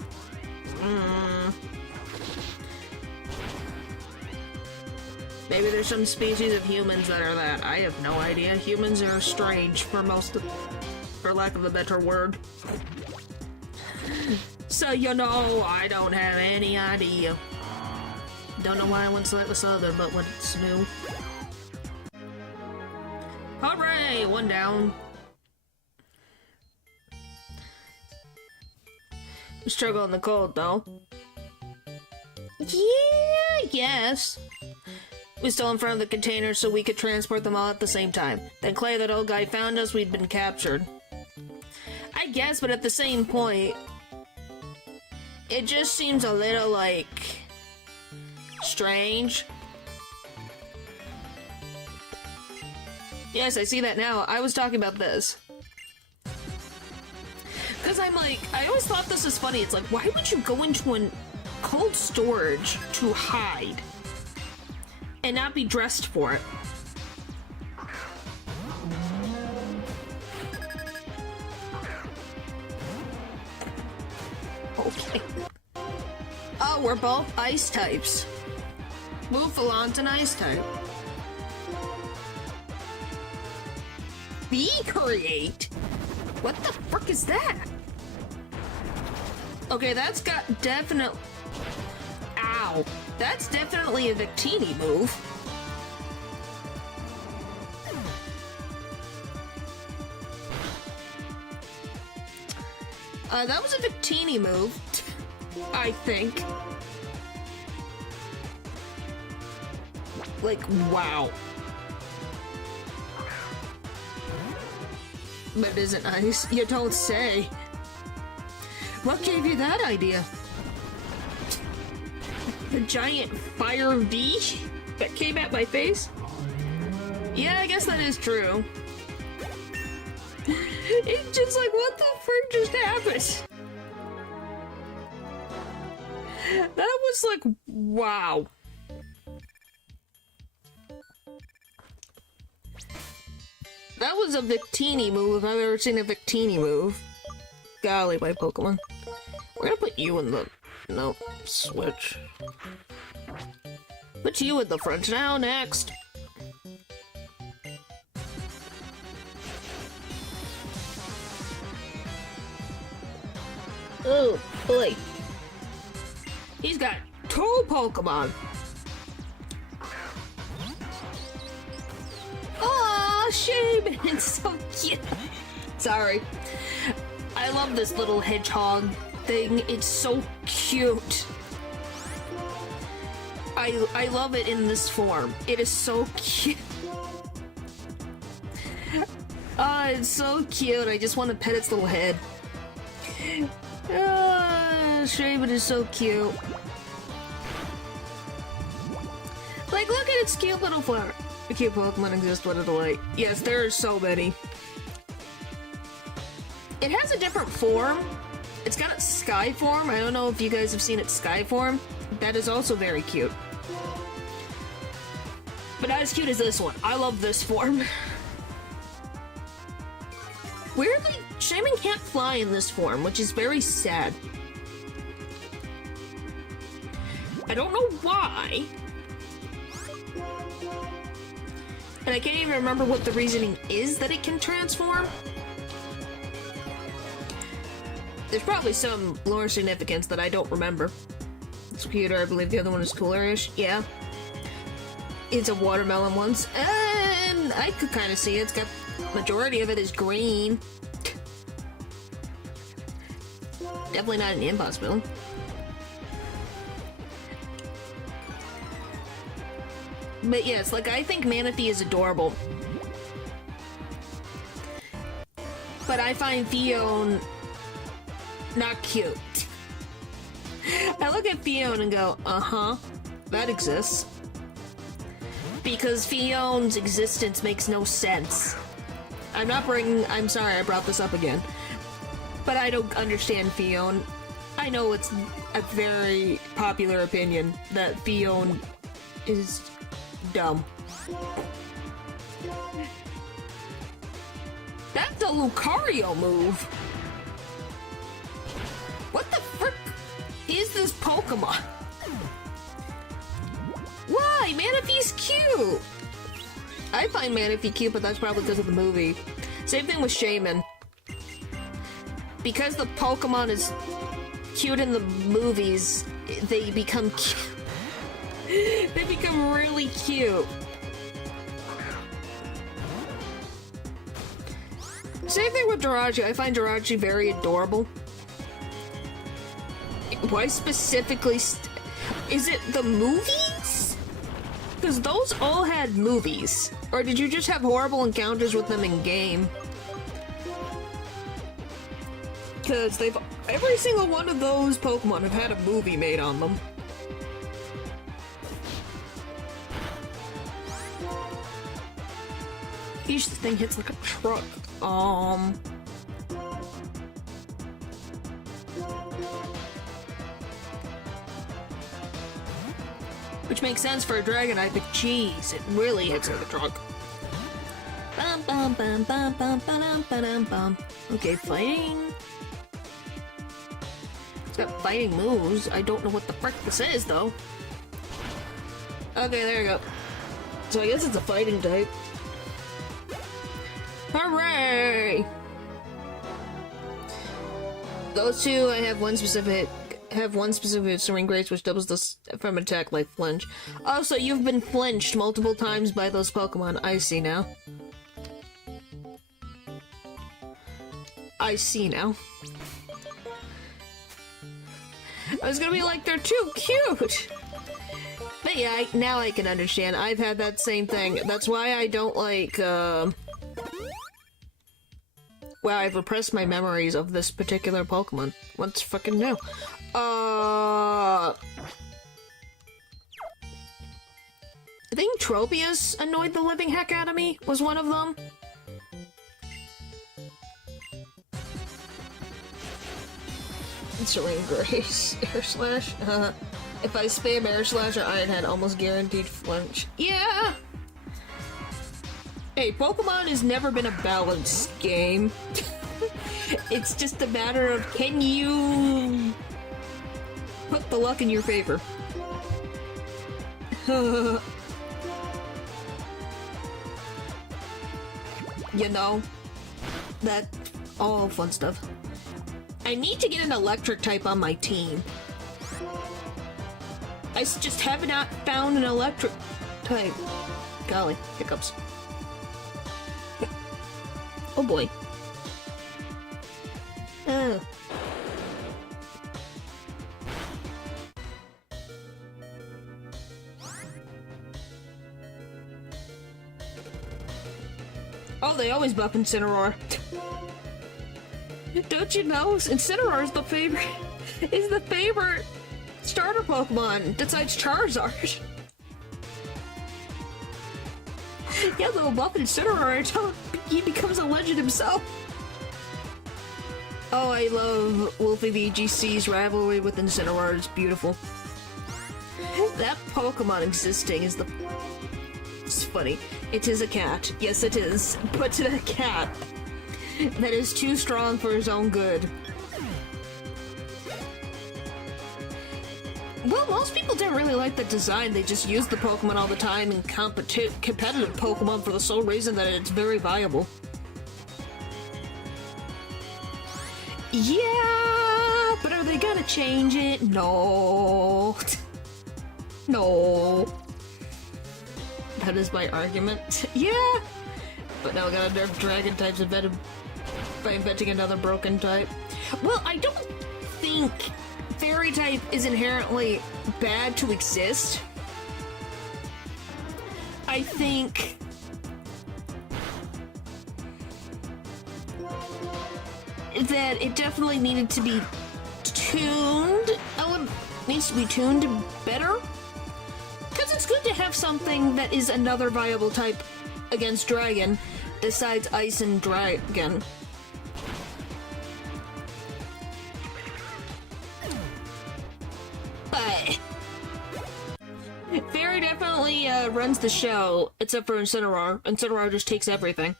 Maybe there's some species of humans that are that. I have no idea. Humans are strange for most of... for lack of a better word. So, you know, I don't have any idea. Don't know why I went slightly southern, but when it's new. Hooray! 1 down. We struggle in the cold, though. Yeah, I guess. We stole in front of the containers so we could transport them all at the same time. Then Clay, that old guy, found us, we'd been captured. I guess, but at the same point, it just seems a little, like, strange. Yes, I see that now. I was talking about this. Because I'm like, I always thought this was funny. It's like, why would you go into a cold storage to hide and not be dressed for it? Okay. Oh, we're both ice types. Muffalon's an ice type. Create? What the frick is that? Okay, that's got definite... Ow. That's definitely a Victini move. That was a Victini move, I think. Like, wow. But is it nice? You don't say. What gave you that idea? The giant fire V that came at my face? Yeah, I guess that is true. It's just like, what the frick just happened? That was like, wow. That was a Victini move if I've ever seen a Victini move. Golly, my Pokemon. We're gonna put you in the... Nope, switch. Put you in the front now, next. Oh, boy. He's got 2 Pokemon. Aw, Shaman, it's so cute. Sorry. I love this little hedgehog thing. It's so cute. I love it in this form. It is so cute. Oh, it's so cute. I just want to pet its little head. Shaman is so cute. Like, look at its cute little flower. The cute Pokemon exist, what a delight. Yes, there are so many. It has a different form. It's got its sky form. I don't know if you guys have seen its sky form. That is also very cute. But not as cute as this one. I love this form. Weirdly, Shaman can't fly in this form, which is very sad. I don't know why. And I can't even remember what the reasoning is that it can transform. There's probably some lore significance that I don't remember. It's cuter, I believe the other one is cooler-ish. Yeah. It's a watermelon once. And I could kind of see it. It's got... majority of it is green. Definitely not an impossible. But yes, like, I think Manaphy is adorable. but I find Fion not cute. I look at Fion and go, uh-huh, that exists. Because Fion's existence makes no sense. I'm sorry I brought this up again. But I don't understand Fion. I know it's a very popular opinion that Fion is dumb. That's a Lucario move! What the frick is this Pokemon? Why? Manaphy's cute! I find Manaphy cute, but that's probably because of the movie. Same thing with Shaman. Because the Pokemon is cute in the movies, they become cute. They become really cute. Same thing with Jirachi. I find Jirachi very adorable. Why specifically? Is it the movies? Because those all had movies. Or did you just have horrible encounters with them in game? Because every single one of those Pokemon have had a movie made on them. Each thing hits like a truck. Which makes sense for a Dragonite, but jeez, it really hits like a truck. Bum bum bum bum bum bum bum bum. Okay, fighting. It's got fighting moves. I don't know what the frick this is, though. Okay, there you go. So I guess it's a fighting type. Hooray! Those two, I have one specific Serene Grace, which doubles this from attack like flinch. Oh, so you've been flinched multiple times by those Pokemon. I see now. I see now. I was gonna be like, they're too cute! But yeah, now I can understand. I've had that same thing. That's why I don't like, well, I've repressed my memories of this particular Pokemon. What's fucking new? I think Tropius annoyed the living heck out of me, was one of them. Serene Grace, Air Slash. If I spam Air Slash or Iron Head, almost guaranteed flinch. Yeah! Hey, Pokemon has never been a balanced game. It's just a matter of, can you put the luck in your favor? You know, that all fun stuff. I need to get an electric type on my team. I just have not found an electric type. Golly, hiccups. Oh boy. Oh, they always buff Incineroar. Don't you know? Incineroar is the favorite starter Pokemon besides Charizard. Yeah, they'll buff Incineroar until he becomes a legend himself. Oh, I love Wolfie VGC's rivalry with Incineroar. It's beautiful. That Pokemon existing is the... It's funny. It is a cat. Yes, it is. But a cat that is too strong for his own good. Well, most people didn't really like the design. They just used the Pokemon all the time in competitive Pokemon for the sole reason that it's very viable. Yeah, but are they gonna change it? No. No. That is my argument. Yeah, but now we gotta nerf Dragon types by inventing another broken type. Well, I don't think Fairy type is inherently bad to exist. I think that it definitely needed to be tuned. Needs to be tuned better. Because it's good to have something that is another viable type against Dragon, besides Ice and Dragon. But Fairy definitely runs the show, except for Incineroar. Incineroar just takes everything.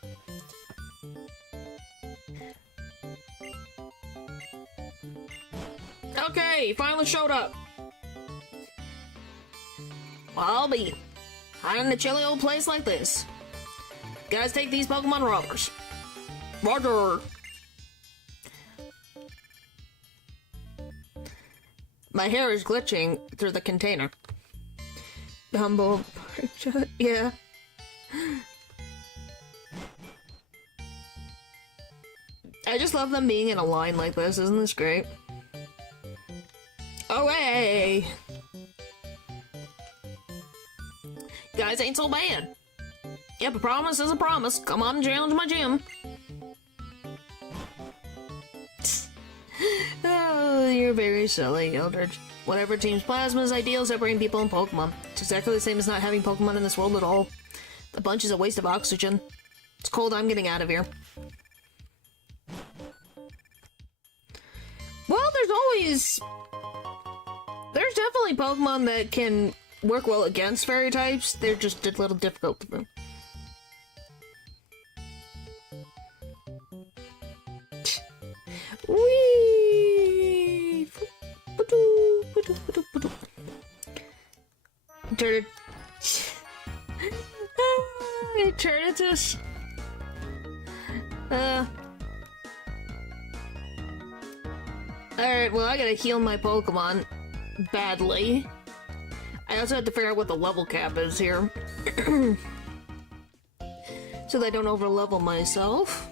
Okay, finally showed up. Well, I'll be hiding in a chilly old place like this. Guys, take these Pokemon robbers. Roger. My hair is glitching through the container. Humble. Yeah. I just love them being in a line like this. Isn't this great? Oh, hey! Guys ain't so bad. Yep, a promise is a promise. Come on and challenge my gym. Oh, you're very silly, Eldritch. Whatever team's plasma is ideal, separating people and Pokemon. It's exactly the same as not having Pokemon in this world at all. The bunch is a waste of oxygen. It's cold, I'm getting out of here. Well, there's definitely Pokemon that can work well against fairy types. They're just a little difficult to do. Whee! Eternatus. Alright, well, I gotta heal my Pokemon badly. I also have to figure out what the level cap is here. So that I don't overlevel myself.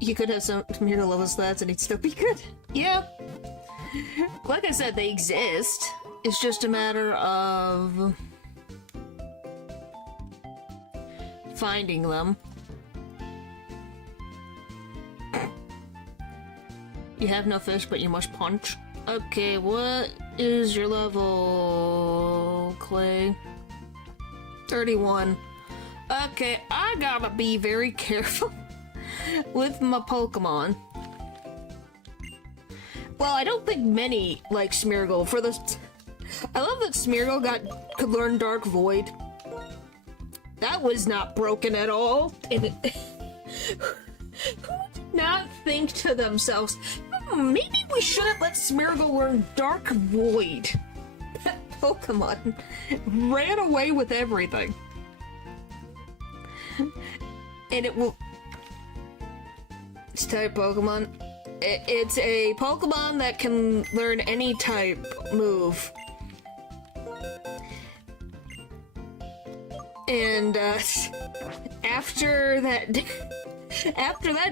You could have some hero level stats and it'd still be good. Yeah. Like I said, they exist. It's just a matter of finding them. You have no fish, but you must punch. Okay, what is your level, Clay? 31. Okay, I gotta be very careful with my Pokemon. Well, I don't think many like Smeargle. For the, I love that Smeargle could learn Dark Void. That was not broken at all. And who did not think to themselves, maybe we shouldn't let Smeargle learn Dark Void. That Pokemon ran away with everything. And it will... It's type Pokemon. It's a Pokemon that can learn any type move. And, after that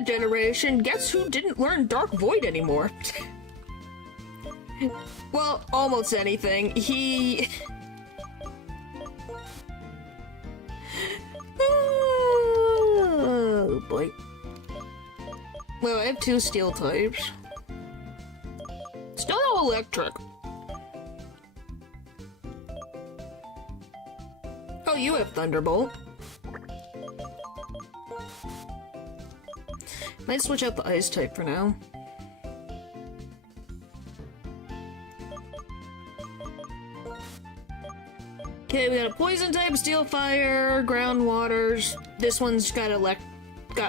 generation, guess who didn't learn Dark Void anymore? Well, almost anything. Oh, boy. Well, I have 2 steel types. Still no electric. Oh, you have Thunderbolt. Might switch out the ice type for now. Okay, we got a poison type, steel fire, ground waters. This one's got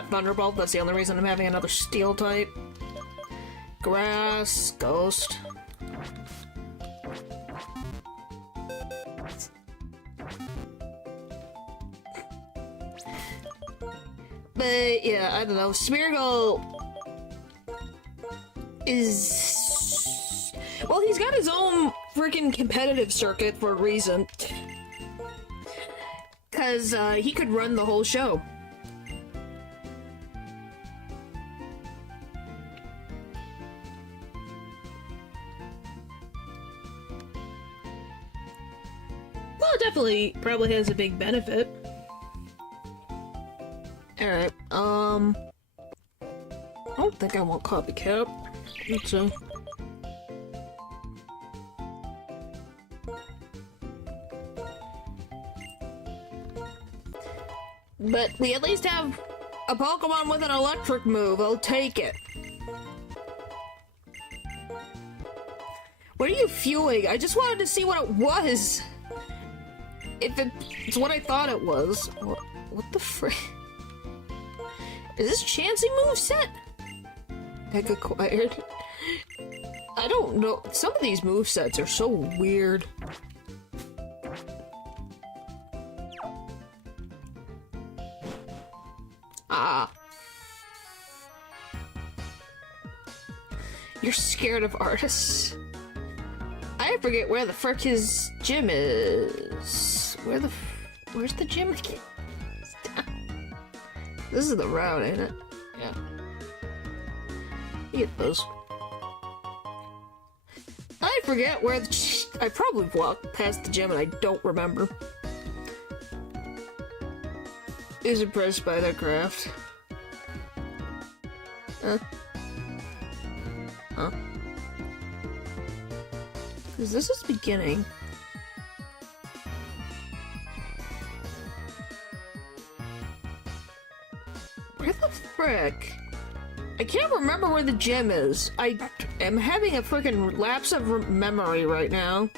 Thunderbolt. That's the only reason I'm having another steel type. Grass, ghost. But yeah, I don't know. Smeargle is... Well, he's got his own freaking competitive circuit for a reason. Because he could run the whole show. Well, it definitely probably has a big benefit. Alright, I don't think I want copycat. Let's see. But we at least have a Pokemon with an electric move. I'll take it. What are you fueling? I just wanted to see what it was. If it's what I thought it was. What the frick? Is this Chansey moveset? Egg acquired. I don't know. Some of these movesets are so weird. Ah. You're scared of artists. I forget where the frick his gym is. Where's the gym again? This is the route, ain't it? Yeah. You get those. I forget where I probably walked past the gym and I don't remember. Is impressed by their craft. Huh? Huh? Is this the beginning? Where the frick? I can't remember where the gym is. I am having a freaking lapse of memory right now.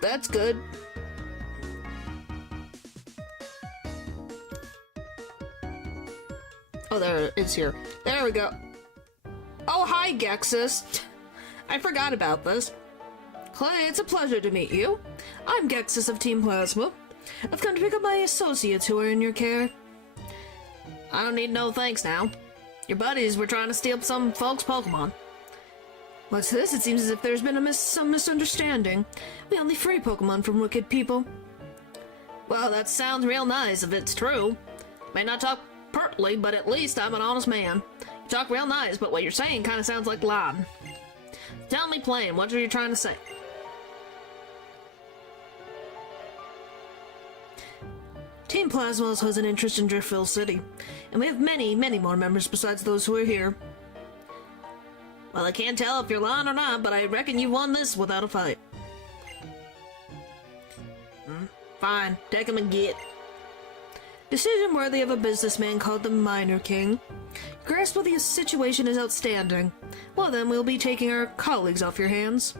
That's good. Oh, there, it's here. There we go. Oh, hi, Gexus. I forgot about this. Clay, it's a pleasure to meet you. I'm Gexus of Team Plasma. I've come to pick up my associates who are in your care. I don't need no thanks now. Your buddies were trying to steal some folks' Pokemon. What's this? It seems as if there's been some misunderstanding. We only free Pokemon from wicked people. Well, that sounds real nice if it's true. May not talk pertly, but at least I'm an honest man. You talk real nice, but what you're saying kind of sounds like lying. Tell me plain, what are you trying to say? Team Plasma has an interest in Driftville City, and we have many, many more members besides those who are here. Well, I can't tell if you're lying or not, but I reckon you won this without a fight. Fine, take him and get. Decision worthy of a businessman called the Minor King. Grasp of the situation is outstanding. Well then, we'll be taking our colleagues off your hands.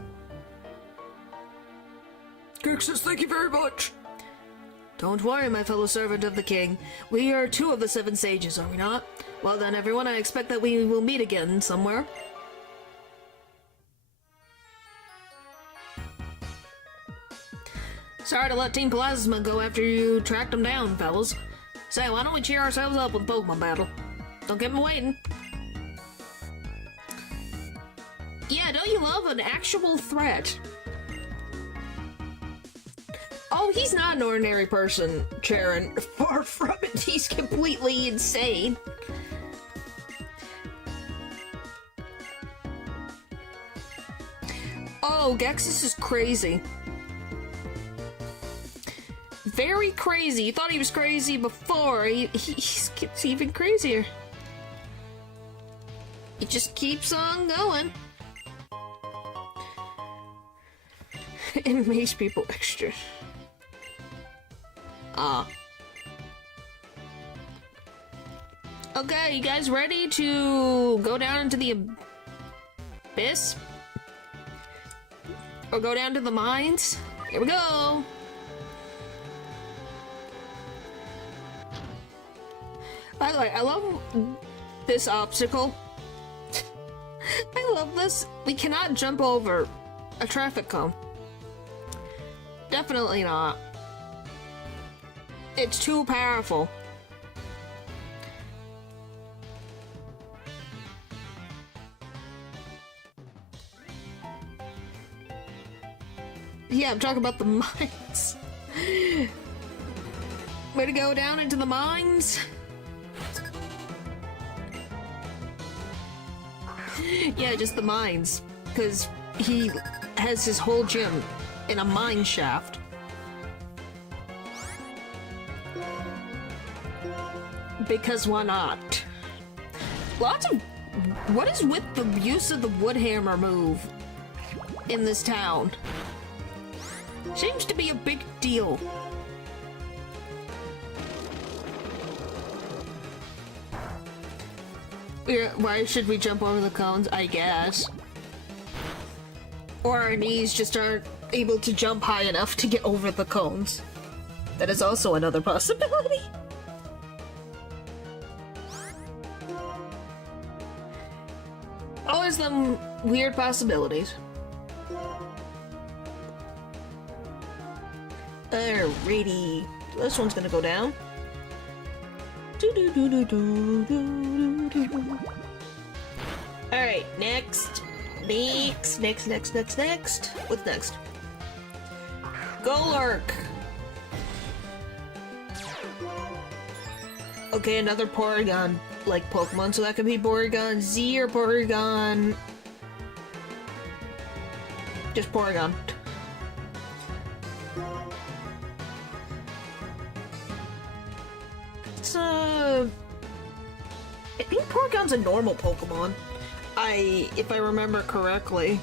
Gexus, thank you very much. Don't worry, my fellow servant of the king. We are 2 of the 7 sages, are we not? Well then, everyone, I expect that we will meet again somewhere. Sorry to let Team Plasma go after you tracked them down, fellas. Say, why don't we cheer ourselves up with Pokemon battle? Don't keep me waiting. Yeah, don't you love an actual threat? Oh, he's not an ordinary person, Charon. Far from it, he's completely insane. Oh, Gexus is crazy. Very crazy. You thought he was crazy before. He gets even crazier. He just keeps on going. It makes people extra. Okay, you guys ready to go down into the abyss? Or go down to the mines? Here we go! By the way, I love this obstacle. I love this. We cannot jump over a traffic cone. Definitely not. It's too powerful. Yeah, I'm talking about the mines. Way to go down into the mines. Yeah, just the mines. Because he has his whole gym in a mine shaft. because why not? Lots of... What is with the use of the wood hammer move in this town? Seems to be a big deal. Why should we jump over the cones? I guess. Or our knees just aren't able to jump high enough to get over the cones. That is also another possibility. Always them weird possibilities. Alrighty. This one's gonna go down. Alright, next. Next. What's next? Golark! Okay, another Porygon like Pokemon, so that could be Porygon Z or Porygon... Just Porygon. It's I think Porygon's a normal Pokemon. If I remember correctly.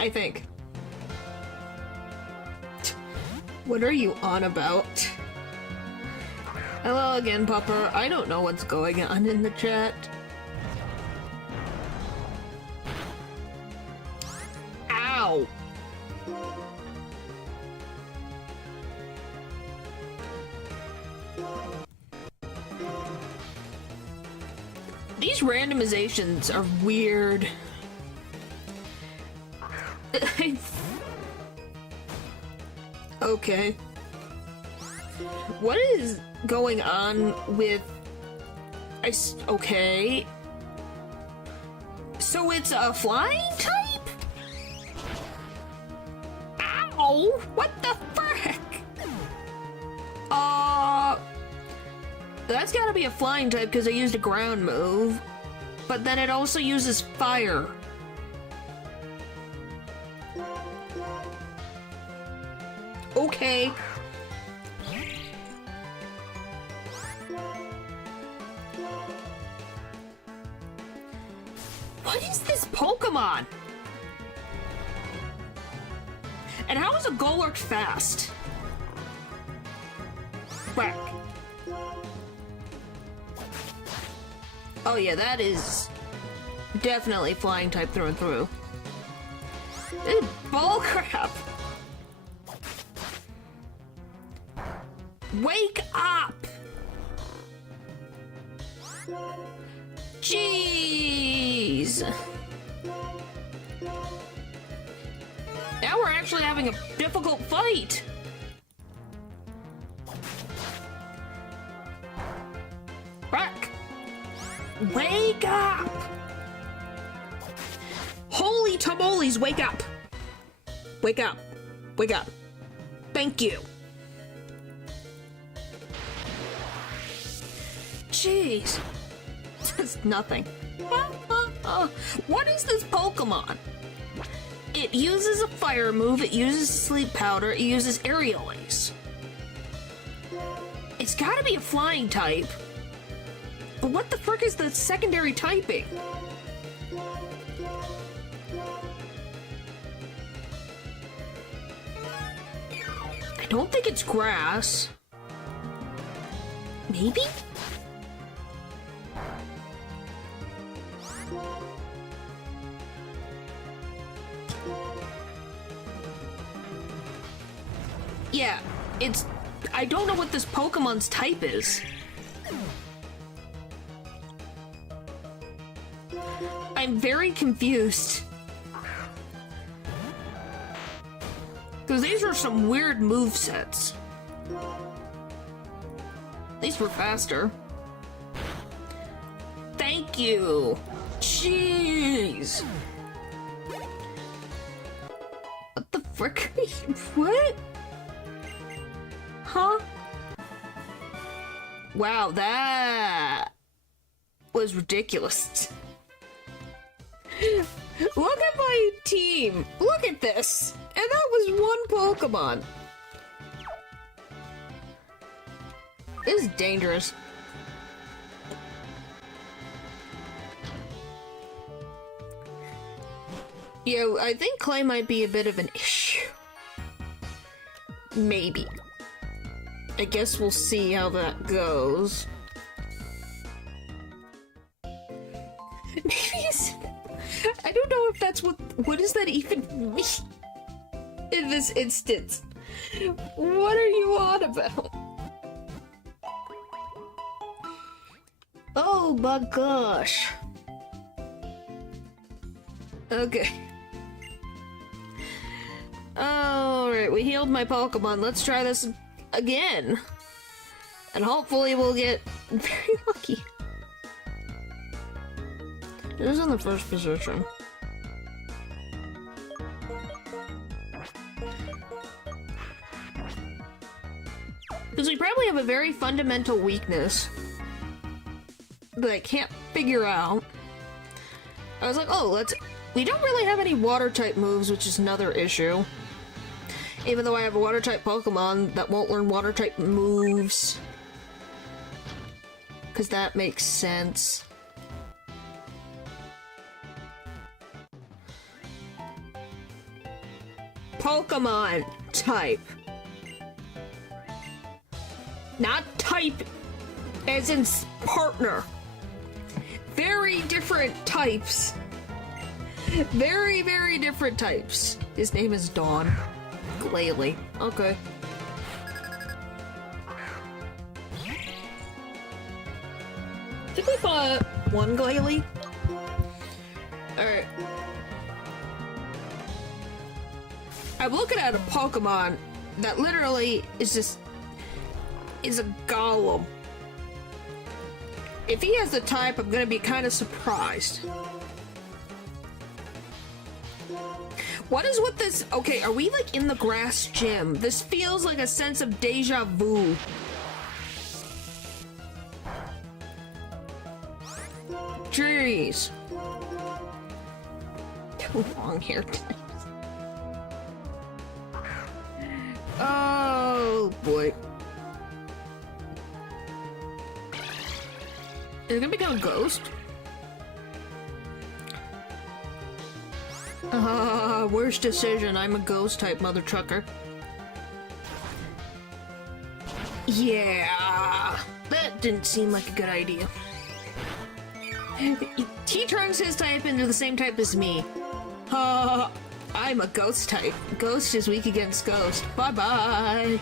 I think. What are you on about? Hello again, Pupper. I don't know what's going on in the chat. Ow! These randomizations are weird. Okay. What is going on with... Okay. So it's a flying type? Ow! What the frick? That's gotta be a flying type because I used a ground move. But then it also uses fire. Okay. What is this Pokemon? And how is a Golurk fast? Whack. Oh yeah, that is definitely flying type through and through. This is bullcrap. Wake up! Jeez! Now we're actually having a difficult fight! Back! Wake up! Holy tamales, wake up! Wake up. Wake up. Thank you. Jeez. That's nothing. What is this Pokemon? It uses a fire move, it uses sleep powder, it uses aerial ace. It's gotta be a flying type. But what the frick is the secondary typing? I don't think it's grass. Maybe? Yeah, it's... I don't know what this Pokemon's type is. I'm very confused. Because these are some weird movesets. These were faster. Thank you! Jeez! What the frick? What? Huh? Wow, that was ridiculous. Look at my team. Look at this. And that was one Pokemon. This is dangerous. Yeah, I think clay might be a bit of an issue. Maybe. I guess we'll see how that goes. Maybe it's... I don't know if that's what does that even mean in this instance? What are you on about? Oh my gosh. Okay. Alright, we healed my Pokemon. Let's try this again. And hopefully we'll get very lucky. It was in the first position. Because we probably have a very fundamental weakness that I can't figure out. I was like, oh, we don't really have any water-type moves, which is another issue. Even though I have a water-type Pokemon that won't learn water-type moves. Because that makes sense. Pokemon type. Not type as in partner. Very different types. Very, very different types. His name is Dawn. Glalie. Okay. I think we fought one Glalie. Alright. I'm looking at a Pokemon that literally is a golem. If he has the type, I'm gonna be kind of surprised. What is with this? Okay, are we like in the grass gym? This feels like a sense of deja vu. Jeez. Long hair. Oh boy. Is it gonna become a ghost? Worst decision. I'm a ghost type mother trucker. Yeah, that didn't seem like a good idea. He turns his type into the same type as me. I'm a ghost type. Ghost is weak against ghost. Bye-bye.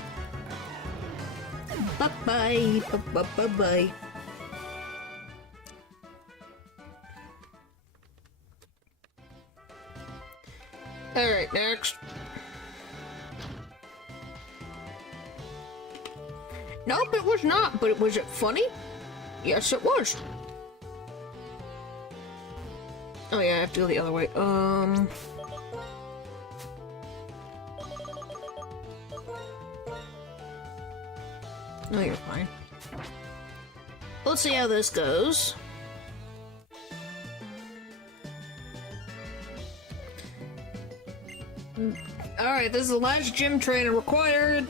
Bye-bye. Bye-bye. Alright, next. Nope, it was not, but was it funny? Yes, it was. Oh yeah, I have to go the other way. No, you're fine. Let's see how this goes. Alright, this is the last gym trainer required.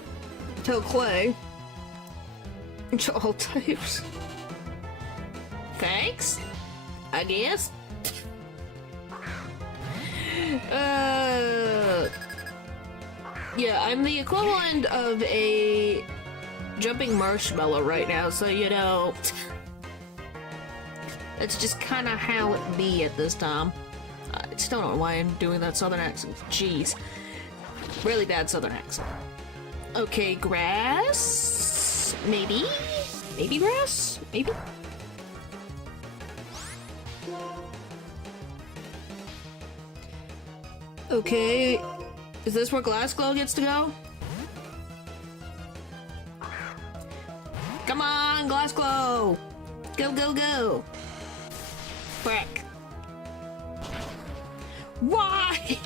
Till Clay. To all types. Thanks? I guess? Yeah, I'm the equivalent of a jumping marshmallow right now, so you know... That's just kinda how it be at this time. I still don't know why I'm doing that southern accent. Jeez. Really bad southern accent. Okay, grass? Maybe? Maybe grass? Maybe? Okay. Is this where Glass Glow gets to go? Come on, Glass Glow! Go, go, go! Frick. Why?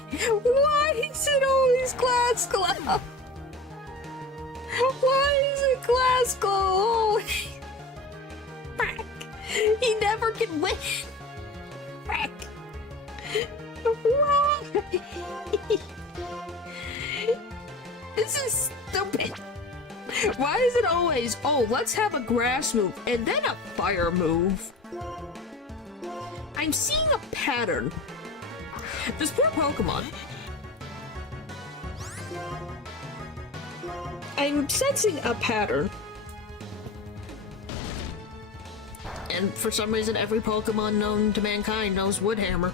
Why is it always Glass Glow? Why is it Glass Glow? Frick. He never can win. Frick. Why? Why is it always, oh, let's have a grass move and then a fire move? I'm seeing a pattern. This poor Pokemon. I'm sensing a pattern. And for some reason, every Pokemon known to mankind knows Woodhammer.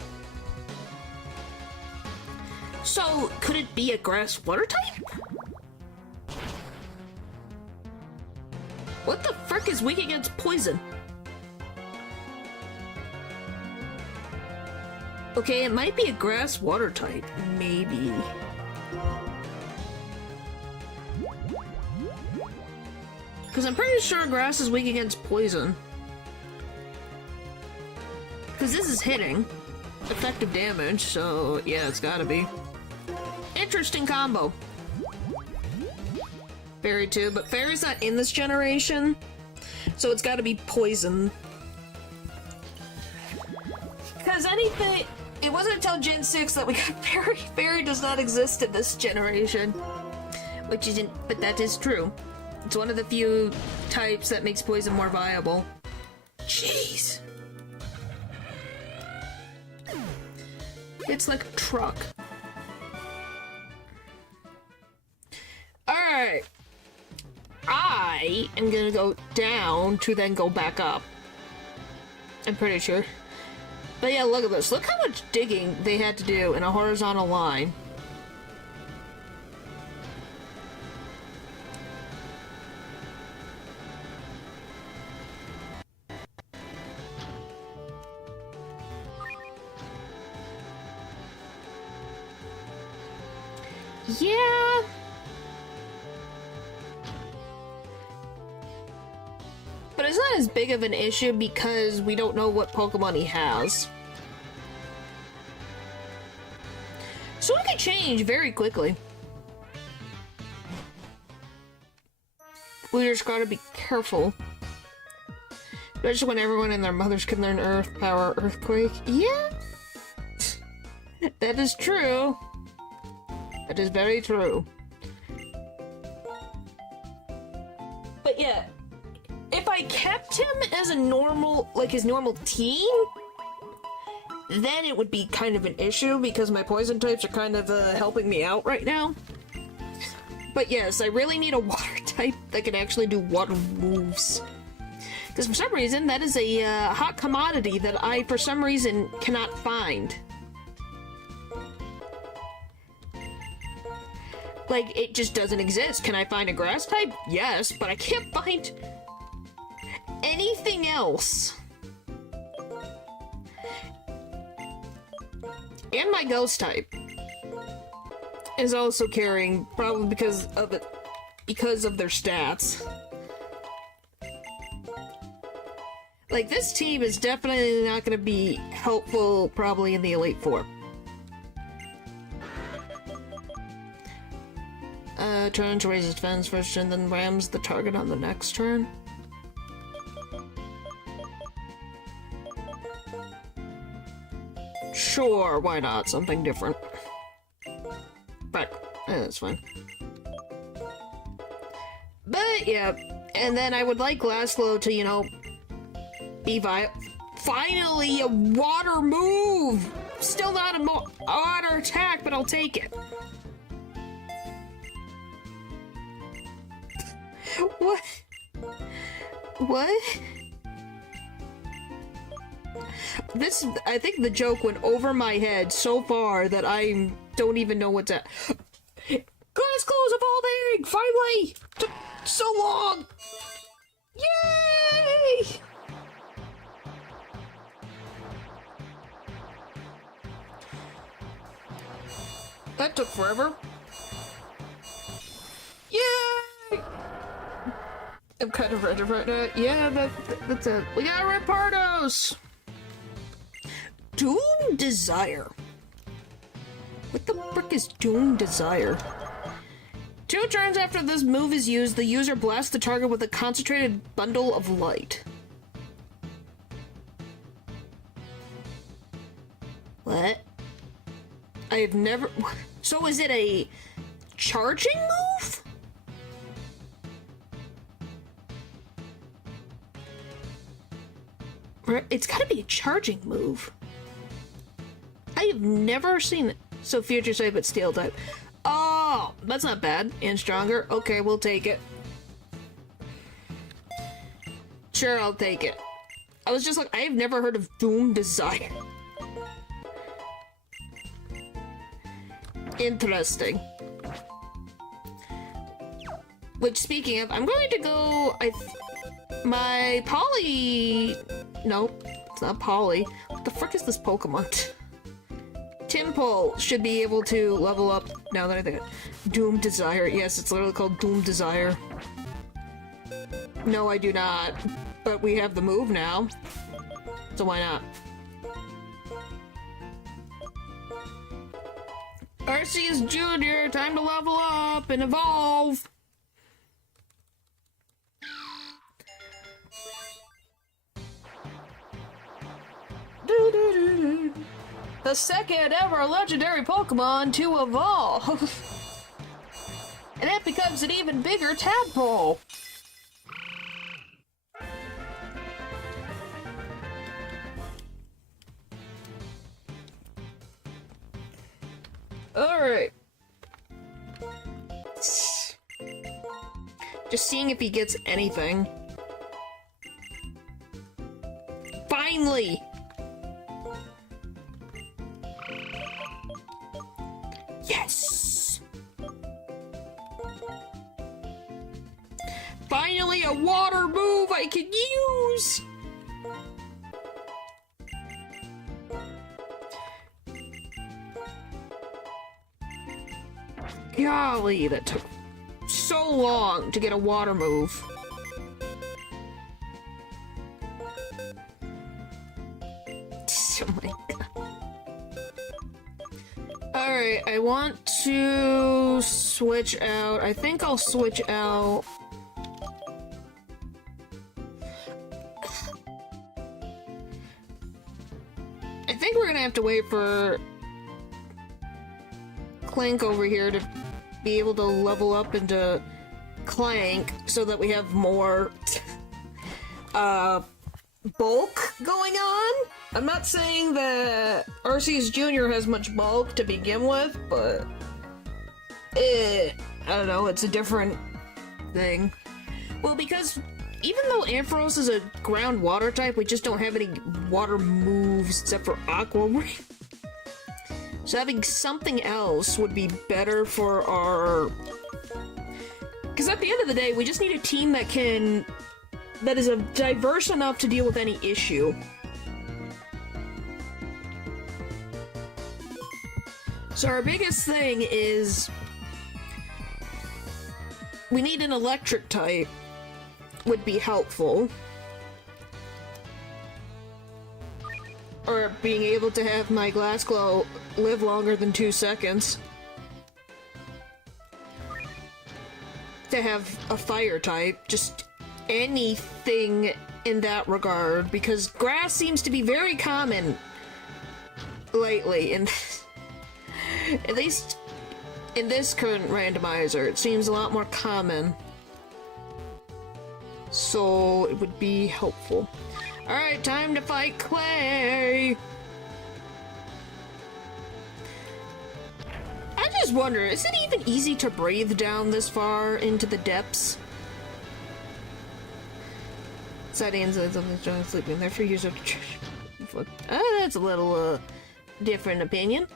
So, could it be a grass water type? What the frick is weak against poison? Okay, it might be a grass water type. Maybe. Because I'm pretty sure grass is weak against poison. Because this is hitting. Effective damage, so yeah, it's gotta be. Interesting combo. Fairy too, but Fairy's not in this generation, so it's gotta be poison. Because anything... It wasn't until Gen 6 that we got Fairy. Fairy does not exist in this generation. Which isn't... But that is true. It's one of the few types that makes poison more viable. Jeez. It's like a truck. Alright. I am gonna go down to then go back up. I'm pretty sure. But yeah, look at this. Look how much digging they had to do in a horizontal line. Yeah. But it's not as big of an issue because we don't know what Pokemon he has. So it can change very quickly. We just gotta be careful. Especially when everyone and their mothers can learn Earth Power Earthquake. Yeah. That is true. That is very true. But yeah, if I kept him as a normal, like his normal team, then it would be kind of an issue because my poison types are kind of helping me out right now. But yes, I really need a water type that can actually do water moves. Because for some reason, that is a hot commodity that I, for some reason, cannot find. Like, it just doesn't exist. Can I find a grass type? Yes, but I can't find anything else. And my ghost type is also carrying, probably because of it, because of their stats. Like, this team is definitely not going to be helpful, probably in the Elite Four. Turn to raise its defense first and then rams the target on the next turn. Sure, why not? Something different. But, that's fine. But, yeah. And then I would like Laszlo to, you know, be finally a water move! Still not a water attack, but I'll take it. What? What? This, I think the joke went over my head so far that I don't even know what's at. Glass clothes evolving! Finally! Took so long! Yay! That took forever. Yay! I'm kind of ready right now. Yeah, that's it. We got Rapardos! Doom Desire. What the frick is Doom Desire? 2 turns after this move is used, the user blasts the target with a concentrated bundle of light. What? I have never... So is it a charging move? Or it's gotta be a charging move. I have never seen it. So future type but steel type. Oh, that's not bad. And stronger. Okay, we'll take it. Sure, I'll take it. I was just like, I have never heard of Doom Desire. Interesting. Which, speaking of, I'm going to go... my Polly... Nope, it's not Polly. What the frick is this Pokemon? Timpo should be able to level up now that I think Doom Desire. Yes, it's literally called Doom Desire. No, I do not. But we have the move now. So why not? Arceus Jr., time to level up and evolve! The second ever legendary Pokemon to evolve! And it becomes an even bigger tadpole! Alright. Just seeing if he gets anything. Finally! Yes! Finally a water move I can use! Golly, that took so long to get a water move. Oh my god. Alright, I want to switch out. I think I'll switch out. I think we're gonna have to wait for Clank over here to be able to level up into Clank so that we have more bulk going on. I'm not saying that Arceus Jr. has much bulk to begin with, but I don't know, it's a different thing. Well, because even though Ampharos is a ground water type, we just don't have any water moves except for Aqua Ring. So having something else would be better for our... Because at the end of the day, we just need a team that is diverse enough to deal with any issue. So our biggest thing is... we need an electric type. Would be helpful. Or being able to have my Glass Glow live longer than 2 seconds. To have a fire type, just anything in that regard, because grass seems to be very common lately, and at least in this current randomizer, it seems a lot more common. So it would be helpful. Alright, time to fight Clay! I just wonder, is it even easy to breathe down this far into the depths? Settings and something's sleeping there for years after church. That's a little, different opinion.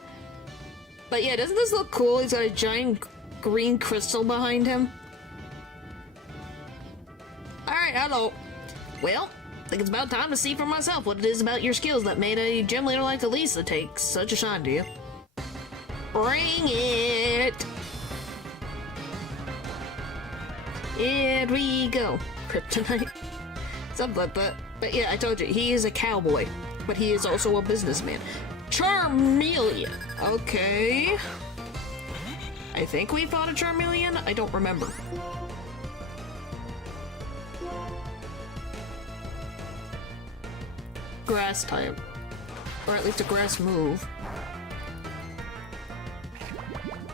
But yeah, doesn't this look cool? He's got a giant green crystal behind him. Alright, hello. Well, I think it's about time to see for myself what it is about your skills that made a gym leader like Elisa take such a shine to you. Bring it! Here we go. Kryptonite. Something like that. But yeah, I told you, he is a cowboy. But he is also a businessman. Charmeleon! Okay. I think we fought a Charmeleon? I don't remember. Grass type. Or at least a grass move.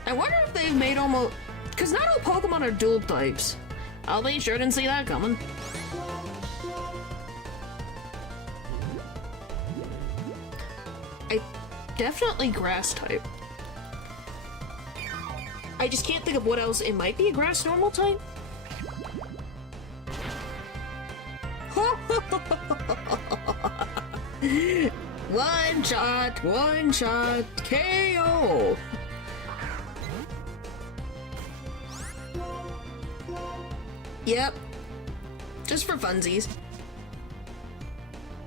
I wonder if they've made almost... because not all Pokemon are dual types. I'll be sure didn't see that coming. Definitely grass type. I just can't think of what else. It might be a grass normal type. One shot, KO. Yep. Just for funsies.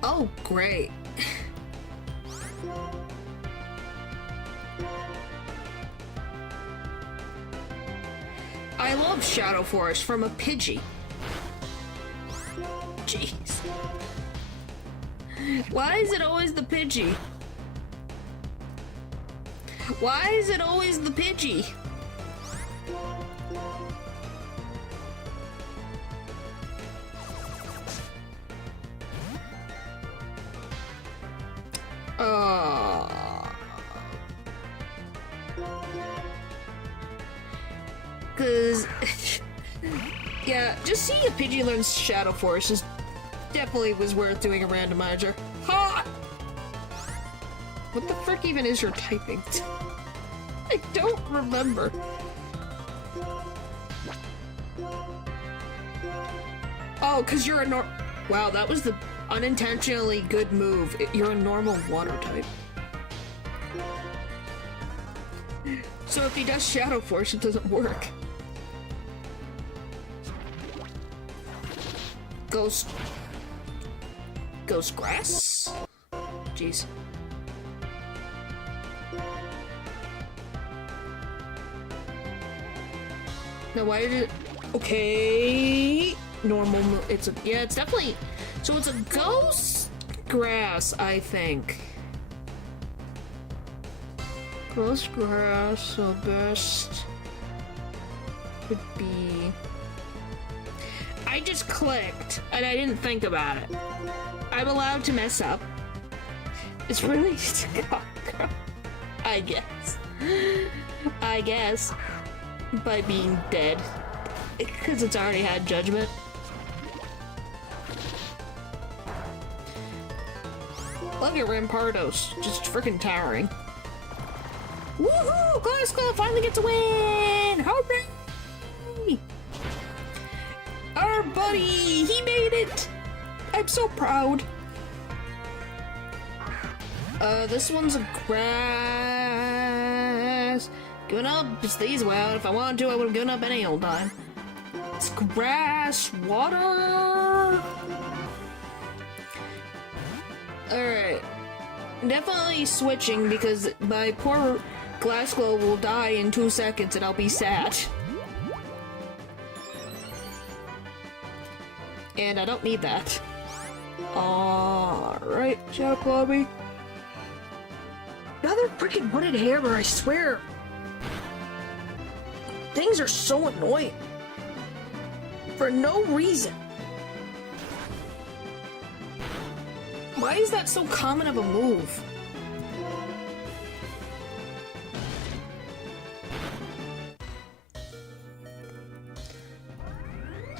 Oh, great. I love Shadow Forest from a Pidgey. Jeez. Why is it always the Pidgey? Why is it always the Pidgey? Cause yeah, just seeing a Pidgey learn Shadow Force is definitely was worth doing a randomizer. Ha! What the frick even is your typing? I don't remember. Oh, cause you're a wow, that was the unintentionally good move. You're a normal water type. So if he does Shadow Force, it doesn't work. Ghost grass? Jeez. Now why did it... Okay... Normal... It's a... Yeah, it's definitely... So it's a ghost grass, I think. Ghost grass, so best... would be... I just clicked, and I didn't think about it. I'm allowed to mess up. It's really just a cockroach. I guess. I guess. By being dead. Because it's already had judgment. Look at Rampardos. Just freaking towering. Woohoo! Glass Club finally gets a win! Hooray! Our buddy! He made it! I'm so proud. This one's a grass. Giving up just these well. If I wanted to, I would have given up any old time. It's grass, water. Alright. Definitely switching because my poor Glassglow will die in 2 seconds and I'll be sad. And I don't need that. Alright, Shadow Clubby. Another freaking wooded hammer, I swear. Things are so annoying. For no reason. Why is that so common of a move?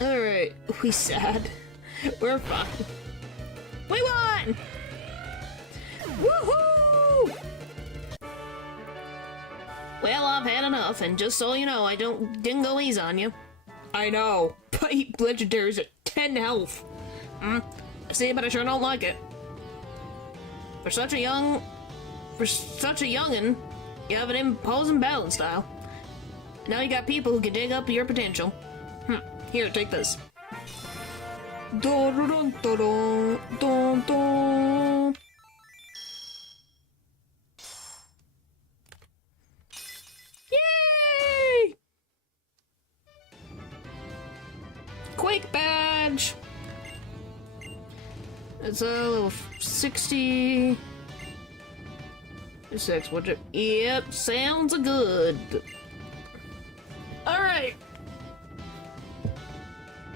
Alright, we sad. We're fine. We won! Woohoo! Well, I've had enough, and just so you know, I didn't go easy on you. I know, but legendary's at 10 health. See, but I sure don't like it. For such a youngin', you have an imposing battle style. Now you got people who can dig up your potential. Here, take this. Dun, dun, dun, dun, dun, dun. Yay! Quake badge. It's a little 60. 6. Would you? Yep, sounds good. All right.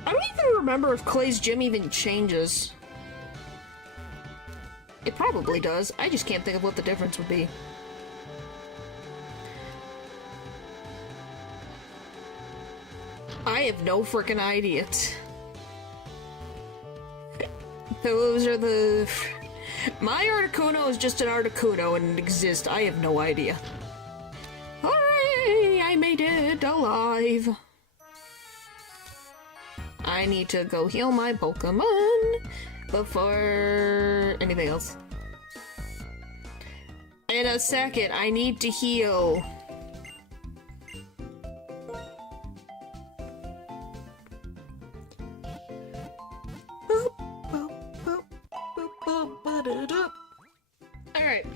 I don't even remember if Clay's gym even changes. It probably does. I just can't think of what the difference would be. I have no freaking idea. Those are the... My Articuno is just an Articuno and it exists. I have no idea. Hooray! I made it alive. I need to go heal my Pokemon before anything else. In a second, I need to heal. Alright.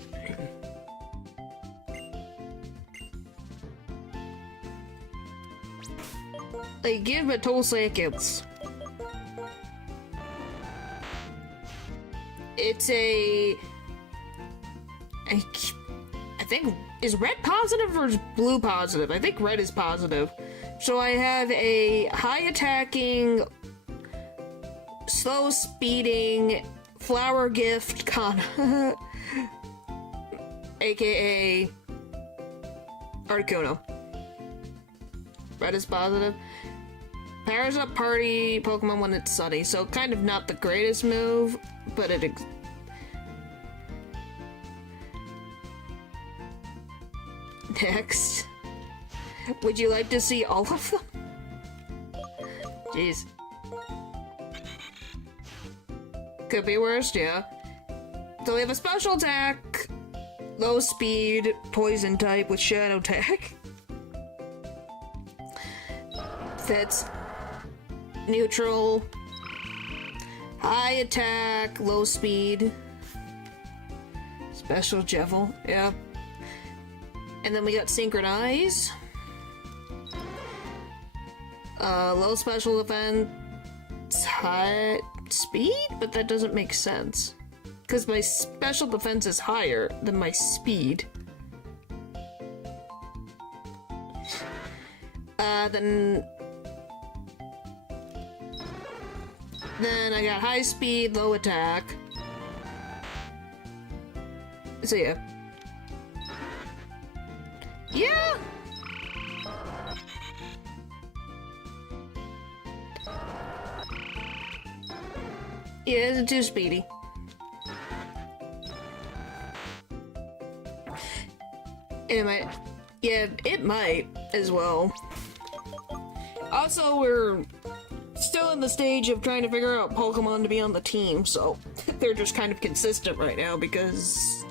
They give it 2 seconds. It's a... I think... Is red positive or is blue positive? I think red is positive. So I have a high attacking, slow speeding, flower gift Kana. AKA... Articuno. Red is positive. Powers up party Pokemon when it's sunny, so kind of not the greatest move, but it Next. Would you like to see all of them? Jeez. Could be worse, yeah. So we have a special attack, low speed, poison type with shadow tag. Fits. Neutral, high attack, low speed, special Jevil, yeah. And then we got Synchronize, low special defense, high speed, but that doesn't make sense because my special defense is higher than my speed. Then I got high speed, low attack. So yeah. Yeah! Yeah, it's too speedy. It might. Yeah, it might as well. Also, we're still in the stage of trying to figure out Pokemon to be on the team, so they're just kind of consistent right now because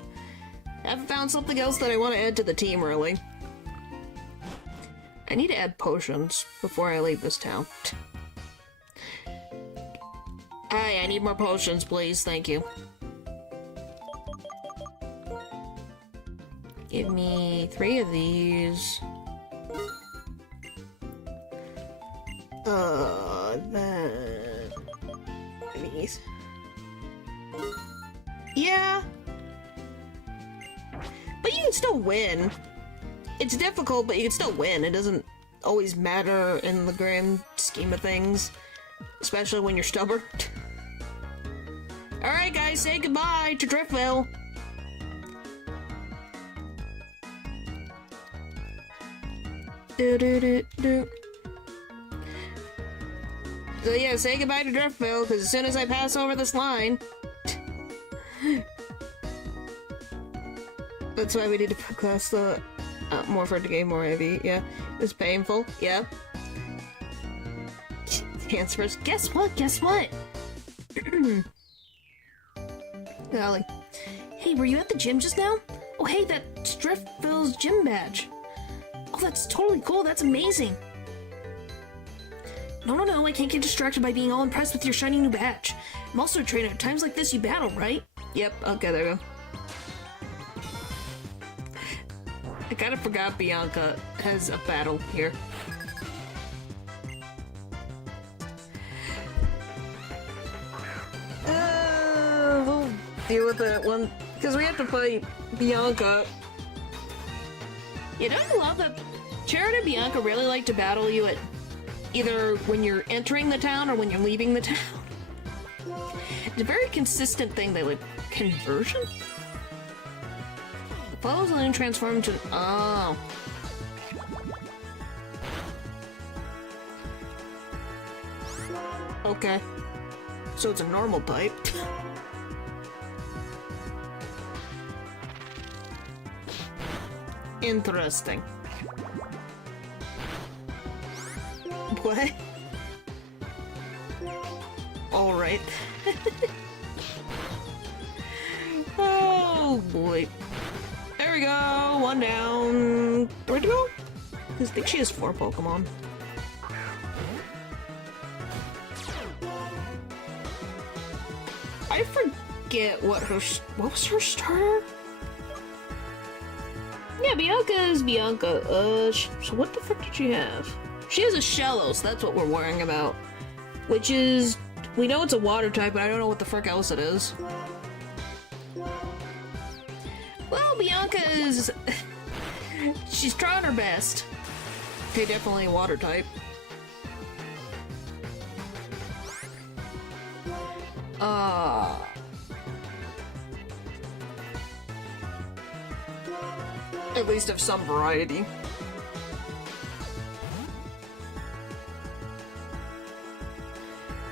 I haven't found something else that I want to add to the team, really. I need to add potions before I leave this town. Hi, I need more potions, please. Thank you. Give me 3 of these. These. Yeah. But you can still win. It's difficult, but you can still win. It doesn't always matter in the grand scheme of things. Especially when you're stubborn. Alright guys, say goodbye to Driftville. Do. So yeah, say goodbye to Driftville, because as soon as I pass over this line... That's why we need to class the... more for the game, more heavy, yeah. It's painful, yeah. Hands first. Guess what? Guess what? Golly. Hey, were you at the gym just now? Oh hey, that's Driftville's gym badge. Oh, that's totally cool, that's amazing. No, I can't get distracted by being all impressed with your shiny new badge. I'm also a trainer. At times like this, you battle, right? Yep, okay, there we go. I kind of forgot Bianca has a battle here. We'll deal with that one, because we have to fight Bianca. You don't love that Jared and Bianca really like to battle you at either when you're entering the town or when you're leaving the town. It's a very consistent thing. They like conversion. The followers will then transform into an oh. Okay. So it's a normal type. Interesting. What? Alright. Oh boy. There we go, one down. Where'd you go? I think she has 4 Pokemon. I forget what was her starter? Yeah, Bianca is Bianca. So what the frick did she have? She has a Shellos, that's what we're worrying about. Which is, we know it's a water type, but I don't know what the frick else it is. Well, Bianca is... she's trying her best. Okay, definitely a water type. At least of some variety.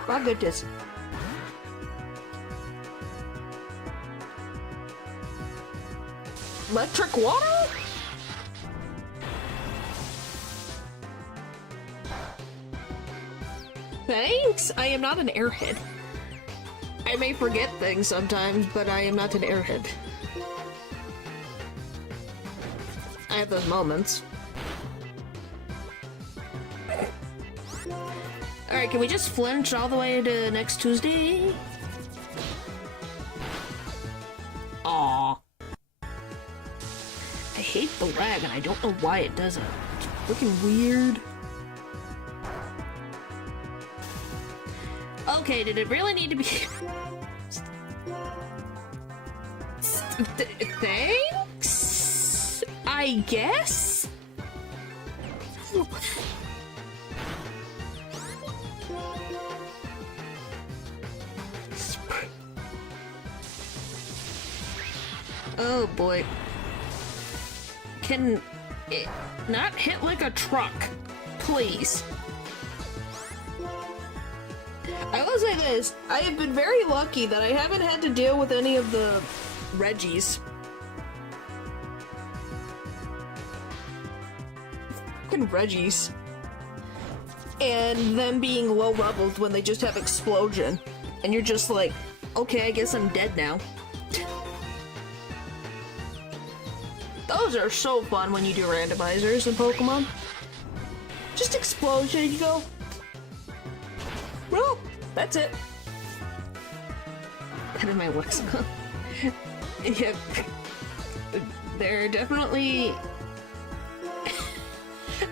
My goodness. Electric water? Thanks! I am not an airhead. I may forget things sometimes, but I am not an airhead. I have those moments. Alright, can we just flinch all the way to next Tuesday? Aww. I hate the lag and I don't know why it does it. It's freaking weird. Okay, did it really need to be... Thanks? I guess? Oh boy. Can it not hit like a truck? Please. I will say this, I have been very lucky that I haven't had to deal with any of the Reggies. Fucking Reggies. And them being low levels when they just have explosion. And you're just like, okay, I guess I'm dead now. Those are so fun when you do randomizers in Pokemon. Just explosion, you go, well, that's it. That is my lexicon. Yep. They're definitely...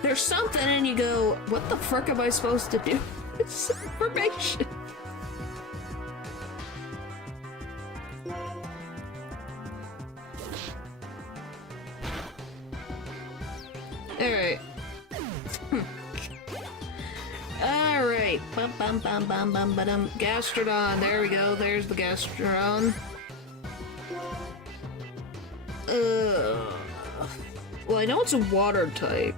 There's something and you go, what the frick am I supposed to do? It's information. Alright. Alright. Bum bum bum bum bum ba-dum. Gastrodon. There we go. There's the Gastrodon. Well, I know it's a water type.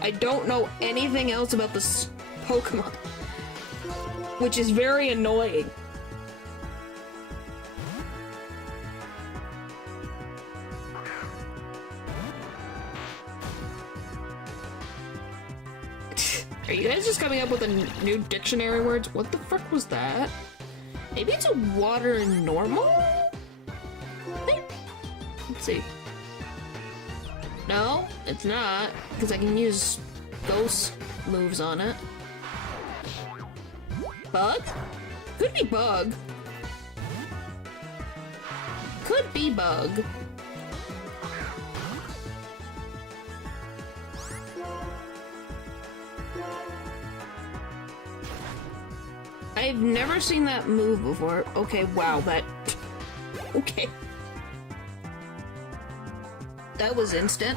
I don't know anything else about this Pokemon. Which is very annoying. Are you guys just coming up with a new dictionary words? What the frick was that? Maybe it's a water normal? Let's see. No, it's not, because I can use ghost moves on it. Bug? Could be bug. Could be bug. I've never seen that move before. Okay, wow, that... Okay. That was instant.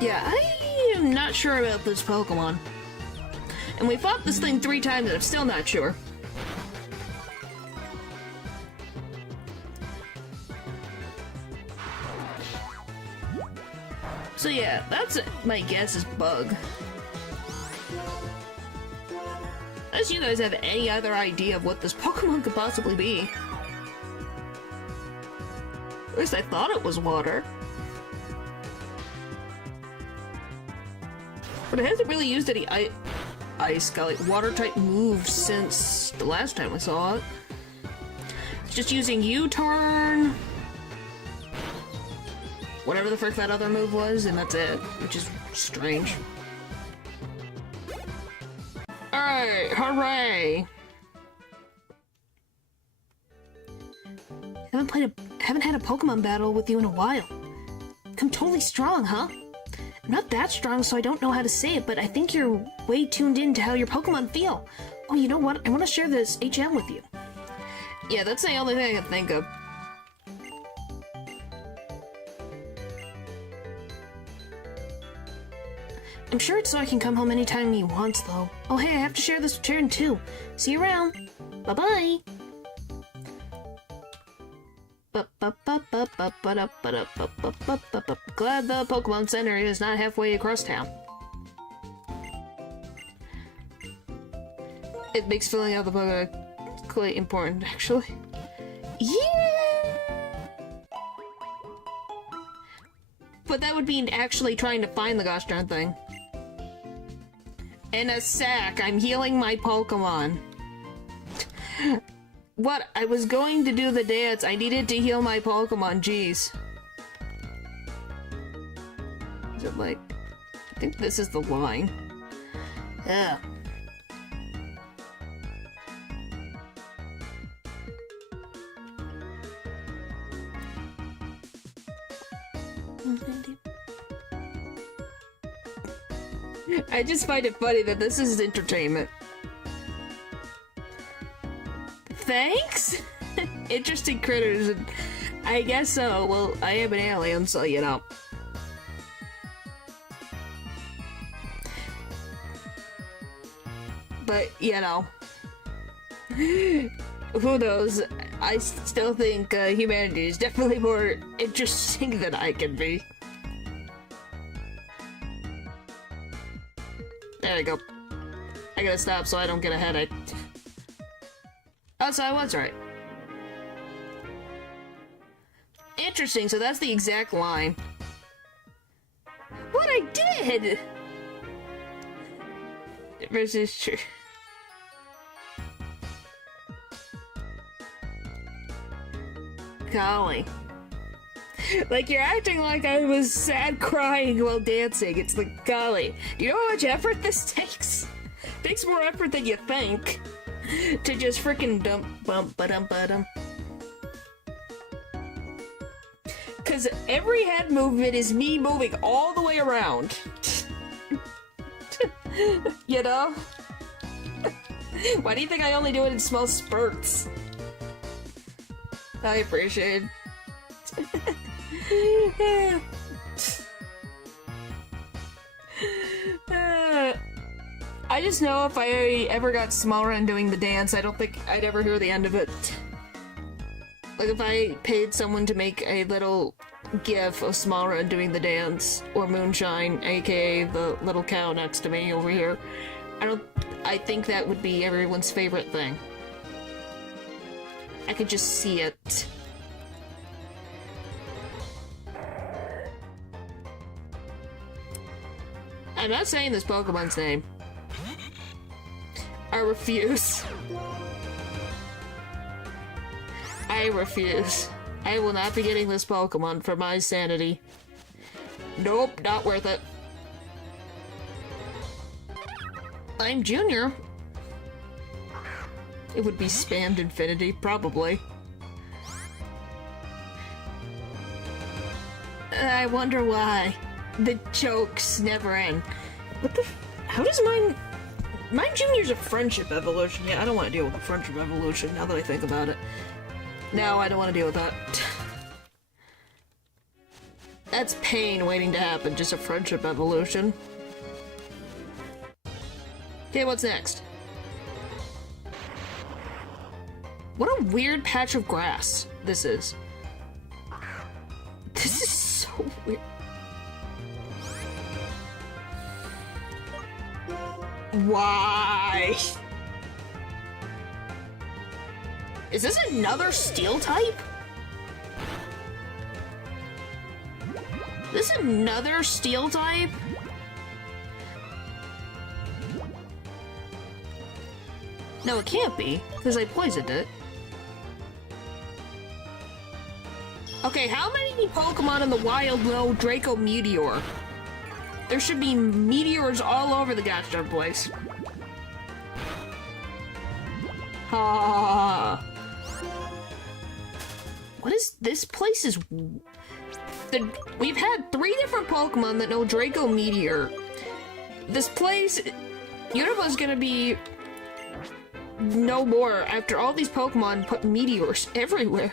Yeah, I am not sure about this Pokemon. And we fought this thing 3 times and I'm still not sure. So yeah, that's my guess is bug. Unless you guys have any other idea of what this Pokemon could possibly be. At least I thought it was water. But it hasn't really used any ice, like water-type moves since the last time I saw it. It's just using U-turn, whatever the frick that other move was, and that's it, which is strange. Alright, hooray! Haven't had a Pokemon battle with you in a while. I'm totally strong, huh? I'm not that strong, so I don't know how to say it, but I think you're way tuned in to how your Pokemon feel. Oh, you know what? I want to share this HM with you. Yeah, that's the only thing I can think of. I'm sure it's so I can come home anytime he wants, though. Oh, hey, I have to share this with Sharon, too. See you around. Bye-bye. Glad the Pokemon Center is not halfway across town. It makes filling out the Pokemon quite important, actually. Yeah! But that would mean actually trying to find the gosh darn thing. In a sec, I'm healing my Pokemon. What? I was going to do the dance. I needed to heal my Pokemon. Jeez. Is it like... I think this is the line. Yeah. I just find it funny that this is entertainment. Thanks? Interesting critters. I guess so. Well, I am an alien, so you know. But, you know. Who knows? I still think humanity is definitely more interesting than I can be. There we go. I gotta stop so I don't get a headache. Oh, so I was right. Interesting, so that's the exact line. What I did! Versus true. Golly. Like, you're acting like I was sad crying while dancing. It's like, golly. Do you know how much effort this takes? It takes more effort than you think. To just freaking dump bump ba-dum ba-dum. Cause every head movement is me moving all the way around. You know? Why do you think I only do it in small spurts? I appreciate it. I just know if I ever got Smallrun doing the dance, I don't think I'd ever hear the end of it. Like if I paid someone to make a little gif of Smallrun doing the dance, or Moonshine, aka the little cow next to me over here, I think that would be everyone's favorite thing. I could just see it. I'm not saying this Pokemon's name. I refuse. I refuse. I will not be getting this Pokemon for my sanity. Nope, not worth it. I'm Junior. It would be spammed infinity, probably. I wonder why. The jokes never end. What the how does mine... Mine Junior's a friendship evolution. Yeah, I don't want to deal with a friendship evolution now that I think about it. No, I don't want to deal with that. That's pain waiting to happen, just a friendship evolution. Okay, what's next? What a weird patch of grass this is. This is so weird. Why? Is this another steel type? This is another steel type? No, it can't be, because I poisoned it. Okay, how many Pokemon in the wild know Draco Meteor? There should be meteors all over the gosh darn place. Ha! What is this place? We've had 3 different Pokemon that know Draco Meteor. This place, Univa's gonna be no more after all these Pokemon put meteors everywhere.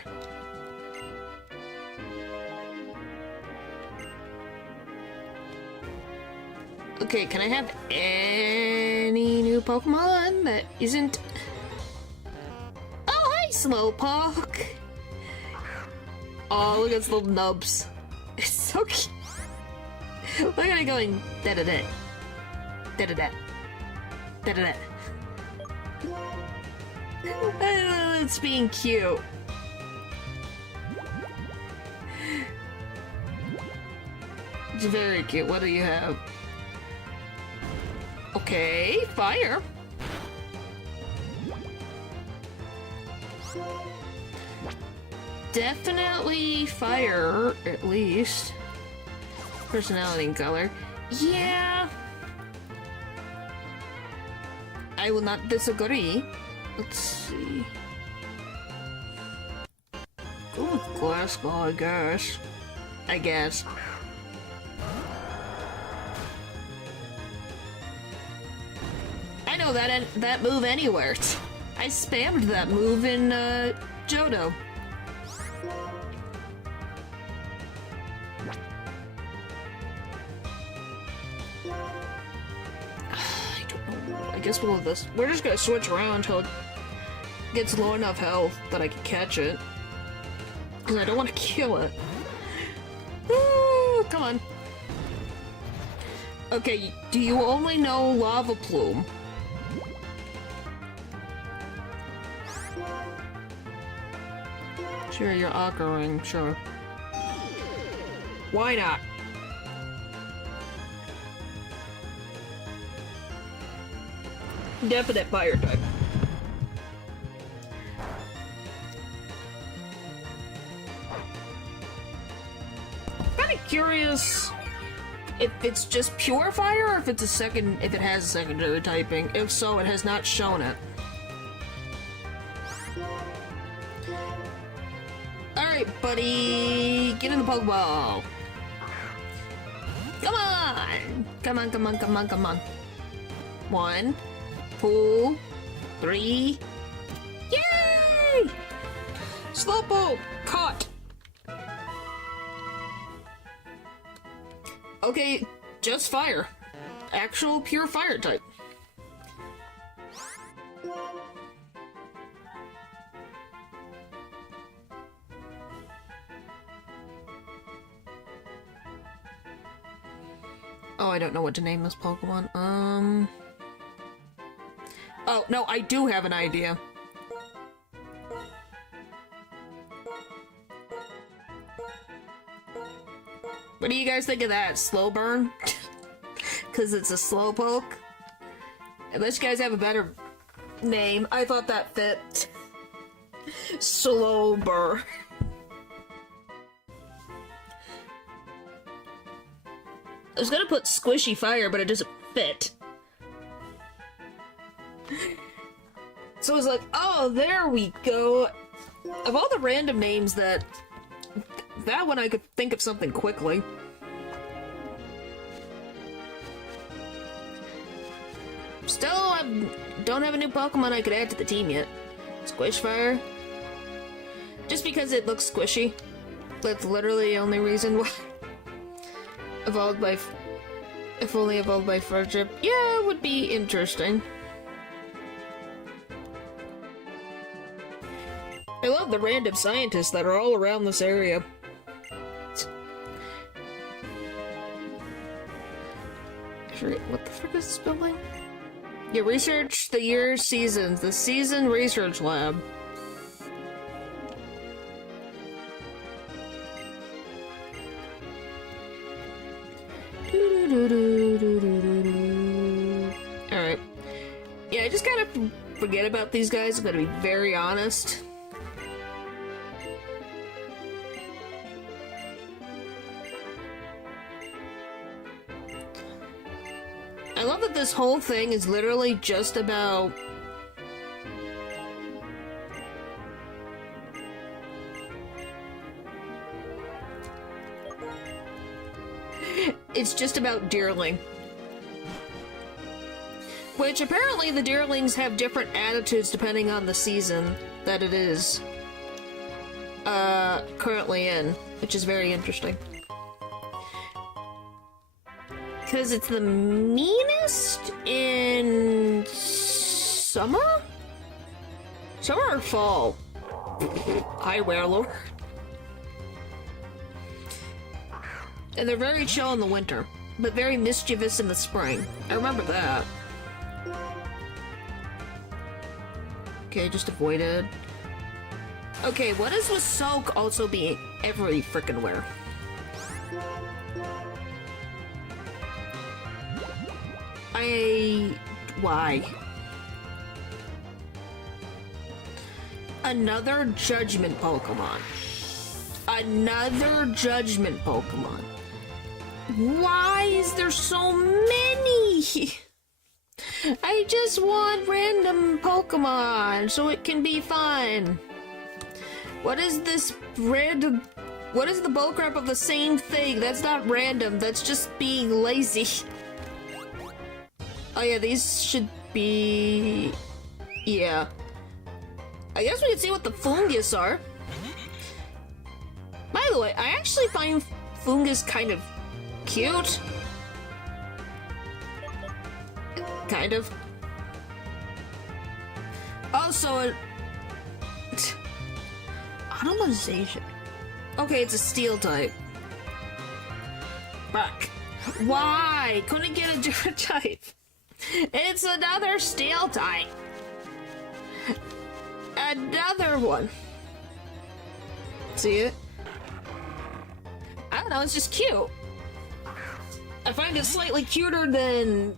Okay, can I have any new Pokemon that isn't... Oh, hi, Slowpoke! Oh, look at its little nubs. It's so cute. Look at it going da-da-da. Da-da-da. Da-da-da. It's being cute. It's very cute. What do you have? Okay, fire. Definitely fire, at least. Personality and color. Yeah. I will not disagree. Let's see. Go with Glasgow, I guess. I guess. I know that move anywhere. I spammed that move in Johto. I don't know. I guess we'll do this. We're just gonna switch around until it gets low enough health that I can catch it. Because I don't want to kill it. Ooh, come on. Okay, do you only know Lava Plume? Sure, you're Ocarina, sure. Why not? Definite fire type. Kinda curious if it's just pure fire or if it's if it has a secondary typing. If so, it has not shown it. Alright, buddy, get in the Pokeball. Come on! Come on, come on, come on, come on. 1, 2, 3. Yay! Slowpoke! Caught! Okay, just fire. Actual pure fire type. Oh, I don't know what to name this Pokemon. Oh, no, I do have an idea. What do you guys think of that? Slow burn? Because it's a Slowpoke? Unless you guys have a better name. I thought that fit. Slow burn. I was gonna put Squishy Fire, but it doesn't fit. So I was like, oh, there we go. Of all the random names that one I could think of something quickly. Still, I don't have a new Pokemon I could add to the team yet. Squish Fire. Just because it looks squishy. That's literally the only reason why. Evolved by... If only evolved by friendship. Yeah, it would be interesting. I love the random scientists that are all around this area. I forget, what the frick is this building? Yeah, research the year seasons. The season research lab. Alright. Yeah, I just kind of forget about these guys, I'm gonna be very honest. I love that this whole thing is literally just about... It's just about Deerling. Which, apparently, the Deerlings have different attitudes depending on the season that it is currently in, which is very interesting. Because it's the meanest in summer? Summer or fall? Hi, Werelord. And they're very chill in the winter, but very mischievous in the spring. I remember that. Okay, just avoided. Okay, what is with Soak also being every frickin' where? Why? Another Judgment Pokemon. Another Judgment Pokemon. Why is there so many? I just want random Pokemon so it can be fun. What is this random? What is the bullcrap of the same thing? That's not random, that's just being lazy. Oh yeah, these should be... yeah. I guess we can see what the Fungus are. By the way, I actually find Fungus kind of cute. Kind of. Also, Randomization. Okay, it's a steel type. Fuck. Why? Couldn't get a different type. It's another steel type. Another one. See it? I don't know, it's just cute. I find it slightly cuter than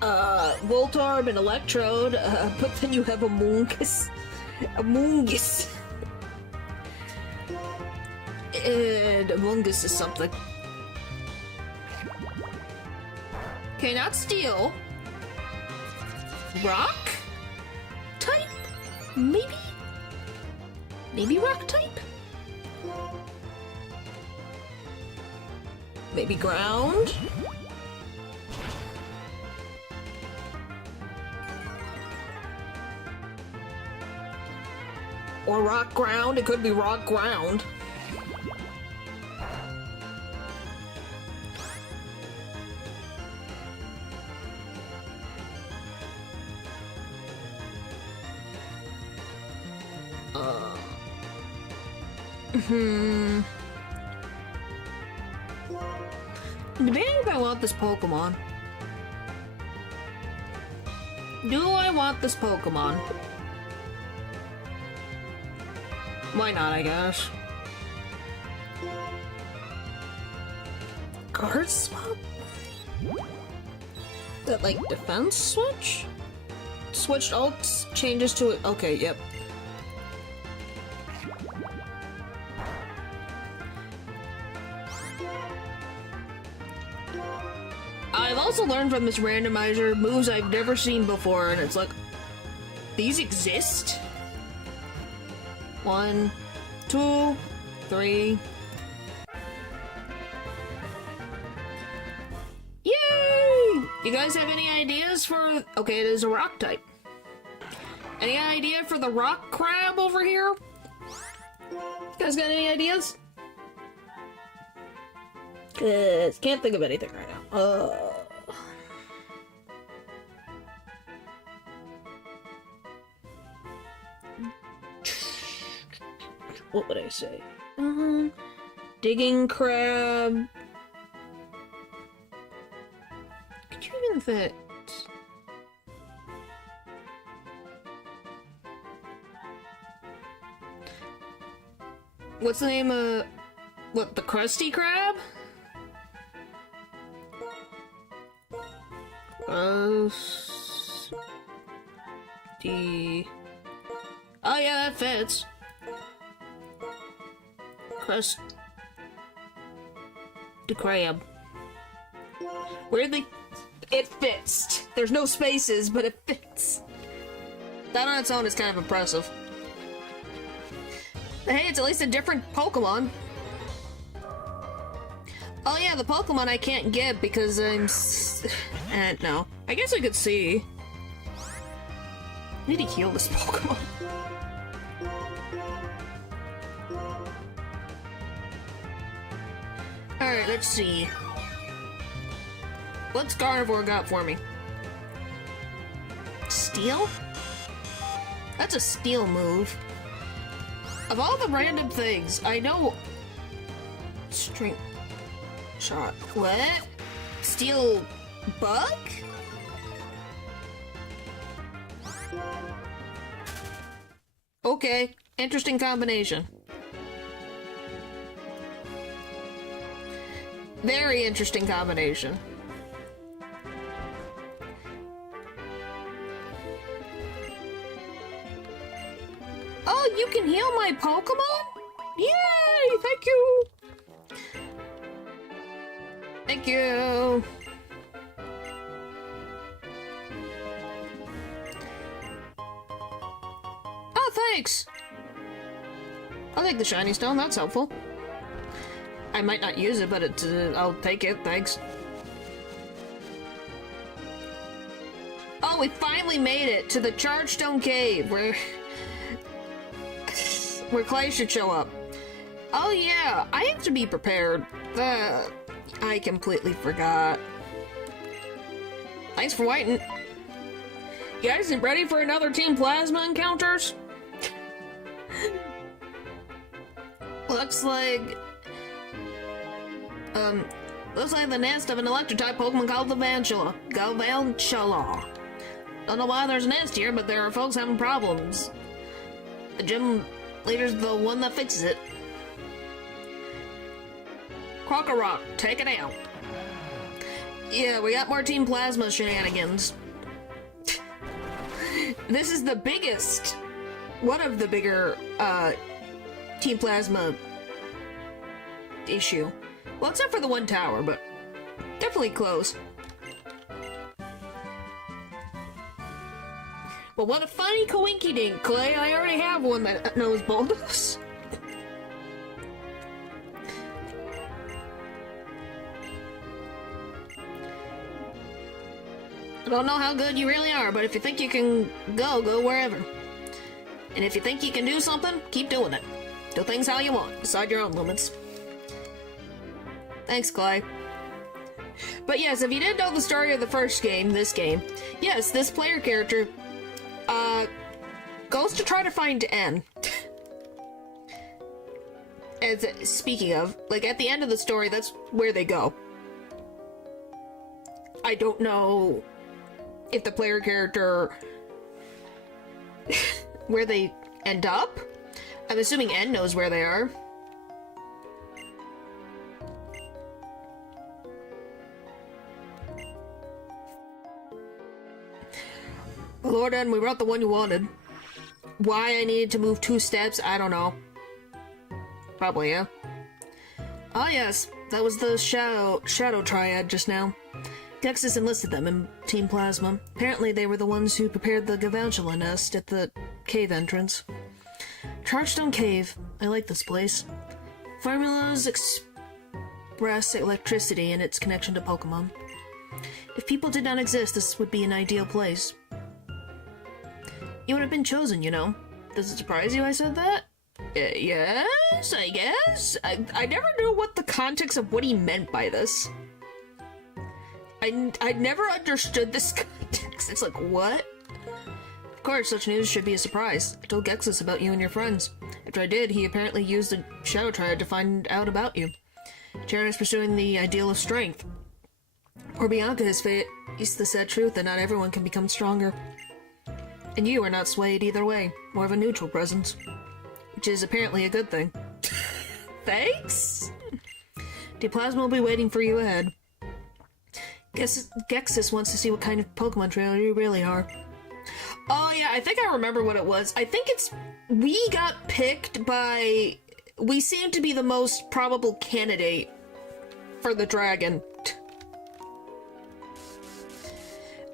Voltorb and Electrode, but then you have Amoonguss. Amoonguss. And Amoonguss is something. Okay, not steel. Rock? Type? Maybe? Maybe rock type? Maybe ground? Or rock ground? It could be rock ground. Debating if I want this Pokemon. Do I want this Pokemon? Why not, I guess. Guard swap? That, like, defense switch? Switched alt changes to it. Okay, yep. I've also learned from this randomizer moves I've never seen before, and it's like, these exist? 1, 2, 3. Yay! You guys have any ideas for... okay, it is a rock type. Any idea for the rock crab over here? You guys got any ideas? 'Cause can't think of anything right now. What would I say? Digging crab. Could you even fit? What's the name of... what, the Krusty Krab? Oh yeah, that fits. Crust the crab. Weirdly, it fits. There's no spaces, but it fits. That on its own is kind of impressive. But hey, it's at least a different Pokemon. Oh yeah, the Pokemon I can't get because I'm no. I guess I could see. I need to heal this Pokemon. Alright, let's see. What's Carnivore got for me? Steel? That's a steel move. Of all the random things, I know... String... Shot. What? Steel... Bug? Okay, interesting combination. Very interesting combination. Oh, you can heal my Pokemon? Yay! Thank you! Thank you! Oh, thanks! I'll take the shiny stone, that's helpful. I might not use it, but I'll take it, thanks. Oh, we finally made it to the Chargestone Cave, where Clay should show up. Oh yeah, I have to be prepared. I completely forgot. Thanks for waiting. You guys ready for another Team Plasma encounters? Looks like the nest of an electric-type Pokemon called the Galvantula. Don't know why there's a nest here, but there are folks having problems. The gym leader's the one that fixes it. Crocorock, take it out. Yeah, we got more Team Plasma shenanigans. This is the biggest, one of the bigger, Team Plasma issue. Well, except for the one tower, but definitely close. Well, what a funny coinky-dink, Clay. I already have one that knows Bulldogs. I don't know how good you really are, but if you think you can go wherever. And if you think you can do something, keep doing it. Do things how you want, beside your own limits. Thanks, Clay. But yes, if you didn't know the story of the first game, this game, yes, this player character, goes to try to find N. As speaking of, like, at the end of the story, that's where they go. I don't know if the player character where they end up. I'm assuming N knows where they are. Lord N, we brought the one you wanted. Why I needed to move 2 steps, I don't know. Probably, yeah. Ah yes, that was the Shadow Triad just now. Gexus enlisted them in Team Plasma. Apparently they were the ones who prepared the Galvantula nest at the cave entrance. Chargestone Cave. I like this place. Formulas express electricity and its connection to Pokemon. If people did not exist, this would be an ideal place. You would have been chosen, you know. Does it surprise you I said that? Yes, I guess. I never knew what the context of what he meant by this. I never understood this context. It's like, what? Of course, such news should be a surprise. I told Gexus about you and your friends. After I did, he apparently used the Shadow Triad to find out about you. Charon is pursuing the ideal of strength. Poor Bianca has faced the sad truth that not everyone can become stronger. And you are not swayed either way, more of a neutral presence. Which is apparently a good thing. Thanks? Plasma will be waiting for you ahead. Guess Gexus wants to see what kind of Pokemon trainer you really are. Oh yeah, I think I remember what it was. I think it's... We got picked by... We seem to be the most probable candidate for the dragon.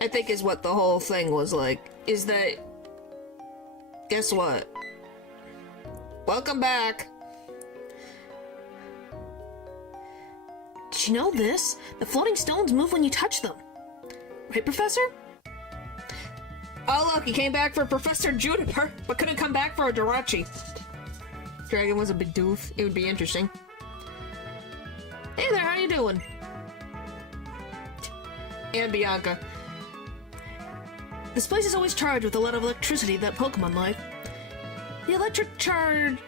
I think is what the whole thing was like. Is that... Guess what? Welcome back! Did you know this? The floating stones move when you touch them. Right, Professor? Oh look, he came back for Professor Juniper, but couldn't come back for a Jirachi. Dragon was a Bidoof. It would be interesting. Hey there, how you doing? And Bianca. This place is always charged with a lot of electricity that Pokemon like. The electric charges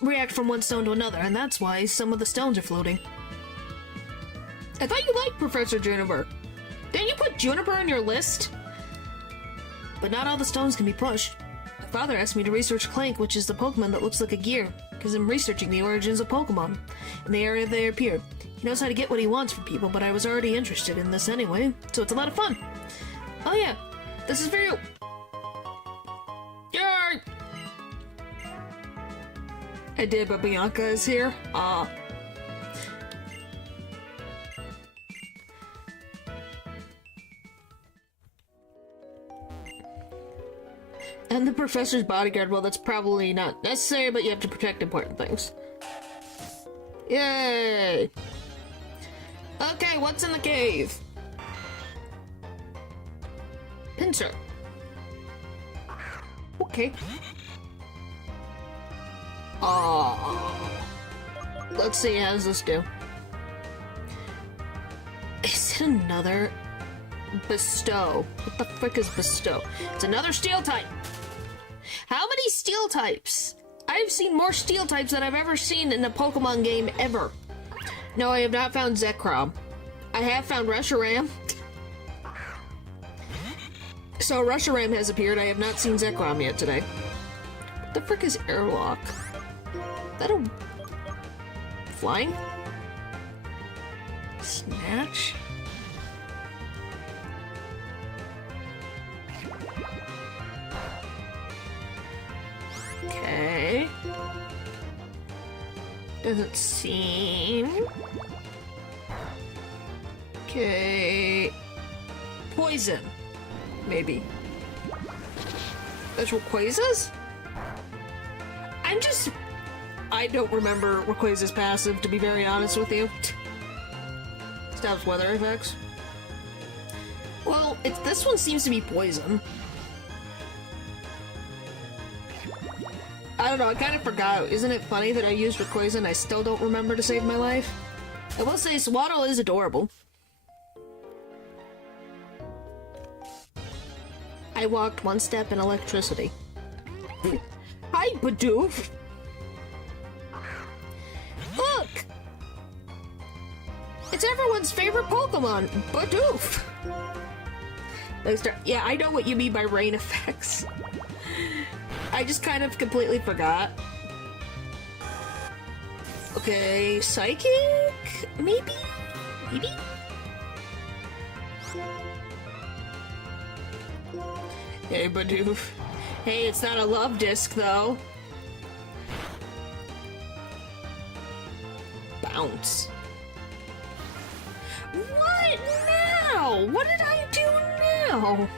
react from one stone to another, and that's why some of the stones are floating. I thought you liked Professor Juniper. Didn't you put Juniper on your list? But not all the stones can be pushed. My father asked me to research Clank, which is the Pokemon that looks like a gear, because I'm researching the origins of Pokemon, and the area they appear. He knows how to get what he wants from people, but I was already interested in this anyway, so it's a lot of fun. Oh yeah, this is for you. Yay! I did, but Bianca is here. And the professor's bodyguard, well, that's probably not necessary, but you have to protect important things. Yay! Okay, what's in the cave? Pincer. Okay. Let's see, how does this do? Is it another bestow? What the frick is bestow? It's another steel type! How many steel types? I've seen more steel types than I've ever seen in a Pokemon game ever. No, I have not found Zekrom. I have found Reshiram. So Reshiram has appeared. I have not seen Zekrom yet today. What the frick is Airlock? Is that a... flying? Snatch? Okay. Doesn't seem... Okay... Poison. Maybe. That's Rayquaza's? I don't remember Rayquaza's passive, to be very honest with you. Stops weather effects. Well, this one seems to be poison. I don't know, I kind of forgot. Isn't it funny that I used Rayquaza and I still don't remember to save my life? I will say Swaddle is adorable. I walked one step in electricity. Hi, Bidoof! Look! It's everyone's favorite Pokemon, Bidoof! Yeah, I know what you mean by rain effects. I just kind of completely forgot. Okay, Psychic? Maybe? Maybe? Hey, Bidoof. Hey, it's not a love disc, though. Bounce. What now? What did I do now?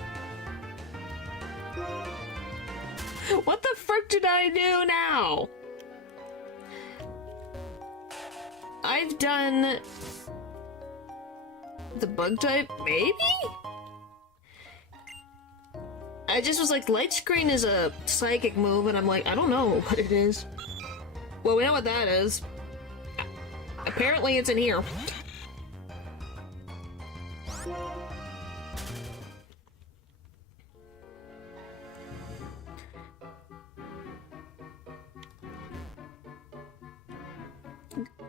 What the frick did I do now? I've done... the bug type, maybe? I just was like, Light Screen is a psychic move, and I'm like, I don't know what it is. Well, we know what that is. Apparently it's in here.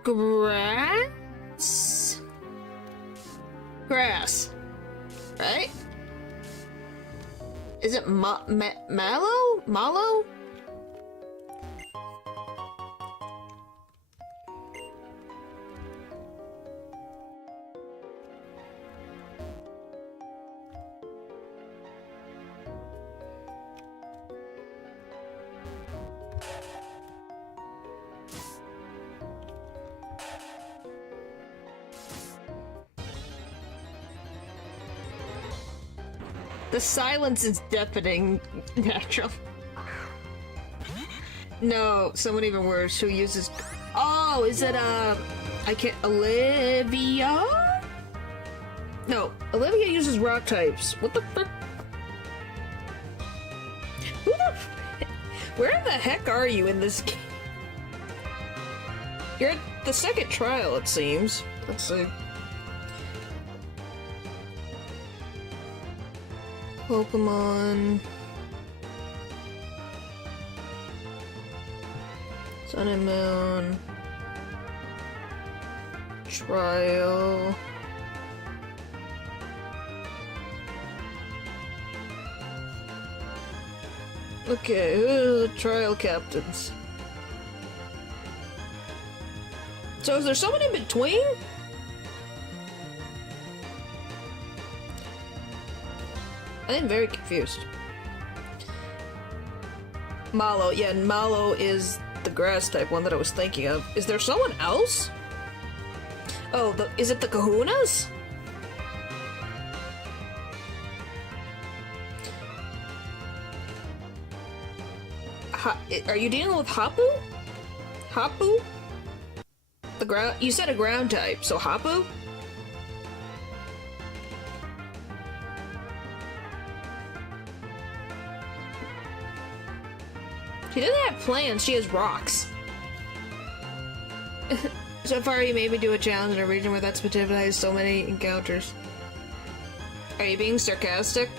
Grass? Grass. Right? Is it mallow? Mallow? The silence is deafening. Natural. No, someone even worse who uses. Oh, is it I can't. Olivia? No, Olivia uses rock types. What the frick? Who the? Where the heck are you in this game? You're at the second trial, it seems. Let's see. Pokemon. Sun and Moon. Trial. Okay, who are the trial captains? So is there someone in between? I am very confused. Malo, yeah, and Malo is the grass type one that I was thinking of. Is there someone else? Oh, is it the Kahunas? Are you dealing with Hapu? Hapu? The ground. You said a ground type, so Hapu? She doesn't have plants, she has rocks. So far, you maybe do a challenge in a region where that specifically has so many encounters. Are you being sarcastic?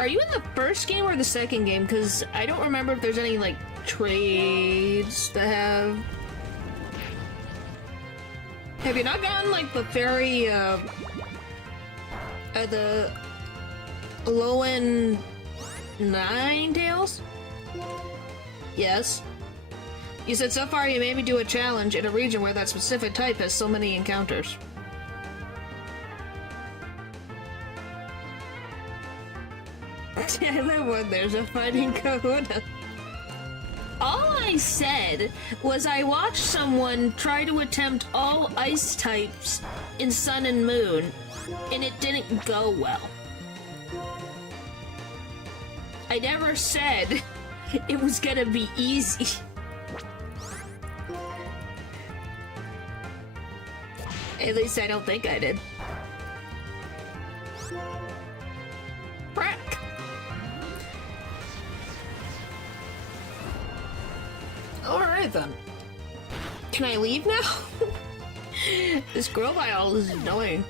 Are you in the first game or the second game? Because I don't remember if there's any, like, trades that have... Have you not gotten, like, the fairy, the low-end Ninetales? Yes. You said so far you made me do a challenge in a region where that specific type has so many encounters. I love when there's a fighting Kahuna. All I said was I watched someone try to attempt all ice types in Sun and Moon, and it didn't go well. I never said it was gonna be easy. At least I don't think I did. Brack. Alright then. Can I leave now? This girl biol is annoying.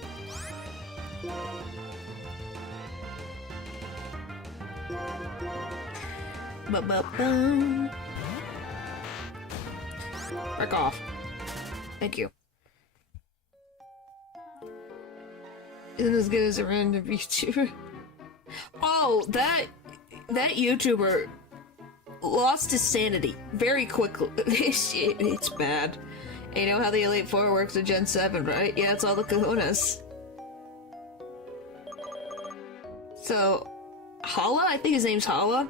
Ba-ba-bum. Back off. Thank you. Isn't as good as a random YouTuber. Oh, that YouTuber lost his sanity very quickly. It's bad. And you know how the Elite Four works with Gen 7, right? Yeah, it's all the kahunas. So, Hala? I think his name's Hala.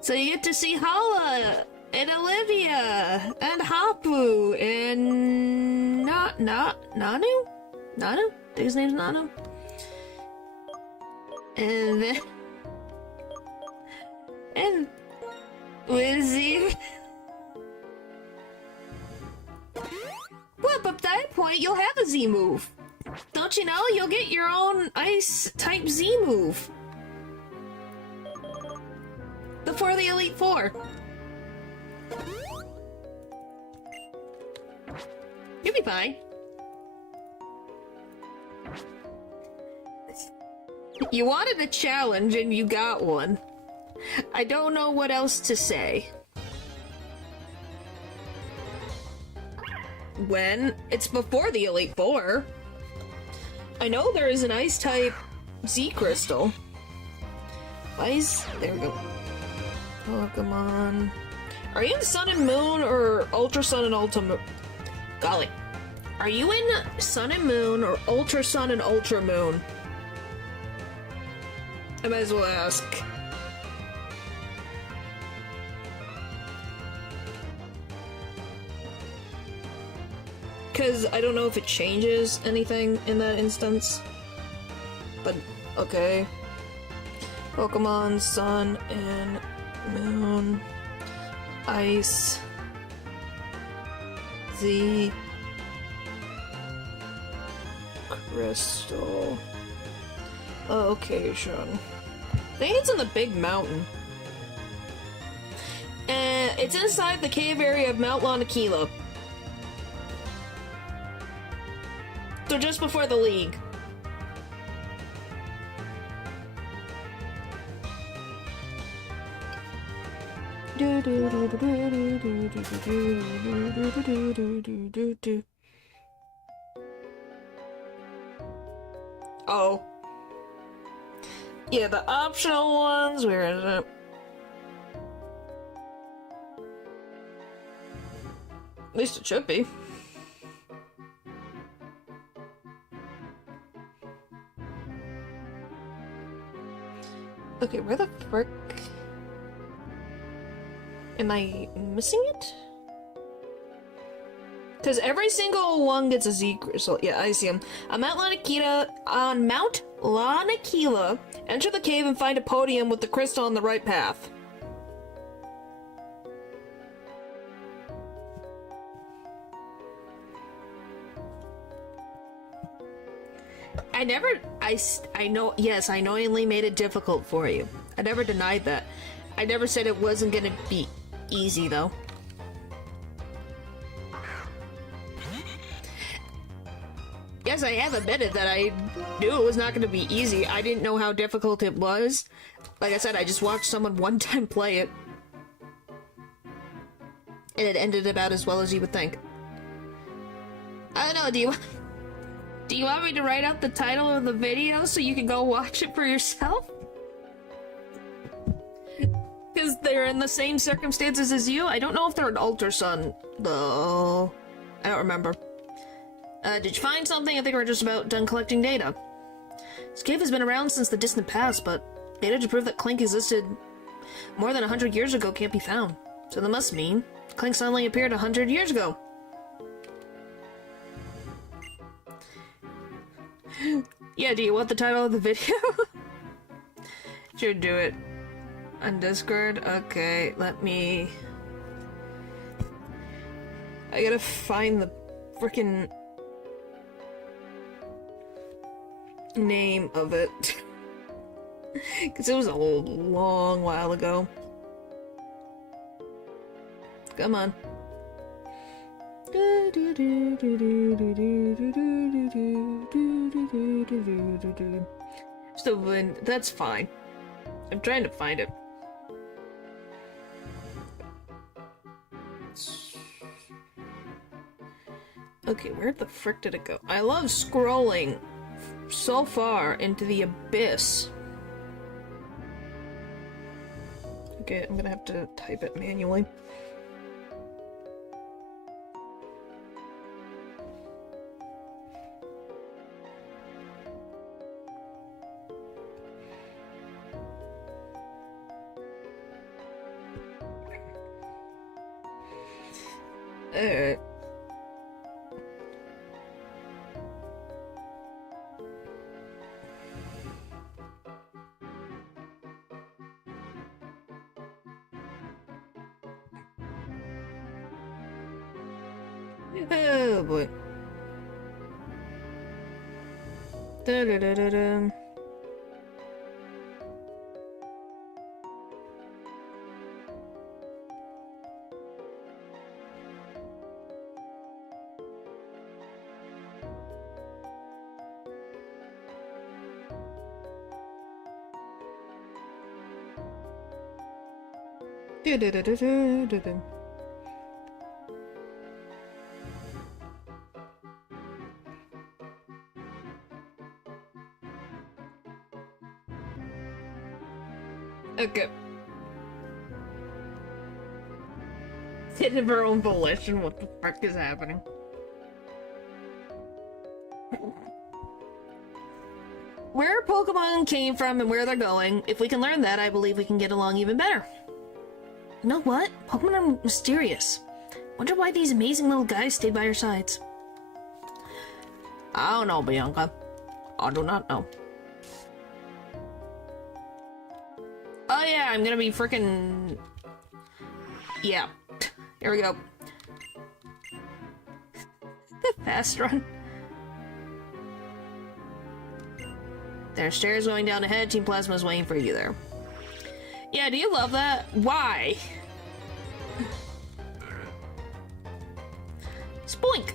So you get to see Hala and Olivia and Hapu and Nanu? Nanu? I think his name's Nanu. And then and Wizzy. Well, but at that point you'll have a Z move. Don't you know? You'll get your own ice type Z move. Before the Elite Four. You'll be fine. You wanted a challenge and you got one. I don't know what else to say. When? It's before the Elite Four. I know there is an ice type Z crystal. Ice. There we go. Pokemon. Are you in Sun and Moon or Ultra Sun and Ultra Moon? Golly. Are you in Sun and Moon or Ultra Sun and Ultra Moon? I might as well ask. because I don't know if it changes anything in that instance. But, okay. Pokemon, Sun and Moon, Ice, Z, Crystal, Location. I think it's in the big mountain. And it's inside the cave area of Mount Lanakila. So just before the League. Oh. Yeah, the optional ones, where is it? At least it should be. Okay, where the frick am I missing it? Because every single one gets a Z crystal. Yeah, I see them. On Mount Lanakila, enter the cave and find a podium with the crystal on the right path. I know, yes, I knowingly made it difficult for you. I never denied that. I never said it wasn't gonna be easy, though. Yes, I have admitted that I knew it was not gonna be easy. I didn't know how difficult it was. Like I said, I just watched someone one time play it. And it ended about as well as you would think. I don't know, do you want me to write out the title of the video so you can go watch it for yourself? Because they're in the same circumstances as you? I don't know if they're an Alter Sun, though. I don't remember. Did you find something? I think we're just about done collecting data. This cave has been around since the distant past, but data to prove that Clink existed more than 100 years ago can't be found. So that must mean Clink suddenly appeared 100 years ago. Yeah, do you want the title of the video? Should do it on Discord. Okay, let me... I gotta find the frickin' name of it. Because it was a long while ago. Come on. Still win. That's fine. I'm trying to find it. Okay, where the frick did it go? I love scrolling so far into the abyss. Okay, I'm gonna have to type it manually. Alright. Oh boy. Da da da da da. Da da da da da da da. Okay. Did of her own volition, what the frick is happening? Where Pokemon came from and where they're going, if we can learn that, I believe we can get along even better. You know what? Pokemon are mysterious. Wonder why these amazing little guys stayed by our sides. I don't know, Bianca. I do not know. Oh yeah, I'm gonna be freaking... Yeah. Here we go. Fast run. There's stairs going down ahead. Team Plasma's waiting for you there. Yeah, do you love that? Why? Spoink!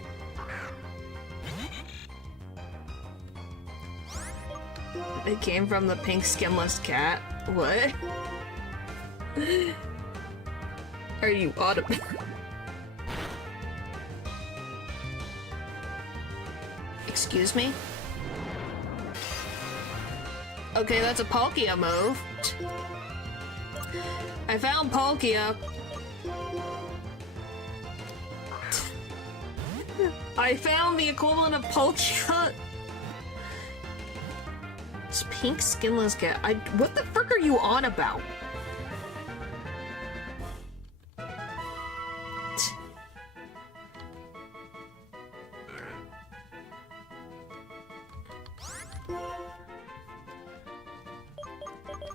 It came from the pink skinless cat. What? Are you audible? Excuse me? Okay, that's a Palkia move. I found Palkia. I found the equivalent of Palkia. It's pink skinless cat. What the frick are you on about?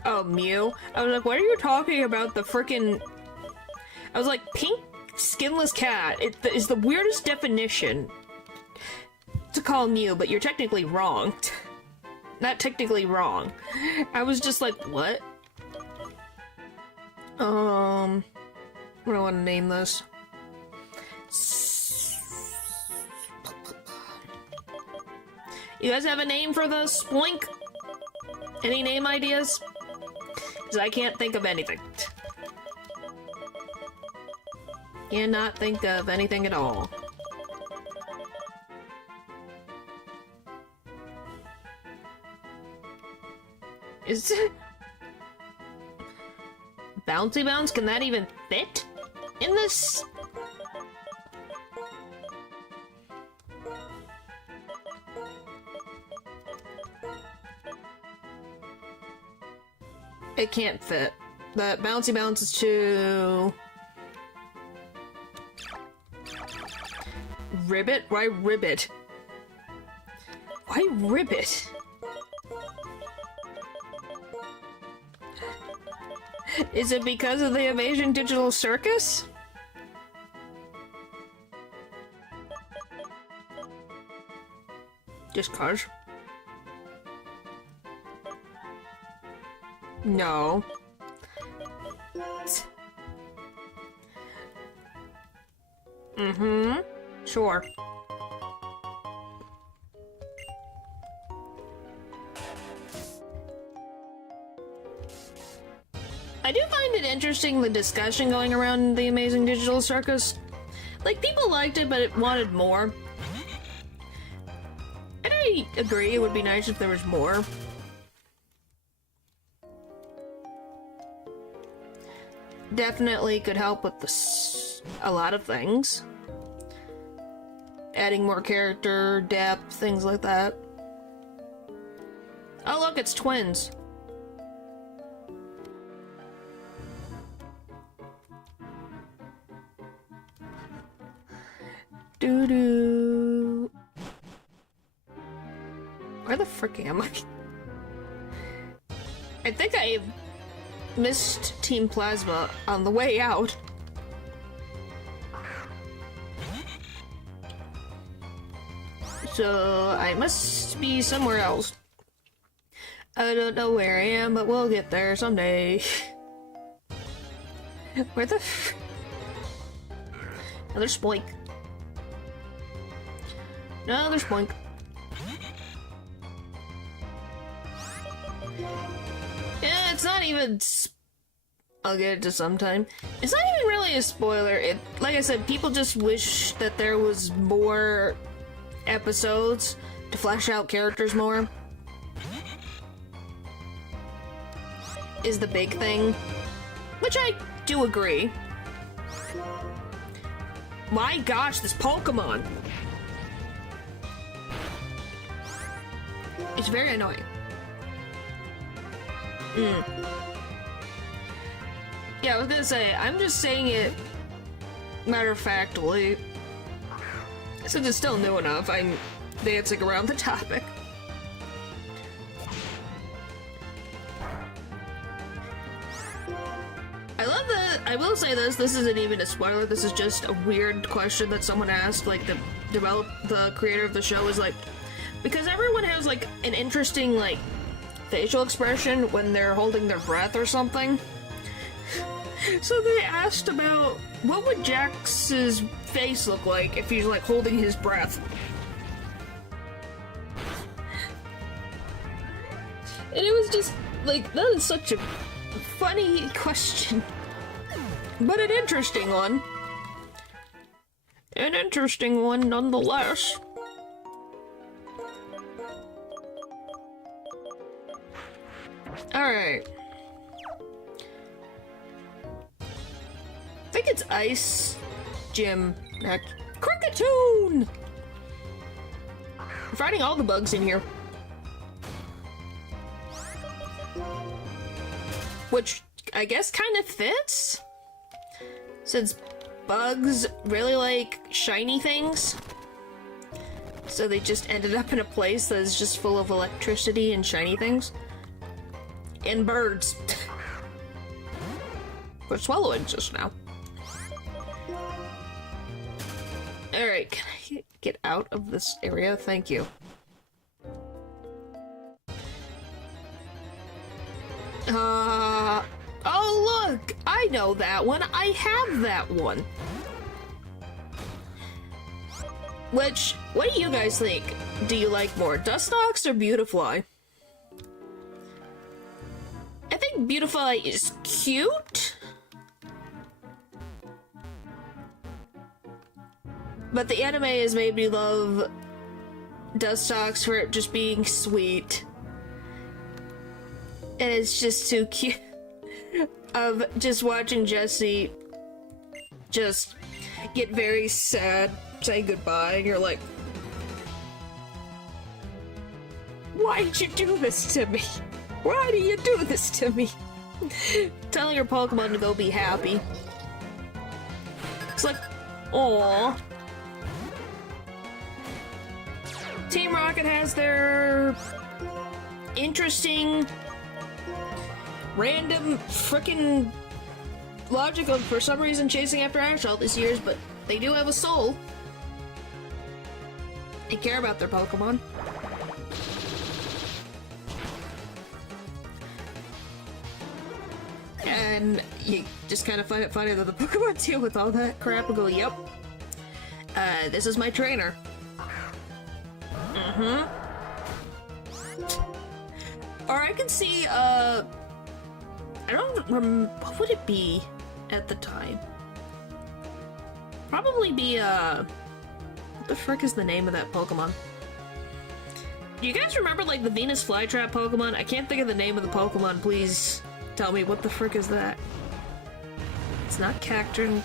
Oh, Mew? I was like, what are you talking about? The frickin'... I was like, pink skinless cat. It is the weirdest definition to call Mew, but you're technically wrong. Not technically wrong. I was just like, what? What do I want to name this? You guys have a name for the Spoink? Any name ideas? Because I can't think of anything. Cannot think of anything at all. Is it... Bouncy Bounce? Can that even fit in this? It can't fit. That Bouncy Bounce is too... Ribbit? Why Ribbit? Why Ribbit? Is it because of the Amazing Digital Circus? Just cause? No. Mm-hmm. Sure. I do find it interesting, the discussion going around the Amazing Digital Circus. Like, people liked it, but it wanted more. And I agree, it would be nice if there was more. Definitely could help with a lot of things. Adding more character, depth, things like that. Oh look, it's twins. Doo-doo. Where the frick am I? I think I missed Team Plasma on the way out. So I must be somewhere else. I don't know where I am, but we'll get there someday. Where the f- Another Spoink. Another Spoink. Yeah, it's not even... I'll get it to sometime. It's not even really a spoiler. Like I said, people just wish that there was more episodes to flesh out characters more. Is the big thing. Which I do agree. My gosh, this Pokemon! It's very annoying. Yeah, I was gonna say, I'm just saying it matter-of-factly. Since it's still new enough, I'm dancing around the topic. I love that. I will say this isn't even a spoiler, this is just a weird question that someone asked, like the creator of the show is like, because everyone has like an interesting like facial expression when they're holding their breath or something. So they asked about what would Jax's face look like if he's like holding his breath. And it was just like, that is such a funny question, but an interesting one. An interesting one nonetheless. Alright. I think it's Ice Gym next. Cricketoon! I'm finding all the bugs in here. Which I guess kind of fits, since bugs really like shiny things. So they just ended up in a place that is just full of electricity and shiny things. And birds. We're swallowing just now. Alright, can I get out of this area? Thank you. Oh look! I know that one! I have that one! Which, what do you guys think? Do you like more Dustox or Beautifly? I think Beautifly is cute, but the anime has made me love Dustox for it just being sweet. And it's just too cute. Of just watching Jessie just get very sad, say goodbye, and you're like, why did you do this to me? Why do you do this to me? Telling your Pokemon to go be happy. It's like, aww. Team Rocket has their interesting random frickin' logic of, for some reason, chasing after Ash all these years, but they do have a soul. They care about their Pokemon. And you just kind of find it funny that the Pokemon deal with all that crap and go, yep, this is my trainer. Or I can see, I don't remember, what would it be at the time? Probably be, what the frick is the name of that Pokemon? Do you guys remember, like, the Venus Flytrap Pokemon? I can't think of the name of the Pokemon, please tell me, what the frick is that? It's not Cacturn. It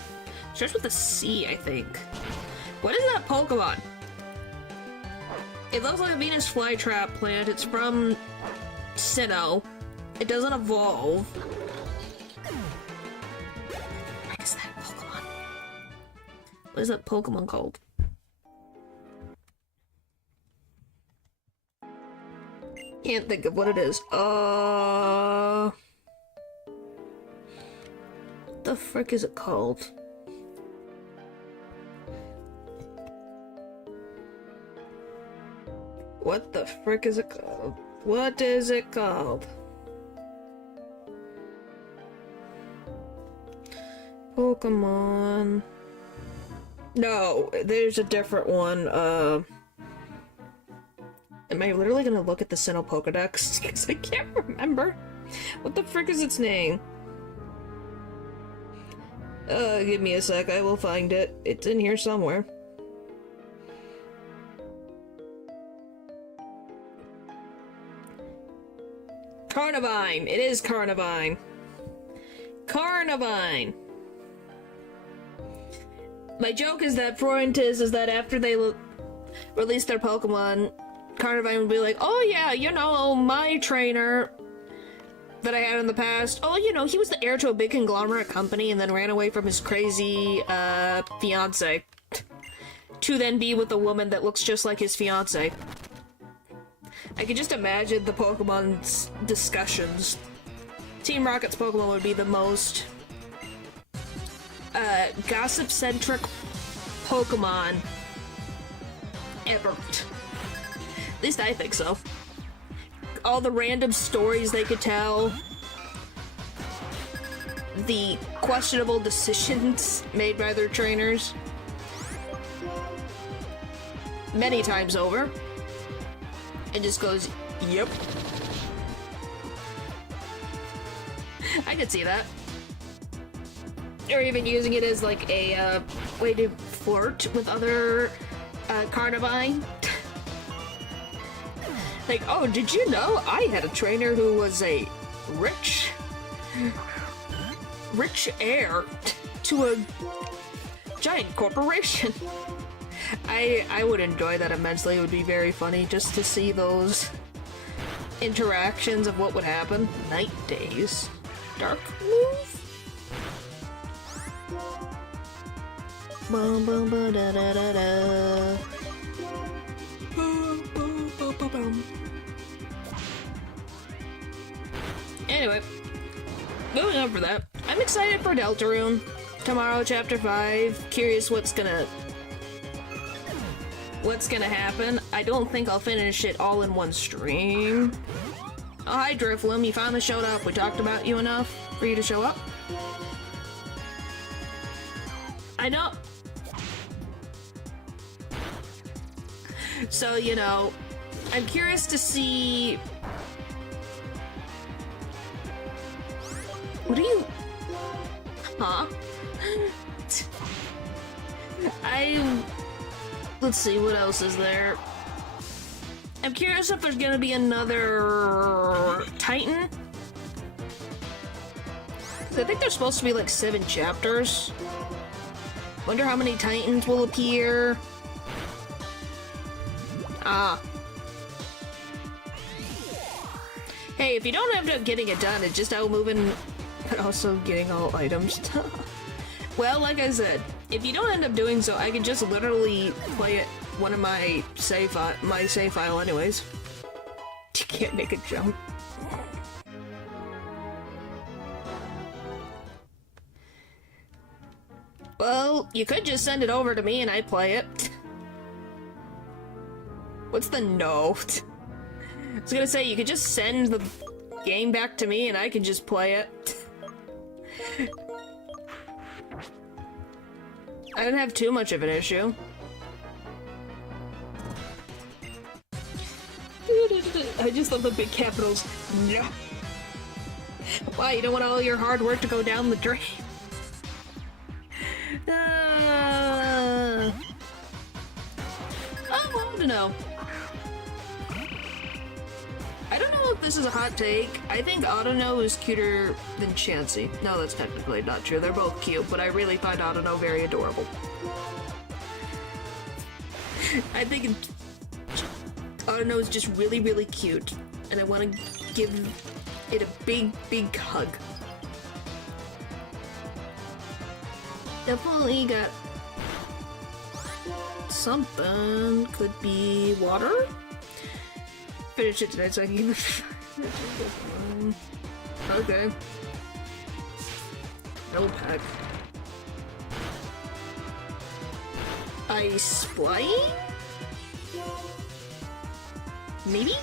starts with a C, I think. What is that Pokemon? It looks like a Venus Flytrap plant. It's from Sinnoh. It doesn't evolve. What is that Pokemon? What is that Pokemon called? Can't think of what it is. What the frick is it called? What the frick is it called? What is it called? Pokemon. No, there's a different one. Am I literally gonna look at the Sinnoh Pokedex? Because I can't remember. What the frick is its name? Give me a sec, I will find it. It's in here somewhere. Carnivine! It is Carnivine! Carnivine! My joke is that Froentis is that after they release their Pokemon, Carnivine would be like, oh yeah, you know, my trainer that I had in the past, oh, you know, he was the heir to a big conglomerate company and then ran away from his crazy, fiance. to then be with a woman that looks just like his fiance. I can just imagine the Pokemon's discussions. Team Rocket's Pokemon would be the most gossip-centric Pokemon ever. At least I think so. All the random stories they could tell, the questionable decisions made by their trainers, many times over, and just goes, yep. I could see that. Or even using it as like a way to flirt with other Carnivine. Like, oh, did you know I had a trainer who was a rich heir to a giant corporation? I would enjoy that immensely. It would be very funny just to see those interactions of what would happen. Night days. Dark move? Boom, boom, boom, da da da da. Boom, boom, boom, boom, boom. Anyway, moving on for that. I'm excited for Deltarune. Tomorrow, Chapter 5. Curious what's gonna happen. I don't think I'll finish it all in one stream. Oh, hi, Drifloom. You finally showed up. We talked about you enough for you to show up? I know. So, you know, I'm curious to see... What are you... Huh? Let's see, what else is there? I'm curious if there's gonna be another Titan. So I think there's supposed to be like 7 chapters. Wonder how many Titans will appear. Ah. Hey, if you don't end up getting it done, it's just out moving, but also getting all items. Well, like I said, if you don't end up doing so, I can just literally play it one of my save file anyways. You can't make a jump. Well, you could just send it over to me and I'd play it. What's the note? I was gonna say, you could just send the game back to me and I can just play it. I don't have too much of an issue. I just love the big capitals. No. Why, you don't want all your hard work to go down the drain? I don't know. I don't know if this is a hot take. I think Autono is cuter than Chansey. No, that's technically not true. They're both cute, but I really find Autono very adorable. I think Autono is just really, really cute, and I want to give it a big, big hug. Definitely got something. Could be water? Finish it tonight so I can okay. No pack. Ice flying? Maybe?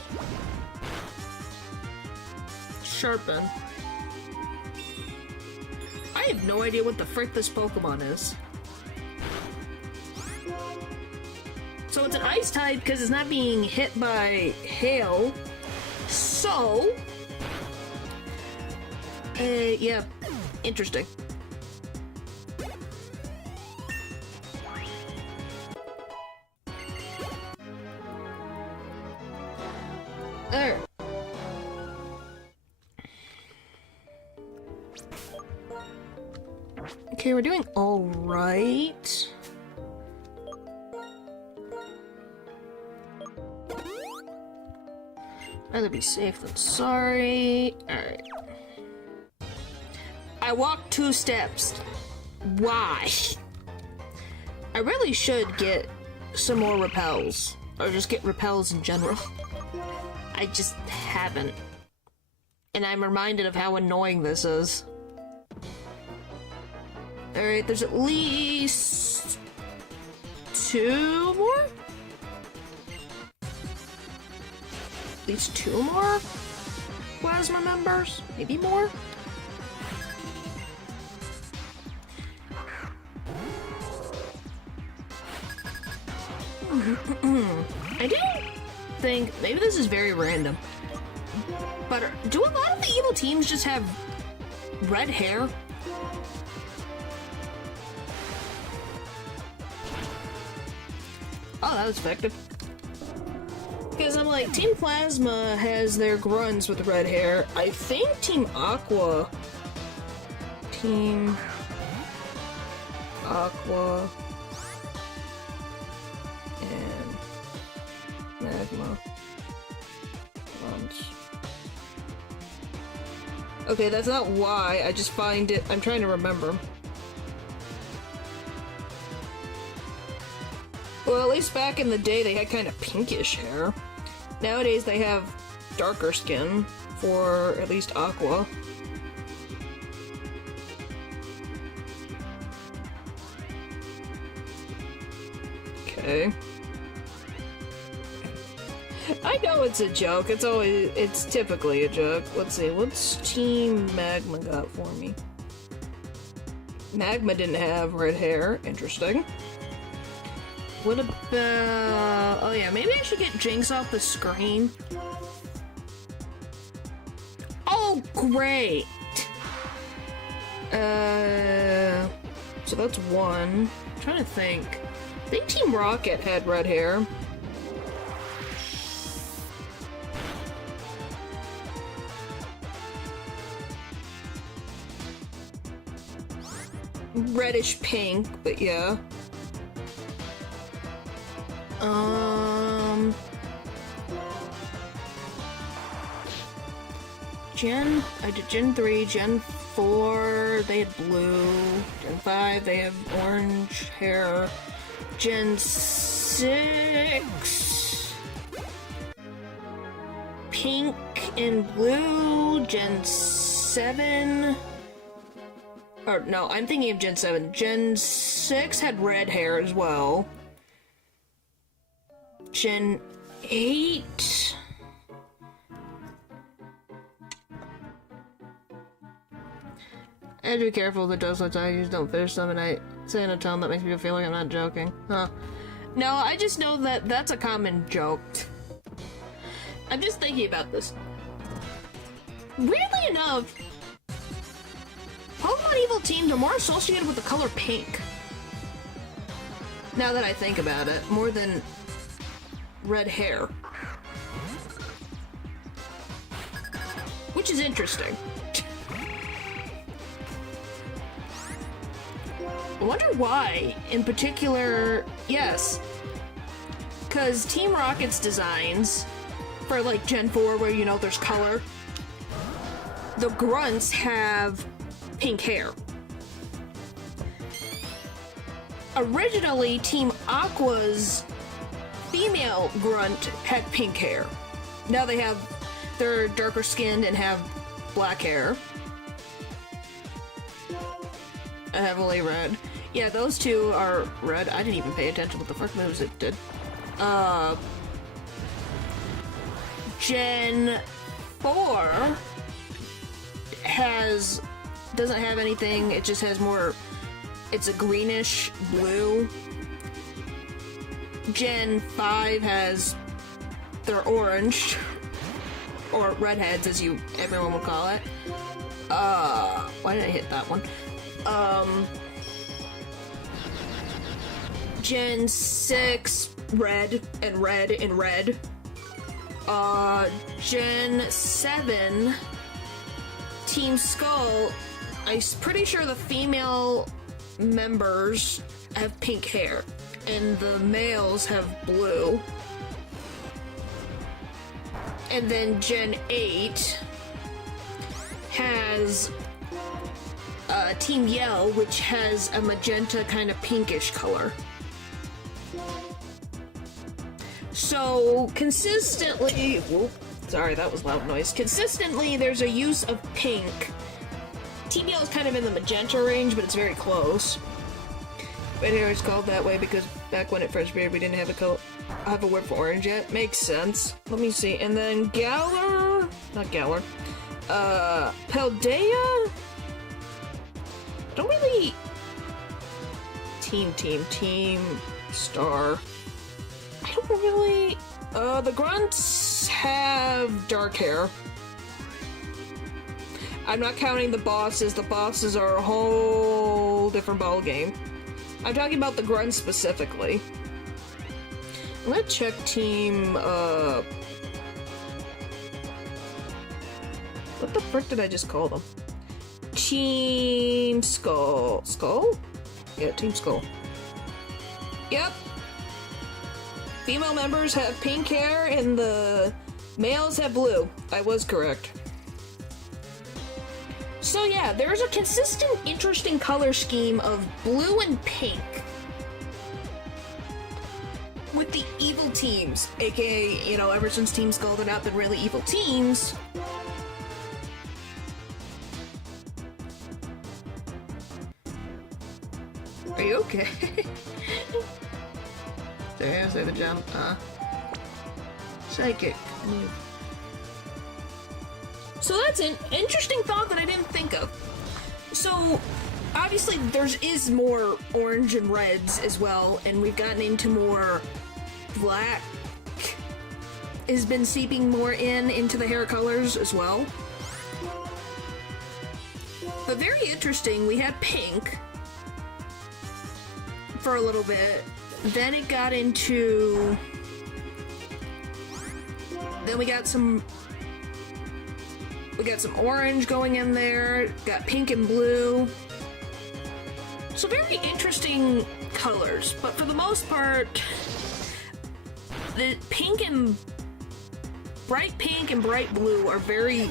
Sharpen. I have no idea what the frick this Pokemon is. So it's an ice type because it's not being hit by hail. So... yeah. Interesting. There. Okay, we're doing all right. Rather be safe than sorry. Alright. I walked 2 steps. Why? I really should get some more repels. Or just get repels in general. I just haven't. And I'm reminded of how annoying this is. Alright, there's at least 2 more? At least 2 more plasma members? Maybe more? I didn't think... Maybe this is very random. But do a lot of the evil teams just have red hair? Oh, that was effective. Because I'm like, Team Plasma has their grunts with red hair. I think Team Aqua... Team... Aqua... and... Magma... grunts. Okay, that's not why, I just find it... I'm trying to remember. Well, at least back in the day, they had kind of pinkish hair. Nowadays, they have darker skin, for at least Aqua. Okay. I know it's a joke, it's typically a joke. Let's see, what's Team Magma got for me? Magma didn't have red hair, interesting. What about... Oh yeah, maybe I should get Jinx off the screen. Oh, great! So that's 1. I'm trying to think. I think Team Rocket had red hair. Reddish pink, but yeah. I did Gen 3, Gen 4, they had blue, Gen 5, they have orange hair, Gen 6, pink and blue, Gen 7, or no, I'm thinking of Gen 7, Gen 6 had red hair as well. Gen 8... I have to be careful the dose lets I use don't finish them, and I say in a tone that makes me feel like I'm not joking. Huh. No, I just know that that's a common joke. I'm just thinking about this. Weirdly enough, Pokemon Evil teams are more associated with the color pink. Now that I think about it, more than red hair. Which is interesting. I wonder why, in particular, yes. Because Team Rocket's designs, for like Gen 4 where, you know, there's color, the grunts have pink hair. Originally, Team Aqua's female grunt had pink hair. Now they're darker skinned and have black hair. Heavily red. Yeah, those two are red. I didn't even pay attention what the fuck moves it did. Gen 4 doesn't have anything, it just has more, it's a greenish blue. Gen 5 they're orange, or redheads as everyone would call it. Why did I hit that one? Gen 6, red and red and red. Gen 7, Team Skull, I'm pretty sure the female members have pink hair, and the males have blue. And then Gen 8 has Team Yell, which has a magenta kind of pinkish color. So, consistently... Whoop, sorry, that was loud noise. Consistently, there's a use of pink. Team Yellow is kind of in the magenta range, but it's very close. But here it's called that way because back when it first appeared, we didn't have a word for orange yet. Makes sense. Let me see. And then Galar... Not Galar. Paldea? Don't really... Team Star. I don't really... the grunts have dark hair. I'm not counting the bosses. The bosses are a whole different ballgame. I'm talking about the grunts specifically. I'm gonna check team, what the frick did I just call them? Team Skull. Skull? Yeah, Team Skull. Yep. Female members have pink hair and the males have blue. I was correct. So yeah, there's a consistent, interesting color scheme of blue and pink. With the evil teams, aka, you know, ever since Team Skull have not been really evil teams. Are you okay? Say the jump. Psychic. So that's an interesting thought that I didn't think of. So, obviously is more orange and reds as well, and we've gotten into more black has been seeping more into the hair colors as well. But very interesting, we had pink for a little bit, then it got into... Then we got some orange going in there, got pink and blue. So very interesting colors, but for the most part, the bright pink and bright blue are very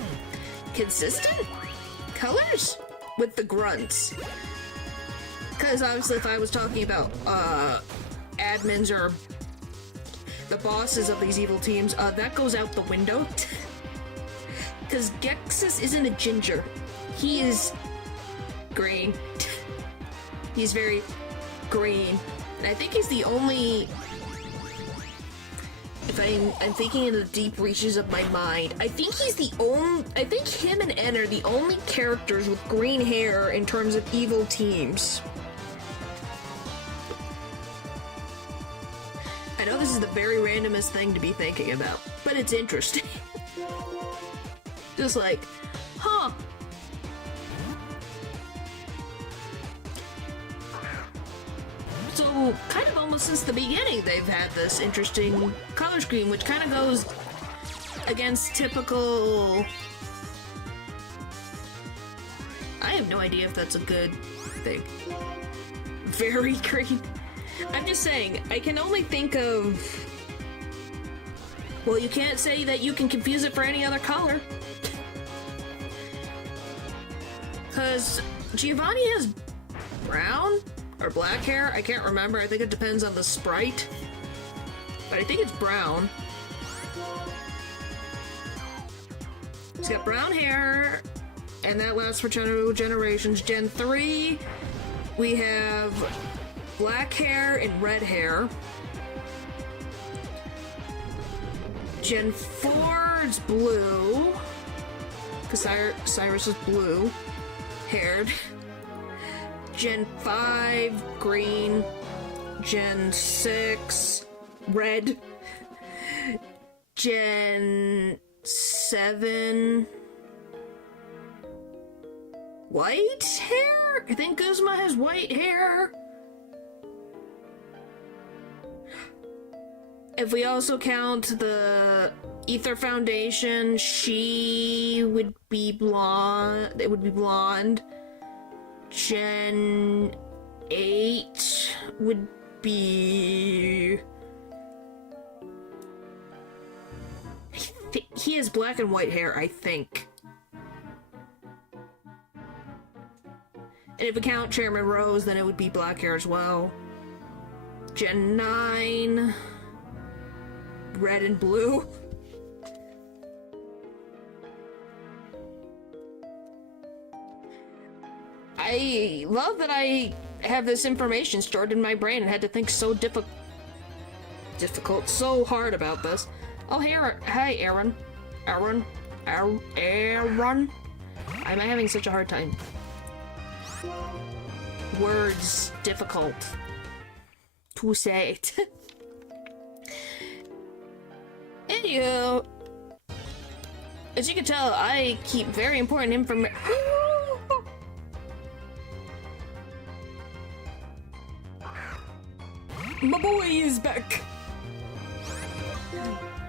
consistent colors with the grunts. Because obviously if I was talking about admins or the bosses of these evil teams, that goes out the window. Because Gexus isn't a ginger. He is green. He's very green. And I think he's the only... If I'm thinking in the deep reaches of my mind, I think he's the only... I think him and N are the only characters with green hair in terms of evil teams. I know this is the very randomest thing to be thinking about, but it's interesting. Just like, huh. So, kind of almost since the beginning, they've had this interesting color scheme, which kind of goes against typical... I have no idea if that's a good thing. Very green. I'm just saying, I can only think of... Well, you can't say that you can confuse it for any other color. Because Giovanni has brown or black hair. I can't remember. I think it depends on the sprite. But I think it's brown. He's got brown hair, and that lasts for generations. Gen 3, we have black hair and red hair. Gen 4 is blue, because Cyrus is blue haired. Gen 5, green. Gen 6, red. Gen 7, white hair? I think Guzma has white hair. If we also count the Ether Foundation, she would be blonde. It would be blonde. Gen 8 would be... He has black and white hair, I think. And if we count Chairman Rose, then it would be black hair as well. Gen 9... red and blue. I love that I have this information stored in my brain and had to think so difficult, so hard about this. Oh, hey, Aaron. Aaron. I'm having such a hard time. Words difficult to say it. Anywho, as you can tell, I keep very important information. My boy is back.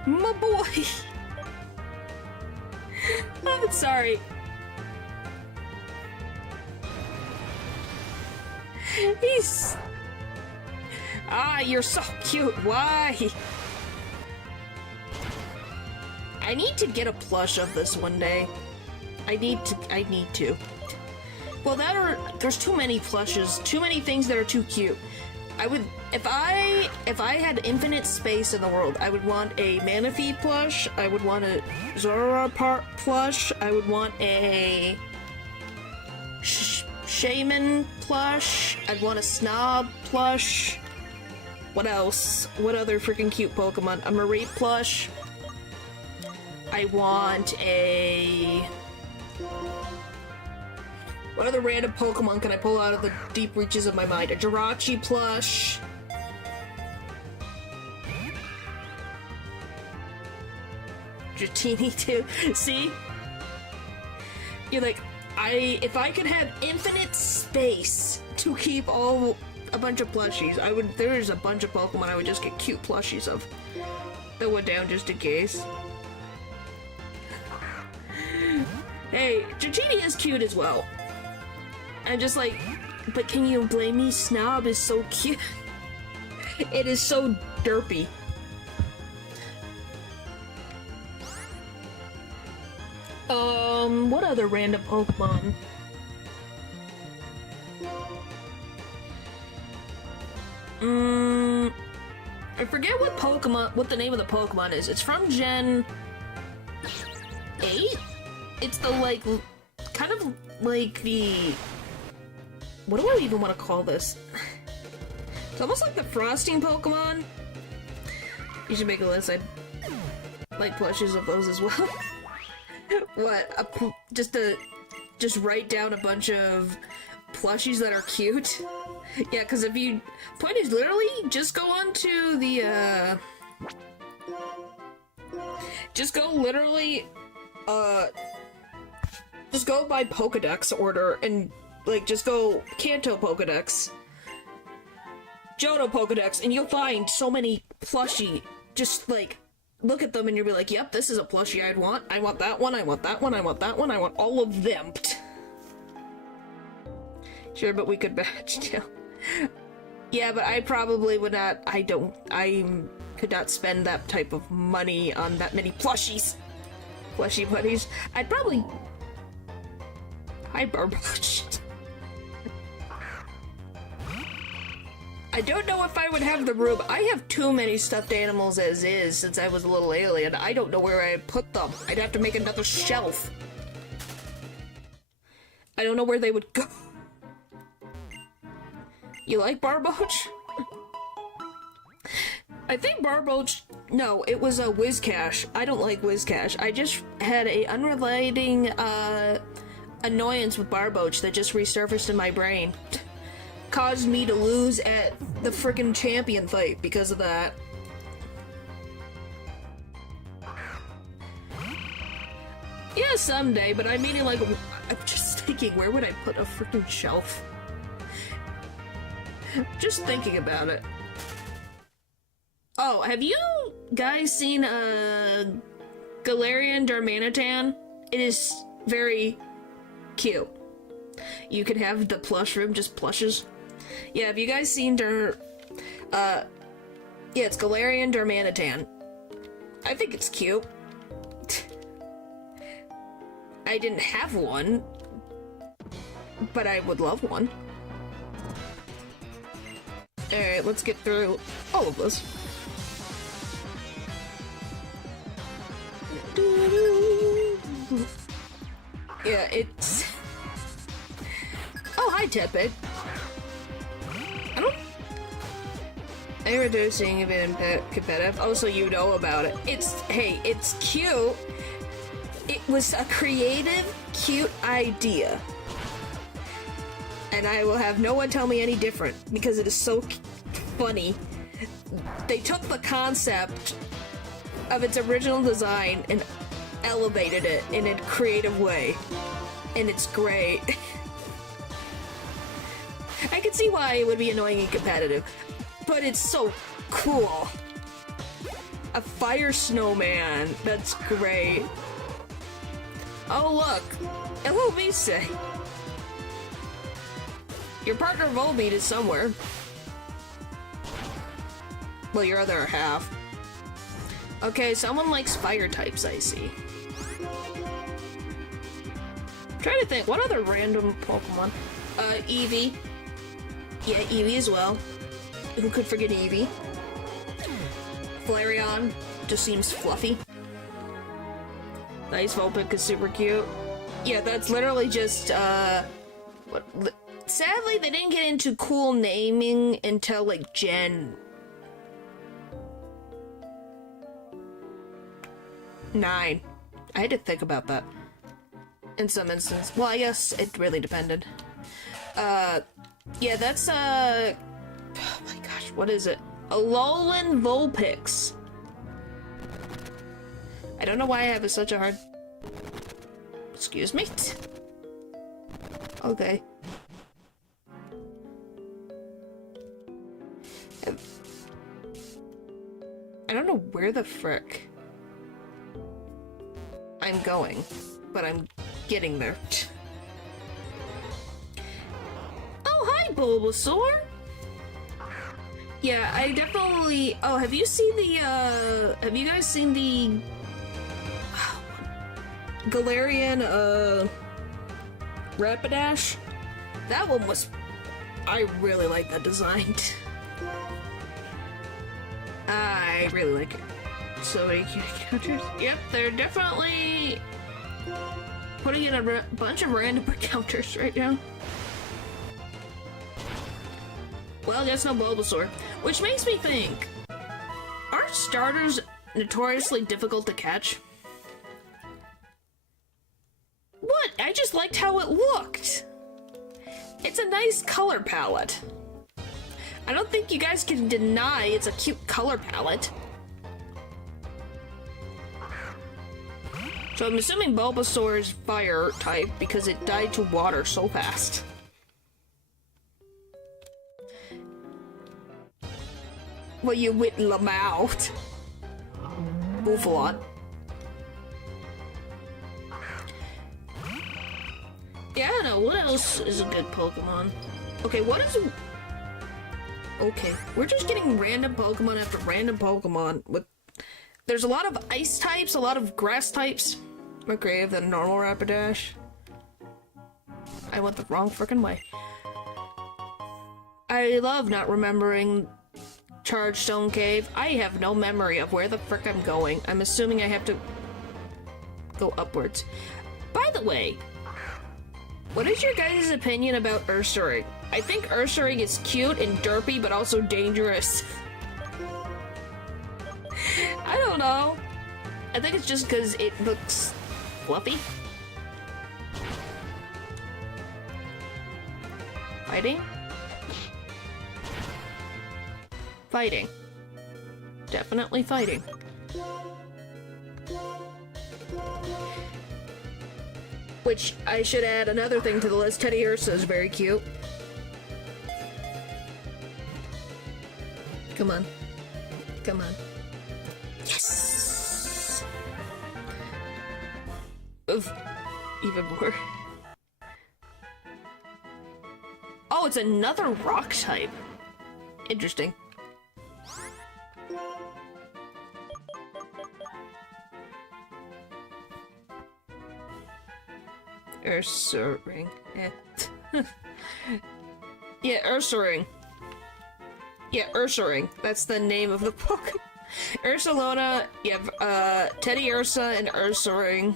My boy. I'm sorry. He's... Ah, you're so cute. Why? I need to get a plush of this one day. I need to. Well, there's too many plushes. Too many things that are too cute. I would, if I had infinite space in the world, I would want a Manaphy plush, I would want a Zora plush, I would want a Shaman plush, I'd want a Snob plush. What else? What other freaking cute Pokemon? A Marie plush. I want a... What other random Pokemon can I pull out of the deep reaches of my mind? A Jirachi plush. Dratini too. See? You're like, if I could have infinite space to keep a bunch of plushies, there's a bunch of Pokemon I would just get cute plushies of. That went down just in case. Hey, Dratini is cute as well. I'm just like, but can you blame me? Snob is so cute. It is so derpy. What other random Pokemon? I forget what the name of the Pokemon is. It's from Gen 8? It's the, like, kind of like the... What do I even want to call this? It's almost like the frosting Pokemon. You should make a list. I'd like plushes of those as well. What? Just write down a bunch of plushies that are cute? Yeah, because if you... Point is literally just go on to the, just go literally, just go by Pokedex order and... Like, just go Kanto Pokedex, Johto Pokedex, and you'll find so many plushie. Just, like, look at them and you'll be like, yep, this is a plushie I'd want. I want that one, I want that one, I want that one, I want all of them. Sure, but we could match too. Yeah, but I probably would not, I could not spend that type of money on that many plushies. Plushie buddies. I'd probably... Hi, Barboach. I don't know if I would have the room. I have too many stuffed animals as is since I was a little alien. I don't know where I'd put them. I'd have to make another shelf. I don't know where they would go. You like Barboach? I think Barboach... No, it was a Whiscash. I don't like Whiscash. I just had a unrelating, annoyance with Barboach that just resurfaced in my brain. Caused me to lose at the frickin' champion fight because of that. Yeah, someday, but I mean, like, I'm just thinking, where would I put a frickin' shelf? Just thinking about it. Oh, have you guys seen, Galarian Darmanitan? It is very cute. You could have the plush room, just plushes. Yeah, have you guys seen yeah, it's Galarian Darmanitan. I think it's cute. I didn't have one, but I would love one. Alright, let's get through all of this. Yeah, it's... Oh, hi, Tepid. I don't... I reduce seeing if it competitive. Also, you know about it. Hey, it's cute. It was a creative, cute idea. And I will have no one tell me any different, because it is so funny. They took the concept of its original design and elevated it in a creative way. And it's great. I can see why it would be annoying and competitive, but it's so cool. A fire snowman. That's great. Oh, look. LOVC. Your partner Volbeat is somewhere. Well, your other half. Okay, someone likes fire types, I see. I'm trying to think, what other random Pokemon? Eevee. Yeah, Eevee as well. Who could forget Eevee? Flareon just seems fluffy. Nice Vulpix is super cute. Yeah, that's literally just, sadly, they didn't get into cool naming until, like, Gen 9. I had to think about that. In some instance. Well, I guess it really depended. Yeah, that's, oh my gosh, what is it? Alolan Vulpix. I don't know why I have such a hard... Excuse me? Okay. I don't know where the frick I'm going, but I'm getting there. Oh, hi, Bulbasaur! Yeah, I definitely... Oh, have you seen the, have you guys seen the... Galarian, Rapidash? That one was... I really like that design. I really like it. So many cute encounters. Yep, they're definitely putting in a bunch of random encounters right now. Well, I guess no Bulbasaur. Which makes me think, aren't starters notoriously difficult to catch? What? I just liked how it looked. It's a nice color palette. I don't think you guys can deny it's a cute color palette. So I'm assuming Bulbasaur is fire type because it died to water so fast. Well, you wit Lamau. Buffalon. Yeah, I don't know. What else is a good Pokemon? Okay, what is a... Okay, we're just getting random Pokemon after random Pokemon. There's a lot of ice types, a lot of grass types. More creative than a normal Rapidash. I went the wrong frickin' way. I love not remembering Charged Stone Cave. I have no memory of where the frick I'm going. I'm assuming I have to go upwards. By the way, what is your guys' opinion about Ursaring? I think Ursaring is cute and derpy, but also dangerous. I don't know. I think it's just because it looks fluffy. Fighting? Fighting. Definitely fighting. Which, I should add another thing to the list. Teddy Ursa is very cute. Come on. Come on. Yes! Oof. Even more. Oh, it's another rock type. Interesting. Ursaring. Yeah, Ursaring. Yeah, Ursaring. That's the name of the book. Ursalona, you have, Teddy Ursa and Ursaring.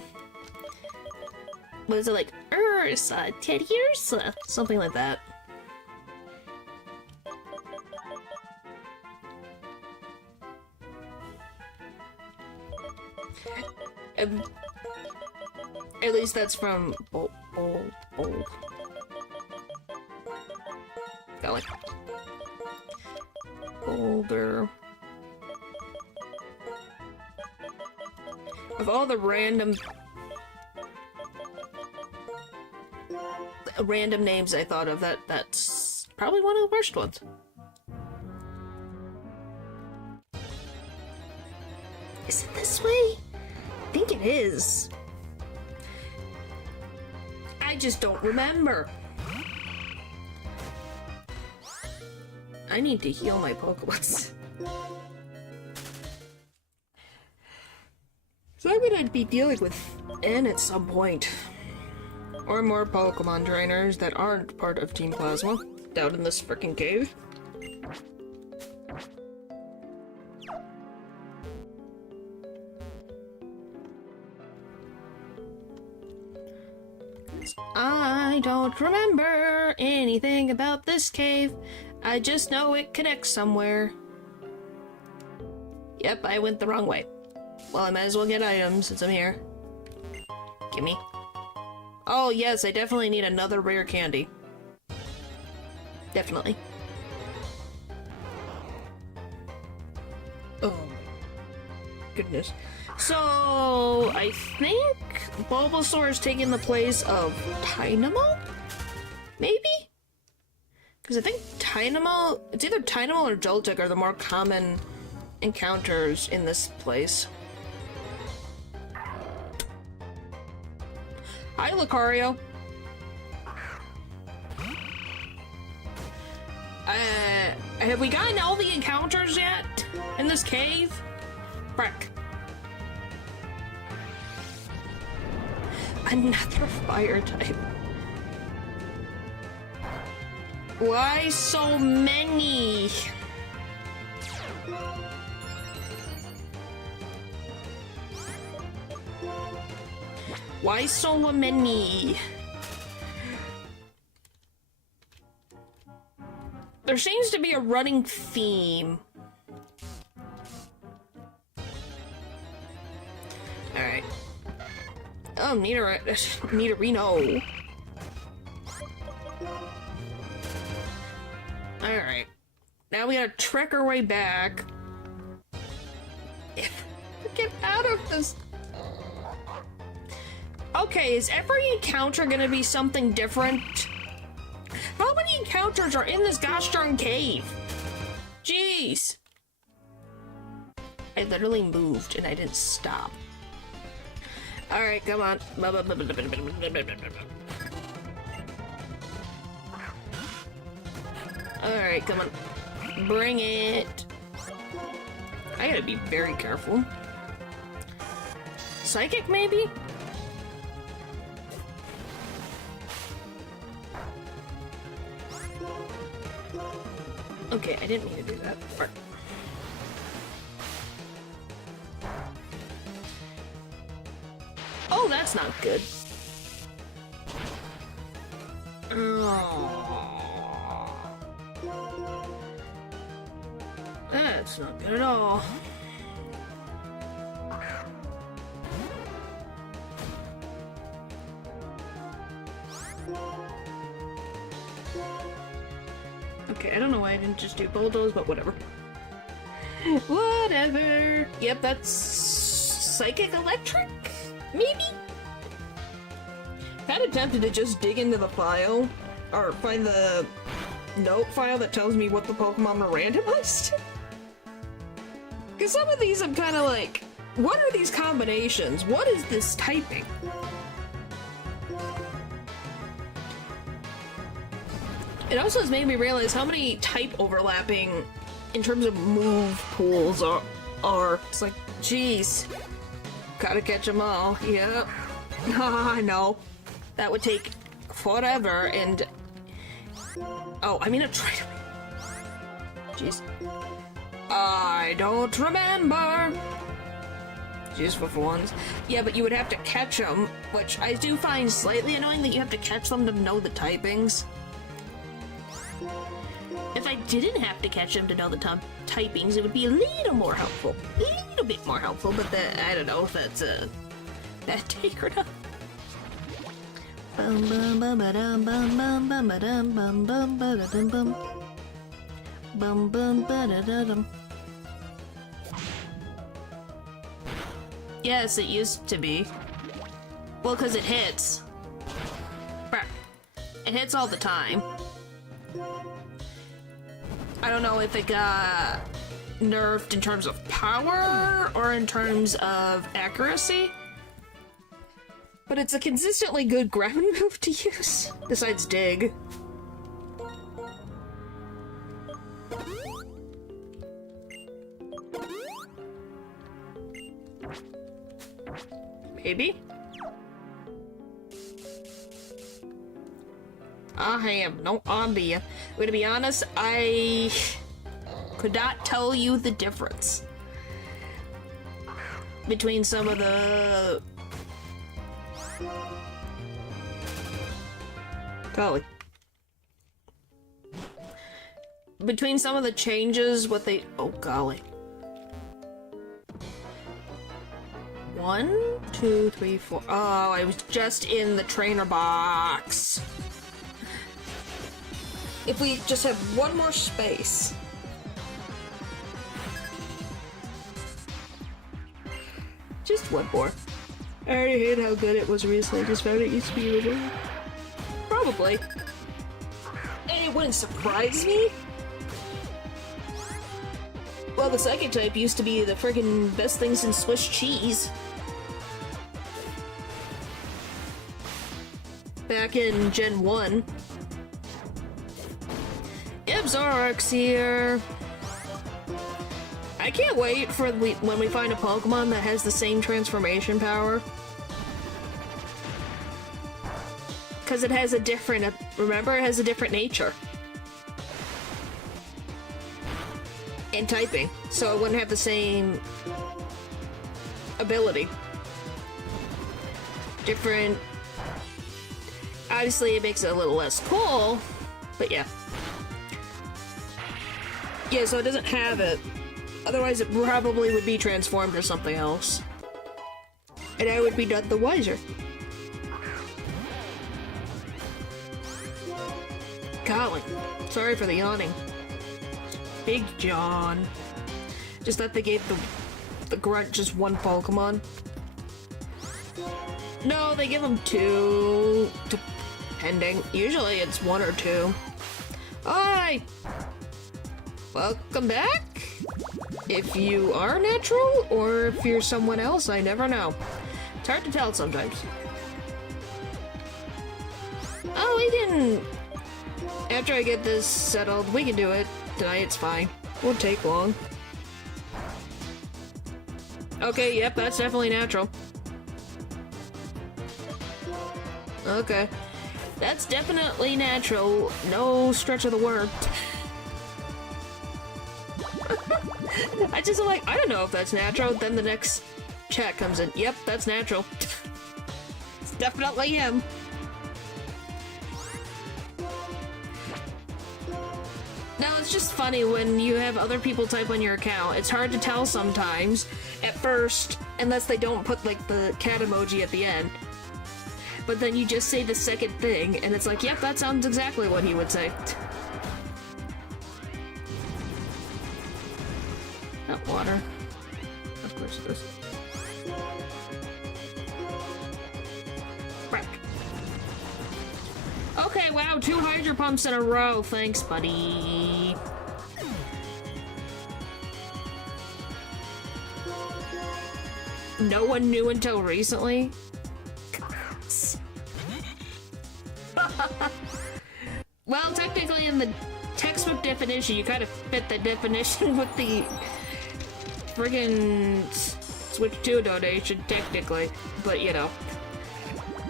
What is it like? Ursa, Teddy Ursa, something like that. At least that's from Bold. Got like Boulder. Of all the random names I thought of, that's probably one of the worst ones. Is it this way? I think it is. I just don't remember. I need to heal my Pokémon. So I'm gonna be dealing with N at some point. Or more Pokemon trainers that aren't part of Team Plasma down in this frickin' cave. I don't remember anything about this cave. I just know it connects somewhere. Yep, I went the wrong way. Well, I might as well get items since I'm here. Gimme. Oh, yes, I definitely need another rare candy. Definitely. Oh, goodness. So, I think Bulbasaur is taking the place of Tynamo? Maybe? Because I think Tynamo, it's either Tynamo or Joltik are the more common encounters in this place. Hi, Lucario. Have we gotten all the encounters yet in this cave? Frick. Another fire type. Why so many? Why so many? There seems to be a running theme. Alright. Oh, Nidorino. Alright. Now we gotta trek our way back. Get out of this. Okay, is every encounter gonna be something different? How many encounters are in this gosh darn cave? Jeez. I literally moved and I didn't stop. Alright, come on. Alright, come on. Bring it. I gotta be very careful. Psychic, maybe? Okay, I didn't mean to do that. Right. Oh, that's not good. Oh. That's not good at all. Okay, I don't know why I didn't just do bulldoze, but whatever. Whatever. Yep, that's psychic electric? Maybe? Kind of tempted to just dig into the file, or find the note file that tells me what the Pokemon were randomized. Because some of these I'm kind of like, what are these combinations? What is this typing? It also has made me realize how many type overlapping in terms of move pools are. It's like, geez. Gotta catch them all. Yep. I know. That would take forever and... Oh, I mean a try. Jeez. I don't remember. Useful for ones. Yeah, but you would have to catch them, which I do find slightly annoying that you have to catch them to know the typings. If I didn't have to catch them to know the typings, it would be a little more helpful. A little bit more helpful, but I don't know if that's that take or not. Bum bum bum ba-dum bum bum bum ba-dum bum bum ba-da-dum bum bum bum ba-da-da-dum. Yes, it used to be. Well, because it hits. It hits all the time. I don't know if it got nerfed in terms of power or in terms of accuracy. But it's a consistently good ground move to use, besides dig. Maybe? I have no idea. But to be honest, I could not tell you the difference between some of the... Golly. Between some of the changes, what they... Oh, golly. 1, 2, 3, 4. Oh, I was just in the trainer box. If we just have one more space. Just one more. I already hate how good it was recently. I just found it used to be really good. Probably. And it wouldn't surprise me. Well, the psychic type used to be the friggin' best thing since Swiss cheese. Back in Gen 1. Yep, Zoroark's here. I can't wait for when we find a Pokemon that has the same transformation power. Because it has a different, remember, it has a different nature. In typing, so it wouldn't have the same ability. Different. Obviously, it makes it a little less cool, but yeah. Yeah, so it doesn't have it. Otherwise, it probably would be transformed or something else. And I would be none the wiser. Golly, sorry for the yawning. Big John. Just that they gave the grunt just one Pokemon. No, they give him 2, depending. Usually it's 1 or 2. Hi! Welcome back? If you are natural, or if you're someone else, I never know. It's hard to tell sometimes. Oh, we can... After I get this settled, we can do it. Tonight, it's fine. Won't take long. Okay, yep, that's definitely natural. Okay. That's definitely natural. No stretch of the word. I just am like, I don't know if that's natural. Then the next chat comes in. Yep, that's natural. It's definitely him. Now, it's just funny when you have other people type on your account. It's hard to tell sometimes at first, unless they don't put, like, the cat emoji at the end. But then you just say the second thing, and it's like, yep, that sounds exactly what he would say. Not water. Of course it is. Crack. Okay, wow, 2 Hydro Pumps in a row. Thanks, buddy. No one knew until recently? Well, technically in the textbook definition, you kind of fit the definition with the friggin' Switch 2 donation, technically. But, you know.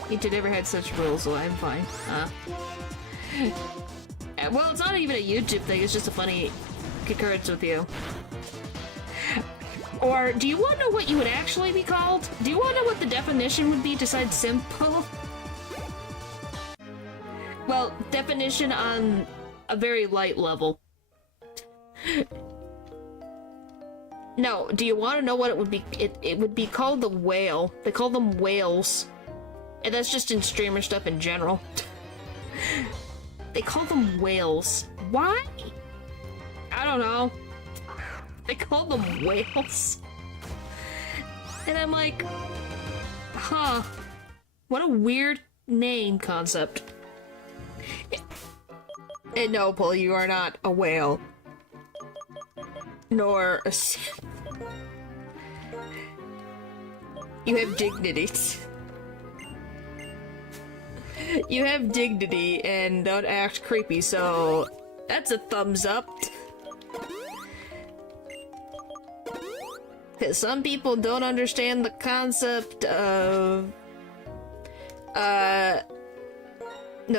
YouTube never had such rules, so I'm fine. Well, it's not even a YouTube thing, it's just a funny concurrence with you. Or do you want to know what you would actually be called? Do you want to know what the definition would be besides simple? Well, definition on a very light level. No, do you want to know what it would be? It would be called the whale. They call them whales. And that's just in streamer stuff in general. They call them whales. Why? I don't know. They call them whales. And I'm like, huh. What a weird name concept. And no, Paul, you are not a whale. Nor a... You have dignity. You have dignity and don't act creepy, so that's a thumbs up. Because some people don't understand the concept of... No,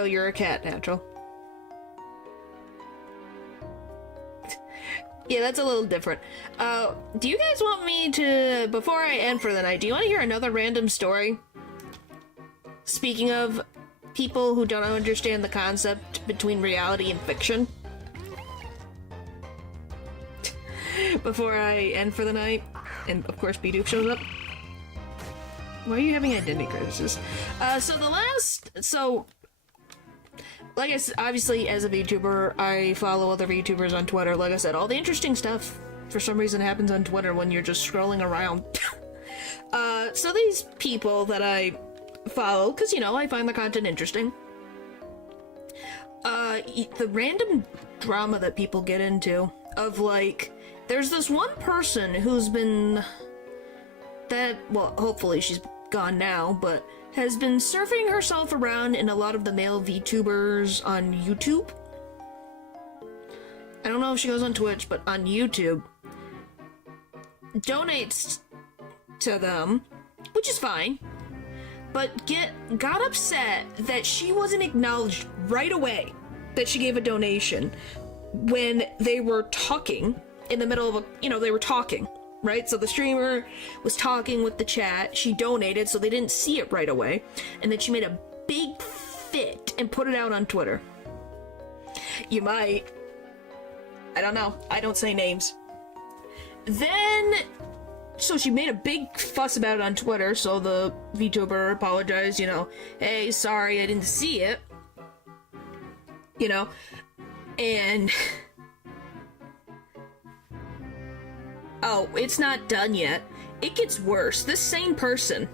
you're a cat, Natural. Yeah, that's a little different. Do you guys want me to... Before I end for the night, do you want to hear another random story? Speaking of people who don't understand the concept between reality and fiction. Before I end for the night, and of course Bidoof shows up. Why are you having identity crisis? Like I said, obviously as a VTuber, I follow other VTubers on Twitter. Like I said, all the interesting stuff for some reason happens on Twitter when you're just scrolling around. So these people that I follow, because, you know, I find the content interesting. The random drama that people get into of, like, there's this one person who's been, well, hopefully she's gone now, but has been surfing herself around in a lot of the male VTubers on YouTube. I don't know if she goes on Twitch, but on YouTube. Donates to them, which is fine. But got upset that she wasn't acknowledged right away that she gave a donation when they were talking in the middle of they were talking, right? So the streamer was talking with the chat, she donated, so they didn't see it right away, and then she made a big fit and put it out on Twitter. You might. I don't know. I don't say names. Then... So she made a big fuss about it on Twitter, so the VTuber apologized, hey, sorry, I didn't see it. And... Oh, it's not done yet. It gets worse. This same person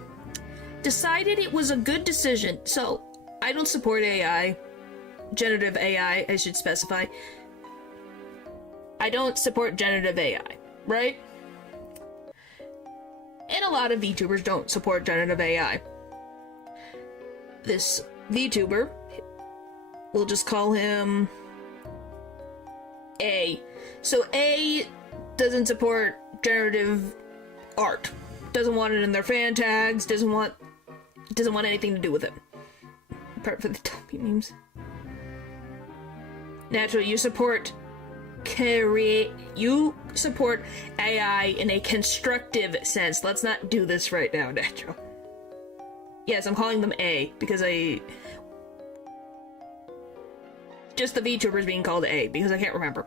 decided it was a good decision. So, I don't support AI. Generative AI, I should specify. I don't support generative AI, right? And a lot of VTubers don't support generative AI. This VTuber, we'll just call him A. So A doesn't support generative art. Doesn't want it in their fan tags, doesn't want anything to do with it. Apart from the Toby memes. Naturally, you support AI in a constructive sense. Let's not do this right now, Natural. Yes, I'm calling them A, because just the VTubers being called A, because I can't remember.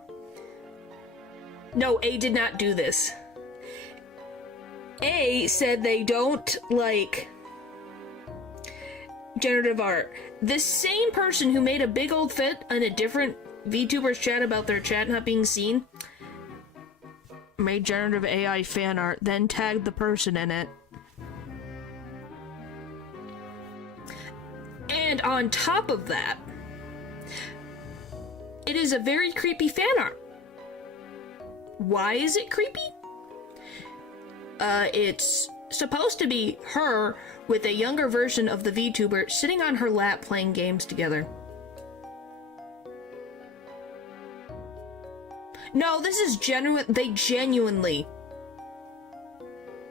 No, A did not do this. A said they don't like generative art. This same person who made a big old fit in a different VTuber's chat about their chat not being seen made generative AI fan art, then tagged the person in it. And on top of that, it is a very creepy fan art. Why is it creepy? It's supposed to be her with a younger version of the VTuber sitting on her lap playing games together. No, this is genuine. They genuinely.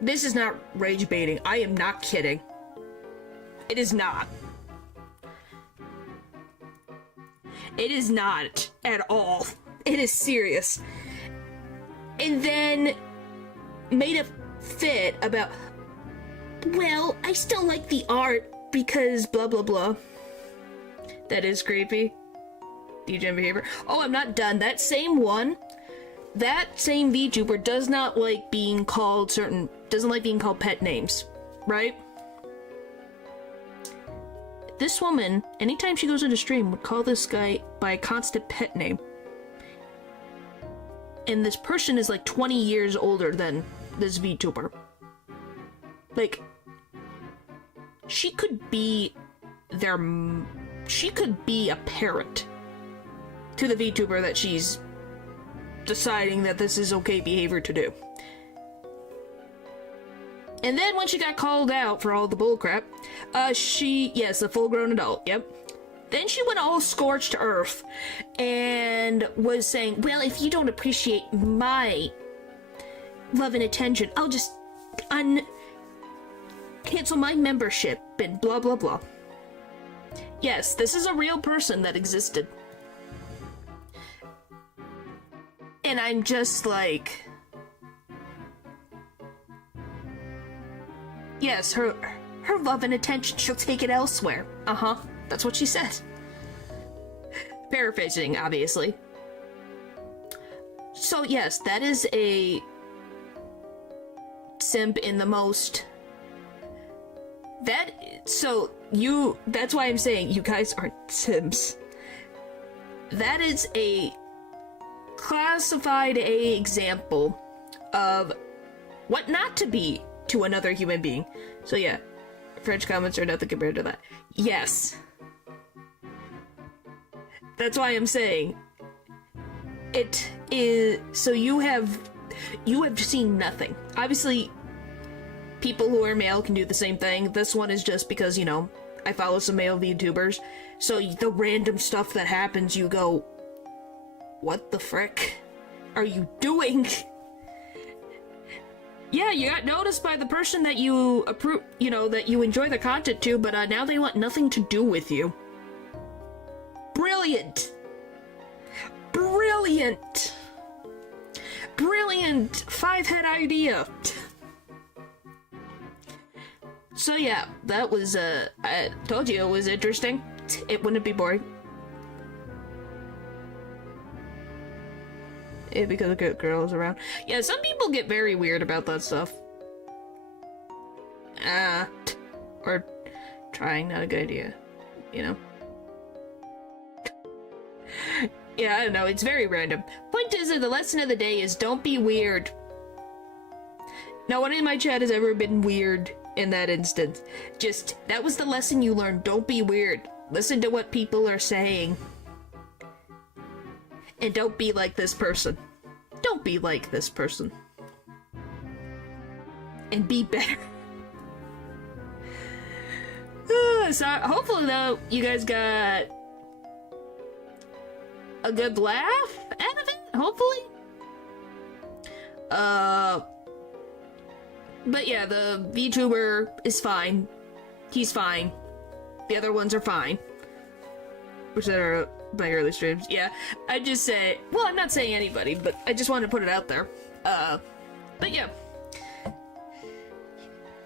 This is not rage baiting. I am not kidding. It is not. It is not at all. It is serious. And then made a fit about, well, I still like the art because blah blah blah. That is creepy. DJ behavior. Oh, I'm not done. That same VTuber does not like being called doesn't like being called pet names, right? This woman, anytime she goes into stream, would call this guy by a constant pet name. And this person is like 20 years older than this VTuber. Like, she could be a parent to the VTuber that she's deciding that this is okay behavior to do. And then when she got called out for all the bullcrap, yes, a full-grown adult, yep. Then she went all scorched earth and was saying, well, if you don't appreciate my love and attention, I'll just cancel my membership and blah blah blah. Yes, this is a real person that existed. And I'm just like, yes, her love and attention, she'll take it elsewhere. That's what she said. Paraphrasing, obviously. So yes, that is a simp in the most. That's why I'm saying you guys aren't simps. That is a classified example of what not to be to another human being. So yeah, French comments are nothing compared to that. Yes. That's why I'm saying it is. So you have seen nothing. Obviously, people who are male can do the same thing. This one is just because, I follow some male VTubers. So the random stuff that happens, you go, what the frick are you doing? Yeah, you got noticed by the person that you approve, that you enjoy the content to, but now they want nothing to do with you. Brilliant! Brilliant! Brilliant 5-head idea! So yeah, that was, I told you it was interesting. It wouldn't be boring. Yeah, because a good girl is around. Yeah, some people get very weird about that stuff. Or trying, not a good idea, Yeah, I don't know, it's very random. Point is that the lesson of the day is don't be weird. No one in my chat has ever been weird in that instance. Just, that was the lesson you learned. Don't be weird. Listen to what people are saying. And don't be like this person. Don't be like this person. And be better. So hopefully though, you guys got a good laugh out of it, hopefully. But yeah, the VTuber is fine. He's fine. The other ones are fine. Which are my early streams. Yeah, I just say, well, I'm not saying anybody, but I just wanted to put it out there. But yeah.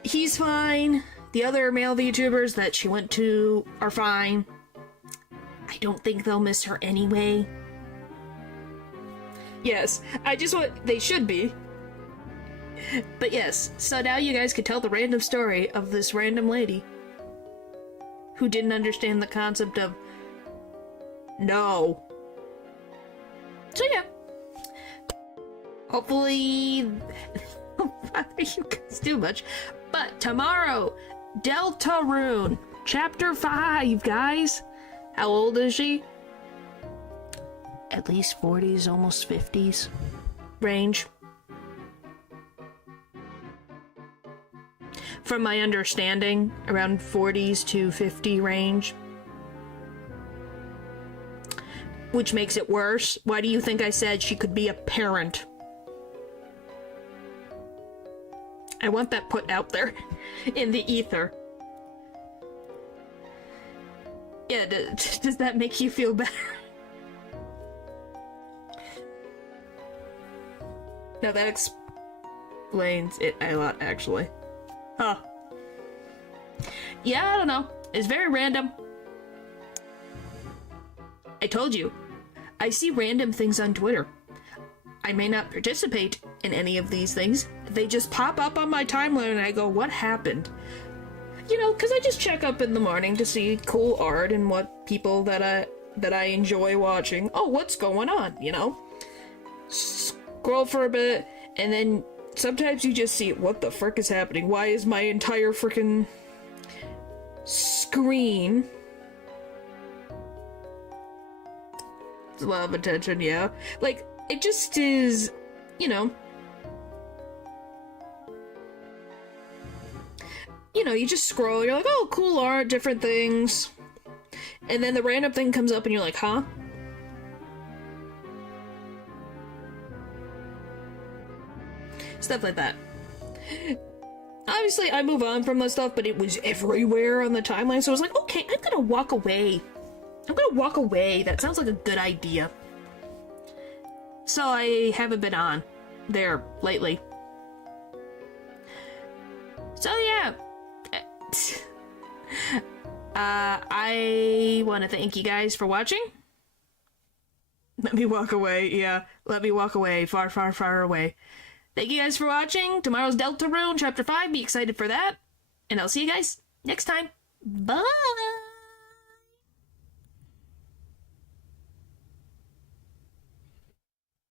He's fine. The other male VTubers that she went to are fine. I don't think they'll miss her anyway. Yes, they should be. But yes, so now you guys can tell the random story of this random lady who didn't understand the concept of no. So yeah. Hopefully don't bother you guys too much. But tomorrow, Deltarune, Chapter 5, guys. How old is she? At least 40s, almost 50s range. From my understanding, around 40s to 50 range. Which makes it worse. Why do you think I said she could be a parent? I want that put out there in the ether. Yeah, does that make you feel better? No, explains it a lot, actually. Huh. Yeah, I don't know. It's very random. I told you. I see random things on Twitter. I may not participate in any of these things. They just pop up on my timeline and I go, what happened? You know, because I just check up in the morning to see cool art and what people that I enjoy watching. Oh, what's going on, you know? Scroll for a bit, and then sometimes you just see, what the frick is happening? Why is my entire frickin' screen... It's a lot of attention, yeah. Like, it just is, you know... You know, you just scroll, you're like, oh, cool art, different things. And then the random thing comes up and you're like, huh? Stuff like that. Obviously, I move on from that stuff, but it was everywhere on the timeline, so I was like, okay, I'm gonna walk away. I'm gonna walk away. That sounds like a good idea. So I haven't been on there lately. So yeah. I want to thank you guys for watching. Let me walk away, yeah. Let me walk away, far, far, far away. Thank you guys for watching. Tomorrow's Deltarune, Chapter 5. Be excited for that. And I'll see you guys next time. Bye!